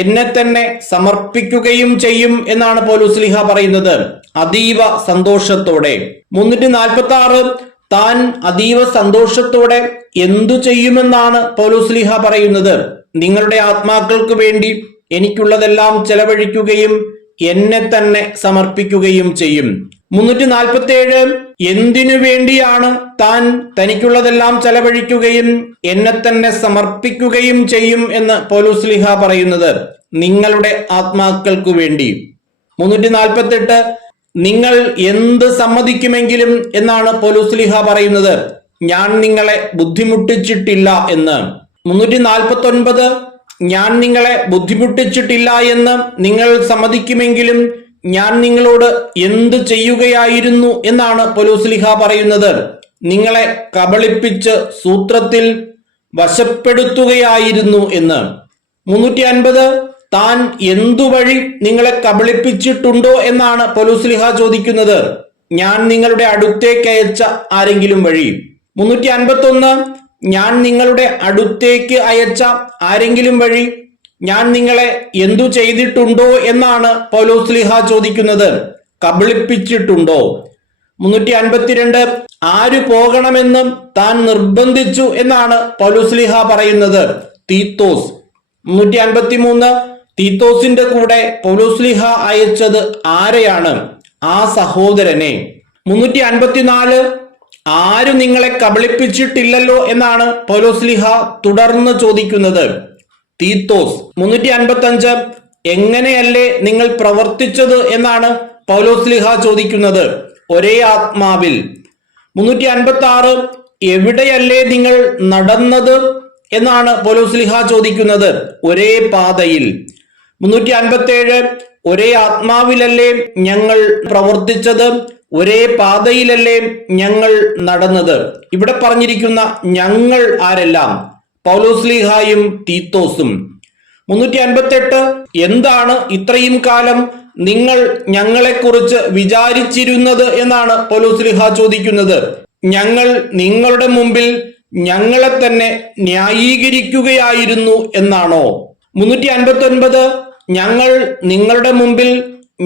എന്നെ തന്നെ സമർപ്പിക്കുകയും ചെയ്യും എന്നാണ് പൗലോസ്ലീഹ പറയുന്നത്, അതീവ സന്തോഷത്തോടെ. 346 താൻ അതീവ സന്തോഷത്തോടെ എന്തു ചെയ്യുമെന്നാണ് പൗലോസ്ലീഹ പറയുന്നത്? നിങ്ങളുടെ ആത്മാക്കൾക്ക് വേണ്ടി എനിക്കുള്ളതെല്ലാം ചെലവഴിക്കുകയും എന്നെ തന്നെ സമർപ്പിക്കുകയും ചെയ്യും. 347 എന്തിനു വേണ്ടിയാണ് താൻ തനിക്കുള്ളതെല്ലാം ചെലവഴിക്കുകയും എന്നെ തന്നെ സമർപ്പിക്കുകയും ചെയ്യും എന്ന് പൗലോസ്ലീഹ പറയുന്നത്? നിങ്ങളുടെ ആത്മാക്കൾക്കു വേണ്ടി. 348 നിങ്ങൾ എന്ത് സമ്മതിക്കുമെങ്കിലും എന്നാണ് പൗലോസ്ലീഹ പറയുന്നത്, ഞാൻ നിങ്ങളെ ബുദ്ധിമുട്ടിച്ചിട്ടില്ല എന്ന്. 349 ഞാൻ നിങ്ങളെ ബുദ്ധിമുട്ടിച്ചിട്ടില്ല എന്ന് നിങ്ങൾ സമ്മതിക്കുമെങ്കിലും ഞാൻ നിങ്ങളോട് എന്ത് ചെയ്യുകയായിരുന്നു എന്നാണ് പൗലോസ്ലീഹ പറയുന്നത്? നിങ്ങളെ കബളിപ്പിച്ച് സൂത്രത്തിൽ വശപ്പെടുത്തുകയായിരുന്നു എന്ന്. 350 താൻ എന്തുവഴി നിങ്ങളെ കബളിപ്പിച്ചിട്ടുണ്ടോ എന്നാണ് പൗലോസ്ലീഹ ചോദിക്കുന്നത്? ഞാൻ നിങ്ങളുടെ അടുത്തേക്ക് അയച്ച ആരെങ്കിലും വഴി. 351 ഞാൻ നിങ്ങളുടെ അടുത്തേക്ക് അയച്ച ആരെങ്കിലും വഴി ഞാൻ നിങ്ങളെ എന്തു ചെയ്തിട്ടുണ്ടോ എന്നാണ് പൗലോസ്ലീഹ ചോദിക്കുന്നത്? കബളിപ്പിച്ചിട്ടുണ്ടോ? 352 ആര് പോകണമെന്ന് താൻ നിർബന്ധിച്ചു എന്നാണ് പൗലോസ്ലീഹ പറയുന്നത്? തീത്തോസ്. 353 തീത്തോസിന്റെ കൂടെ പൗലോസ്ലീഹ അയച്ചത് ആരെയാണ്? ആ സഹോദരനെ. 354 ആരും നിങ്ങളെ കബളിപ്പിച്ചിട്ടില്ലല്ലോ എന്നാണ് പൗലോസ്ലീഹ തുടർന്ന് ചോദിക്കുന്നത്? തീത്തോസ്. 355 എങ്ങനെയല്ലേ നിങ്ങൾ പ്രവർത്തിച്ചത് എന്നാണ് പൗലോസ്ലീഹ ചോദിക്കുന്നത്? ഒരേ ആത്മാവിൽ. 356 എവിടെയല്ലേ നിങ്ങൾ നടന്നത് എന്നാണ് പൗലോസ്ലീഹ ചോദിക്കുന്നത്? ഒരേ പാതയിൽ. 357 ഒരേ ആത്മാവിലല്ലേ ഞങ്ങൾ പ്രവർത്തിച്ചത്? ഒരേ പാതയിലല്ലേ ഞങ്ങൾ നടന്നത്? ഇവിടെ പറഞ്ഞിരിക്കുന്ന ഞങ്ങൾ ആരെല്ലാം? പൗലോസ്ലീഹായും തീത്തോസും. 358 എന്താണ് ഇത്രയും കാലം നിങ്ങൾ ഞങ്ങളെക്കുറിച്ച് വിചാരിച്ചിരുന്നത് എന്നാണ് പൗലോസ്ലീഹ ചോദിക്കുന്നത്? ഞങ്ങൾ നിങ്ങളുടെ മുമ്പിൽ ഞങ്ങളെ തന്നെ ന്യായീകരിക്കുകയായിരുന്നു എന്നാണോ? 359 ഞങ്ങൾ നിങ്ങളുടെ മുമ്പിൽ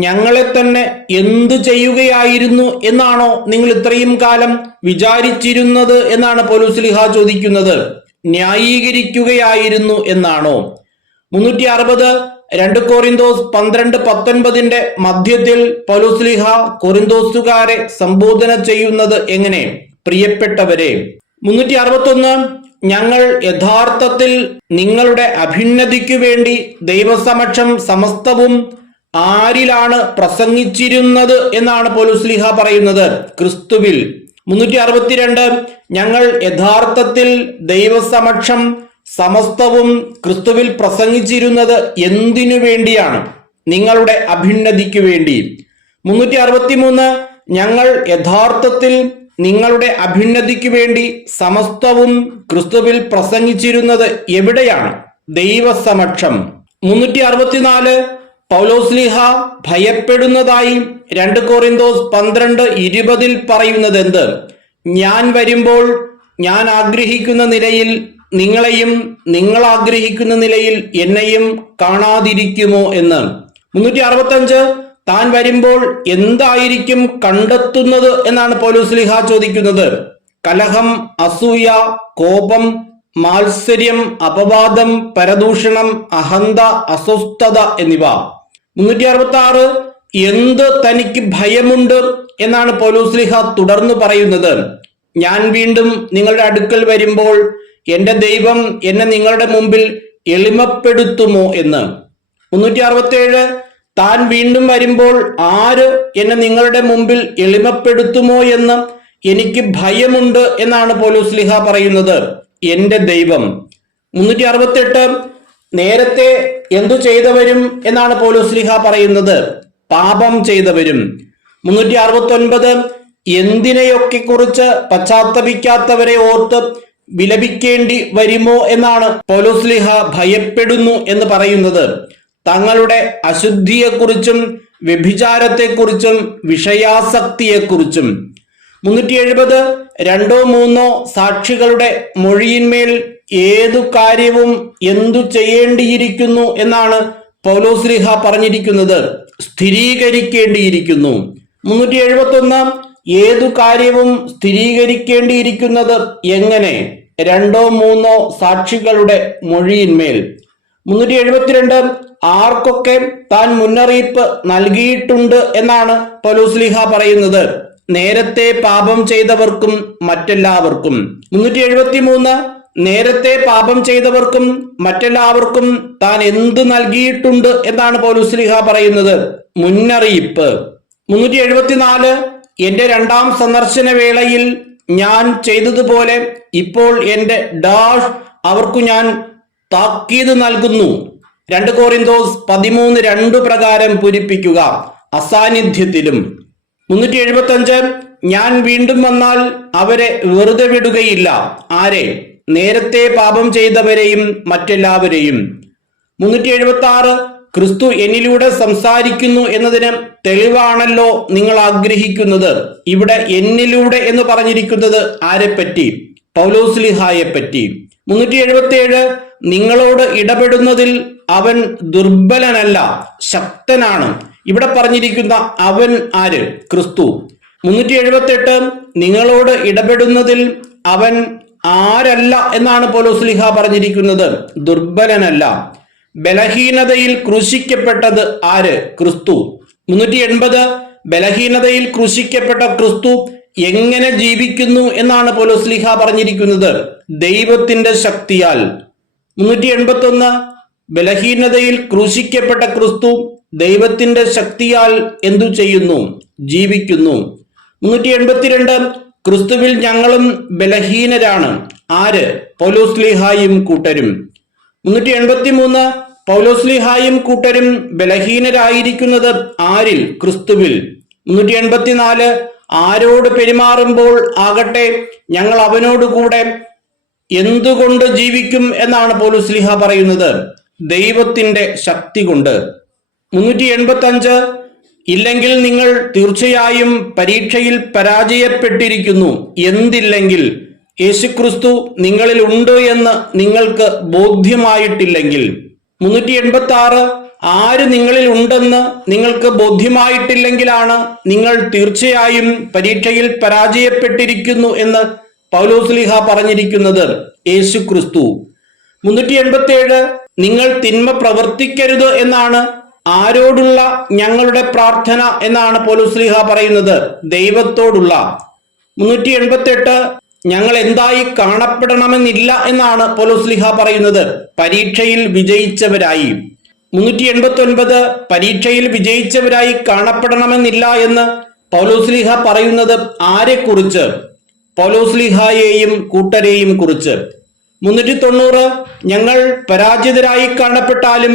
ഞങ്ങളെ തന്നെ എന്തു ചെയ്യുകയായിരുന്നു എന്നാണോ നിങ്ങൾ ഇത്രയും കാലം വിചാരിച്ചിരുന്നത് എന്നാണ് പൗലോസ്ലീഹ ചോദിക്കുന്നത്? ന്യായീകരിക്കുകയായിരുന്നു എന്നാണോ? 360 2 കൊറിന്തോസ് 12:19 മധ്യത്തിൽ പൗലോസ്ലീഹ കൊറിന്തോസുകാരെ സംബോധന ചെയ്യുന്നത് എങ്ങനെ? പ്രിയപ്പെട്ടവരെ. 361 ഞങ്ങൾ യഥാർത്ഥത്തിൽ നിങ്ങളുടെ അഭ്യുന്നതിക്കു വേണ്ടി ദൈവസമക്ഷം സമസ്തവും ആരിലാണ് പ്രസംഗിച്ചിരുന്നത് എന്നാണ് പൗലോസ്ലീഹ പറയുന്നത്? ക്രിസ്തുവിൽ. 362 ഞങ്ങൾ യഥാർത്ഥത്തിൽ ദൈവസമക്ഷം സമസ്തവും ക്രിസ്തുവിൽ പ്രസംഗിച്ചിരുന്നത് എന്തിനു വേണ്ടിയാണ്? നിങ്ങളുടെ അഭ്യുന്നതിക്കു വേണ്ടി. 363 ഞങ്ങൾ യഥാർത്ഥത്തിൽ നിങ്ങളുടെ അഭ്യുന്നതിക്കു വേണ്ടി സമസ്തവും ക്രിസ്തുവിൽ പ്രസംഗിച്ചിരുന്നത് എവിടെയാണ്? ദൈവസമക്ഷം. 364 പൗലോസ്ലീഹ ഭയപ്പെടുന്നതായി 2 കൊറിന്തോസ് 12:20 പറയുന്നത് എന്ത്? ഞാൻ വരുമ്പോൾ ഞാൻ ആഗ്രഹിക്കുന്ന നിലയിൽ നിങ്ങളെയും നിങ്ങൾ ആഗ്രഹിക്കുന്ന നിലയിൽ എന്നെയും കാണാതിരിക്കുമോ എന്ന്. 365 താൻ വരുമ്പോൾ എന്തായിരിക്കും കണ്ടെത്തുന്നത് എന്നാണ് പൗലോസ്ലീഹ ചോദിക്കുന്നത്. കലഹം, അസൂയ, കോപം, മാത്സര്യം, അപവാദം, പരദൂഷണം, അഹന്ത, അസ്വസ്ഥത എന്നിവ. 366 എന്ത് തനിക്ക് ഭയമുണ്ട് എന്നാണ് പൗലോസ്ലീഹ തുടർന്ന് പറയുന്നത്. ഞാൻ വീണ്ടും നിങ്ങളുടെ അടുക്കൽ വരുമ്പോൾ എന്റെ ദൈവം എന്നെ നിങ്ങളുടെ മുമ്പിൽ എളിമപ്പെടുത്തുമോ എന്ന്. 367 താൻ വീണ്ടും വരുമ്പോൾ ആര് എന്നെ നിങ്ങളുടെ മുമ്പിൽ എളിമപ്പെടുത്തുമോ എന്ന് എനിക്ക് ഭയമുണ്ട് എന്നാണ് പൗലോസ്ലീഹ പറയുന്നത്. എന്റെ ദൈവം. 368 നേരത്തെ എന്തു ചെയ്തവരും എന്നാണ് പൗലോസ്ലീഹ പറയുന്നത്. പാപം ചെയ്തവരും. 369 എന്തിനെയൊക്കെ കുറിച്ച് പശ്ചാത്തപിക്കാത്തവരെ ഓർത്ത് വിലപിക്കേണ്ടി വരുമോ എന്നാണ് പൗലോസ്ലീഹ ഭയപ്പെടുന്നു എന്ന് പറയുന്നത്. തങ്ങളുടെ അശുദ്ധിയെക്കുറിച്ചും വ്യഭിചാരത്തെക്കുറിച്ചും വിഷയാസക്തിയെക്കുറിച്ചും. 370 രണ്ടോ മൂന്നോ സാക്ഷികളുടെ മൊഴിയിന്മേൽ ഏതു കാര്യവും എന്തു ചെയ്യേണ്ടിയിരിക്കുന്നു എന്നാണ് പൗലോസ്ലീഹ പറഞ്ഞിരിക്കുന്നത്. സ്ഥിരീകരിക്കേണ്ടിയിരിക്കുന്നു. 371 ഏതു കാര്യവും സ്ഥിരീകരിക്കേണ്ടിയിരിക്കുന്നത് എങ്ങനെ? രണ്ടോ മൂന്നോ സാക്ഷികളുടെ മൊഴിയിന്മേൽ. 372 ആർക്കൊക്കെ താൻ മുന്നറിയിപ്പ് നൽകിയിട്ടുണ്ട് എന്നാണ് പൗലോസ്ലീഹ പറയുന്നത്. നേരത്തെ പാപം ചെയ്തവർക്കും മറ്റെല്ലാവർക്കും. 373 നേരത്തെ പാപം ചെയ്തവർക്കും മറ്റെല്ലാവർക്കും താൻ എന്ത് നൽകിയിട്ടുണ്ട് എന്നാണ് പൗലോസ്ലീഹ പറയുന്നത്. മുന്നറിയിപ്പ്. 374 എന്റെ രണ്ടാം സന്ദർശന വേളയിൽ ഞാൻ ചെയ്തതുപോലെ ഇപ്പോൾ എന്റെ ഡാഷ് അവർക്കു ഞാൻ താക്കീത് നൽകുന്നു. 2 കൊറിന്തോസ് 13:2 പ്രകാരം പൂരിപ്പിക്കുക, അസാന്നിധ്യത്തിലും. 375 ഞാൻ വീണ്ടും വന്നാൽ അവരെ വെറുതെ വിടുകയില്ല. ആരെ? നേരത്തെ പാപം ചെയ്തവരെയും മറ്റെല്ലാവരെയും. 376 ക്രിസ്തു എന്നിലൂടെ സംസാരിക്കുന്നു എന്നതിന് തെളിവാണല്ലോ നിങ്ങൾ ആഗ്രഹിക്കുന്നത്. ഇവിടെ എന്നിലൂടെ എന്ന് പറഞ്ഞിരിക്കുന്നത് ആരെപ്പറ്റി? പൗലോസ്ലീഹായെ പറ്റി. 377 നിങ്ങളോട് ഇടപെടുന്നതിൽ അവൻ ദുർബലനല്ല, ശക്തനാണ്. ഇവിടെ പറഞ്ഞിരിക്കുന്ന അവൻ ആര്? ക്രിസ്തു. 378 നിങ്ങളോട് ഇടപെടുന്നതിൽ അവൻ ആരല്ല എന്നാണ് പൗലോസ്ലീഹ പറഞ്ഞിരിക്കുന്നത്. ദുർബലനല്ല. ബലഹീനതയിൽ ക്രൂശിക്കപ്പെട്ടത് ആര്? ക്രിസ്തു. 380 ബലഹീനതയിൽ ക്രൂശിക്കപ്പെട്ട ക്രിസ്തു എങ്ങനെ ജീവിക്കുന്നു എന്നാണ് പൗലോസ്ലീഹ പറഞ്ഞിരിക്കുന്നത്. ദൈവത്തിന്റെ ശക്തിയാൽ. 381 ബലഹീനതയിൽ ക്രൂശിക്കപ്പെട്ട ക്രിസ്തു ദൈവത്തിന്റെ ശക്തിയാൽ എന്തു ചെയ്യുന്നു? ജീവിക്കുന്നു. 382 ക്രിസ്തുവിൽ ഞങ്ങളും ബലഹീനരാണ്. ആര്? പൗലോസ്ലീഹായും കൂട്ടരും. 383 പൗലോസ്ലീഹായും കൂട്ടരും ബലഹീനരായിരിക്കുന്നത് ആരിൽ? ക്രിസ്തുവിൽ. 384 ആരോട് പെരുമാറുമ്പോൾ ആകട്ടെ ഞങ്ങൾ അവനോടുകൂടെ എന്തുകൊണ്ട് ജീവിക്കും എന്നാണ് പൗലോസ്ലീഹ പറയുന്നത്. ദൈവത്തിന്റെ ശക്തി കൊണ്ട്. 385 ഇല്ലെങ്കിൽ നിങ്ങൾ തീർച്ചയായും പരീക്ഷയിൽ പരാജയപ്പെട്ടിരിക്കുന്നു. എന്തില്ലെങ്കിൽ? യേശുക്രിസ്തു നിങ്ങളിൽ ഉണ്ട് എന്ന് നിങ്ങൾക്ക് ബോധ്യമായിട്ടില്ലെങ്കിൽ. 386 ആര് നിങ്ങളിൽ ഉണ്ടെന്ന് നിങ്ങൾക്ക് ബോധ്യമായിട്ടില്ലെങ്കിലാണ് നിങ്ങൾ തീർച്ചയായും പരീക്ഷയിൽ പരാജയപ്പെട്ടിരിക്കുന്നു എന്ന് പൗലോസ്ലീഹ പറഞ്ഞിരിക്കുന്നത്. യേശുക്രിസ്തു. 387 നിങ്ങൾ തിന്മ പ്രവർത്തിക്കരുത് എന്നാണ് ആരോടുള്ള ഞങ്ങളുടെ പ്രാർത്ഥന എന്നാണ് പൗലോസ്ലീഹ പറയുന്നത്. ദൈവത്തോടുള്ള. 388 ഞങ്ങൾ എന്തായി കാണപ്പെടണമെന്നില്ല എന്നാണ് പൗലോസ്ലീഹ പറയുന്നത്. പരീക്ഷയിൽ വിജയിച്ചവരായി. 389 പരീക്ഷയിൽ വിജയിച്ചവരായി കാണപ്പെടണമെന്നില്ല എന്ന് പൗലോസ്ലീഹ പറയുന്നത് ആരെക്കുറിച്ച്? പൗലോസ്ലീഹായെയും കൂട്ടരെയും കുറിച്ച്. 390 ഞങ്ങൾ പരാജിതരായി കാണപ്പെട്ടാലും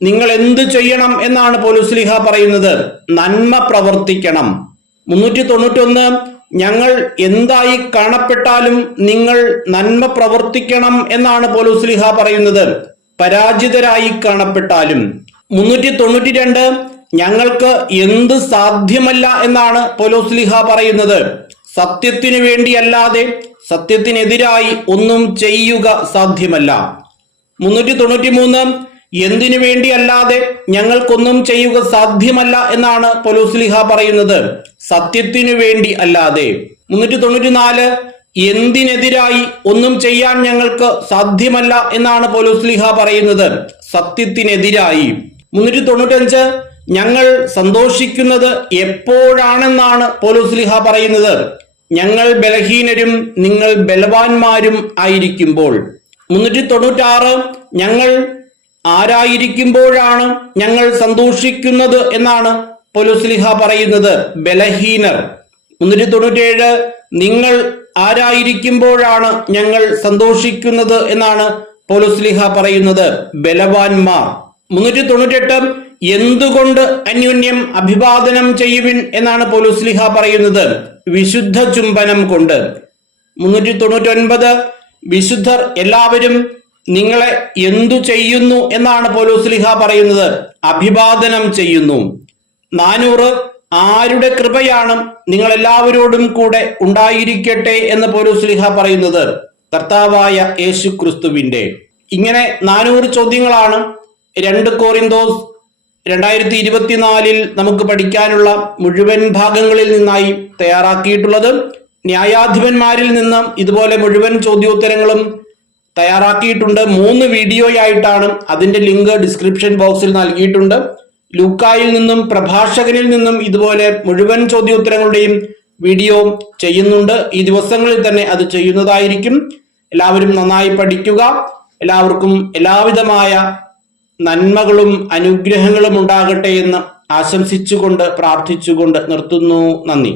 നിങ്ങൾ എന്തു ചെയ്യണം എന്നാണ് പൗലോസ്ലീഹ പറയുന്നത്. നന്മ പ്രവർത്തിക്കണം. 391 ഞങ്ങൾ എന്തായി കാണപ്പെട്ടാലും നിങ്ങൾ നന്മ പ്രവർത്തിക്കണം എന്നാണ് പൗലോസ്ലീഹ പറയുന്നത്. പരാജിതരായി കാണപ്പെട്ടാലും. 392 ഞങ്ങൾക്ക് എന്ത് സാധ്യമല്ല എന്നാണ് പൗലോസ്ലീഹ പറയുന്നത്. സത്യത്തിനു വേണ്ടിയല്ലാതെ സത്യത്തിനെതിരായി ഒന്നും ചെയ്യുക സാധ്യമല്ല. 393 എന്തിനു വേണ്ടിയല്ലാതെ ഞങ്ങൾക്കൊന്നും ചെയ്യുക സാധ്യമല്ല എന്നാണ് പൗലോസ്ലീഹ പറയുന്നത്, സത്യത്തിനു വേണ്ടി അല്ലാതെ. 394 എന്തിനെതിരായി ഒന്നും ചെയ്യാൻ ഞങ്ങൾക്ക് സാധ്യമല്ല എന്നാണ് പൗലോസ്ലീഹ പറയുന്നത്, സത്യത്തിനെതിരായി. 395 ഞങ്ങൾ സന്തോഷിക്കുന്നത് എപ്പോഴാണെന്നാണ് പൗലോസ്ലീഹ പറയുന്നത്, ഞങ്ങൾ ബലഹീനരും നിങ്ങൾ ബലവാന്മാരും ആയിരിക്കുമ്പോൾ. 396 ഞങ്ങൾ ആരായിരിക്കുമ്പോഴാണ് ഞങ്ങൾ സന്തോഷിക്കുന്നത് എന്നാണ് പൗലോസ്ലീഹ പറയുന്നത്, ബലഹീനർ. 397 നിങ്ങൾ ആരായിരിക്കുമ്പോഴാണ് ഞങ്ങൾ സന്തോഷിക്കുന്നത് എന്നാണ് പൗലോസ്ലീഹ പറയുന്നത്, ബലവാന്മാർ. 398 എന്തുകൊണ്ട് അന്യോന്യം അഭിവാദനം ചെയ്യുവിൻ എന്നാണ് പൗലോസ്ലീഹ പറയുന്നത്, വിശുദ്ധ ചുംബനം കൊണ്ട്. 399 വിശുദ്ധർ എല്ലാവരും നിങ്ങളെ എന്തു ചെയ്യുന്നു എന്നാണ് പൗലോസ്ലീഹ പറയുന്നത്, അഭിവാദനം ചെയ്യുന്നു. 400 ആരുടെ കൃപയാണ് നിങ്ങൾ എല്ലാവരോടും കൂടെ ഉണ്ടായിരിക്കട്ടെ എന്ന് പൗലോസ്ലീഹ പറയുന്നത്, കർത്താവായ യേശു ക്രിസ്തുവിന്റെ. ഇങ്ങനെ 400 ചോദ്യങ്ങളാണ് 2 കൊറിന്തോസ് 2024 നമുക്ക് പഠിക്കാനുള്ള മുഴുവൻ ഭാഗങ്ങളിൽ നിന്നായി തയ്യാറാക്കിയിട്ടുള്ളത്. ന്യായാധിപന്മാരിൽ നിന്ന് ഇതുപോലെ മുഴുവൻ ചോദ്യോത്തരങ്ങളും തയ്യാറാക്കിയിട്ടുണ്ട്. 3 വീഡിയോയായിട്ടാണ്. അതിന്റെ ലിങ്ക് ഡിസ്ക്രിപ്ഷൻ ബോക്സിൽ നൽകിയിട്ടുണ്ട്. ലൂക്കായിൽ നിന്നും പ്രഭാഷകനിൽ നിന്നും ഇതുപോലെ മുഴുവൻ ചോദ്യോത്തരങ്ങളുടെയും വീഡിയോ ചെയ്യുന്നുണ്ട്. ഈ ദിവസങ്ങളിൽ തന്നെ അത് ചെയ്യുന്നതായിരിക്കും. എല്ലാവരും നന്നായി പഠിക്കുക. എല്ലാവർക്കും എല്ലാവിധമായ നന്മകളും അനുഗ്രഹങ്ങളും ഉണ്ടാകട്ടെ എന്ന് ആശംസിച്ചുകൊണ്ട് പ്രാർത്ഥിച്ചുകൊണ്ട് നിർത്തുന്നു. നന്ദി.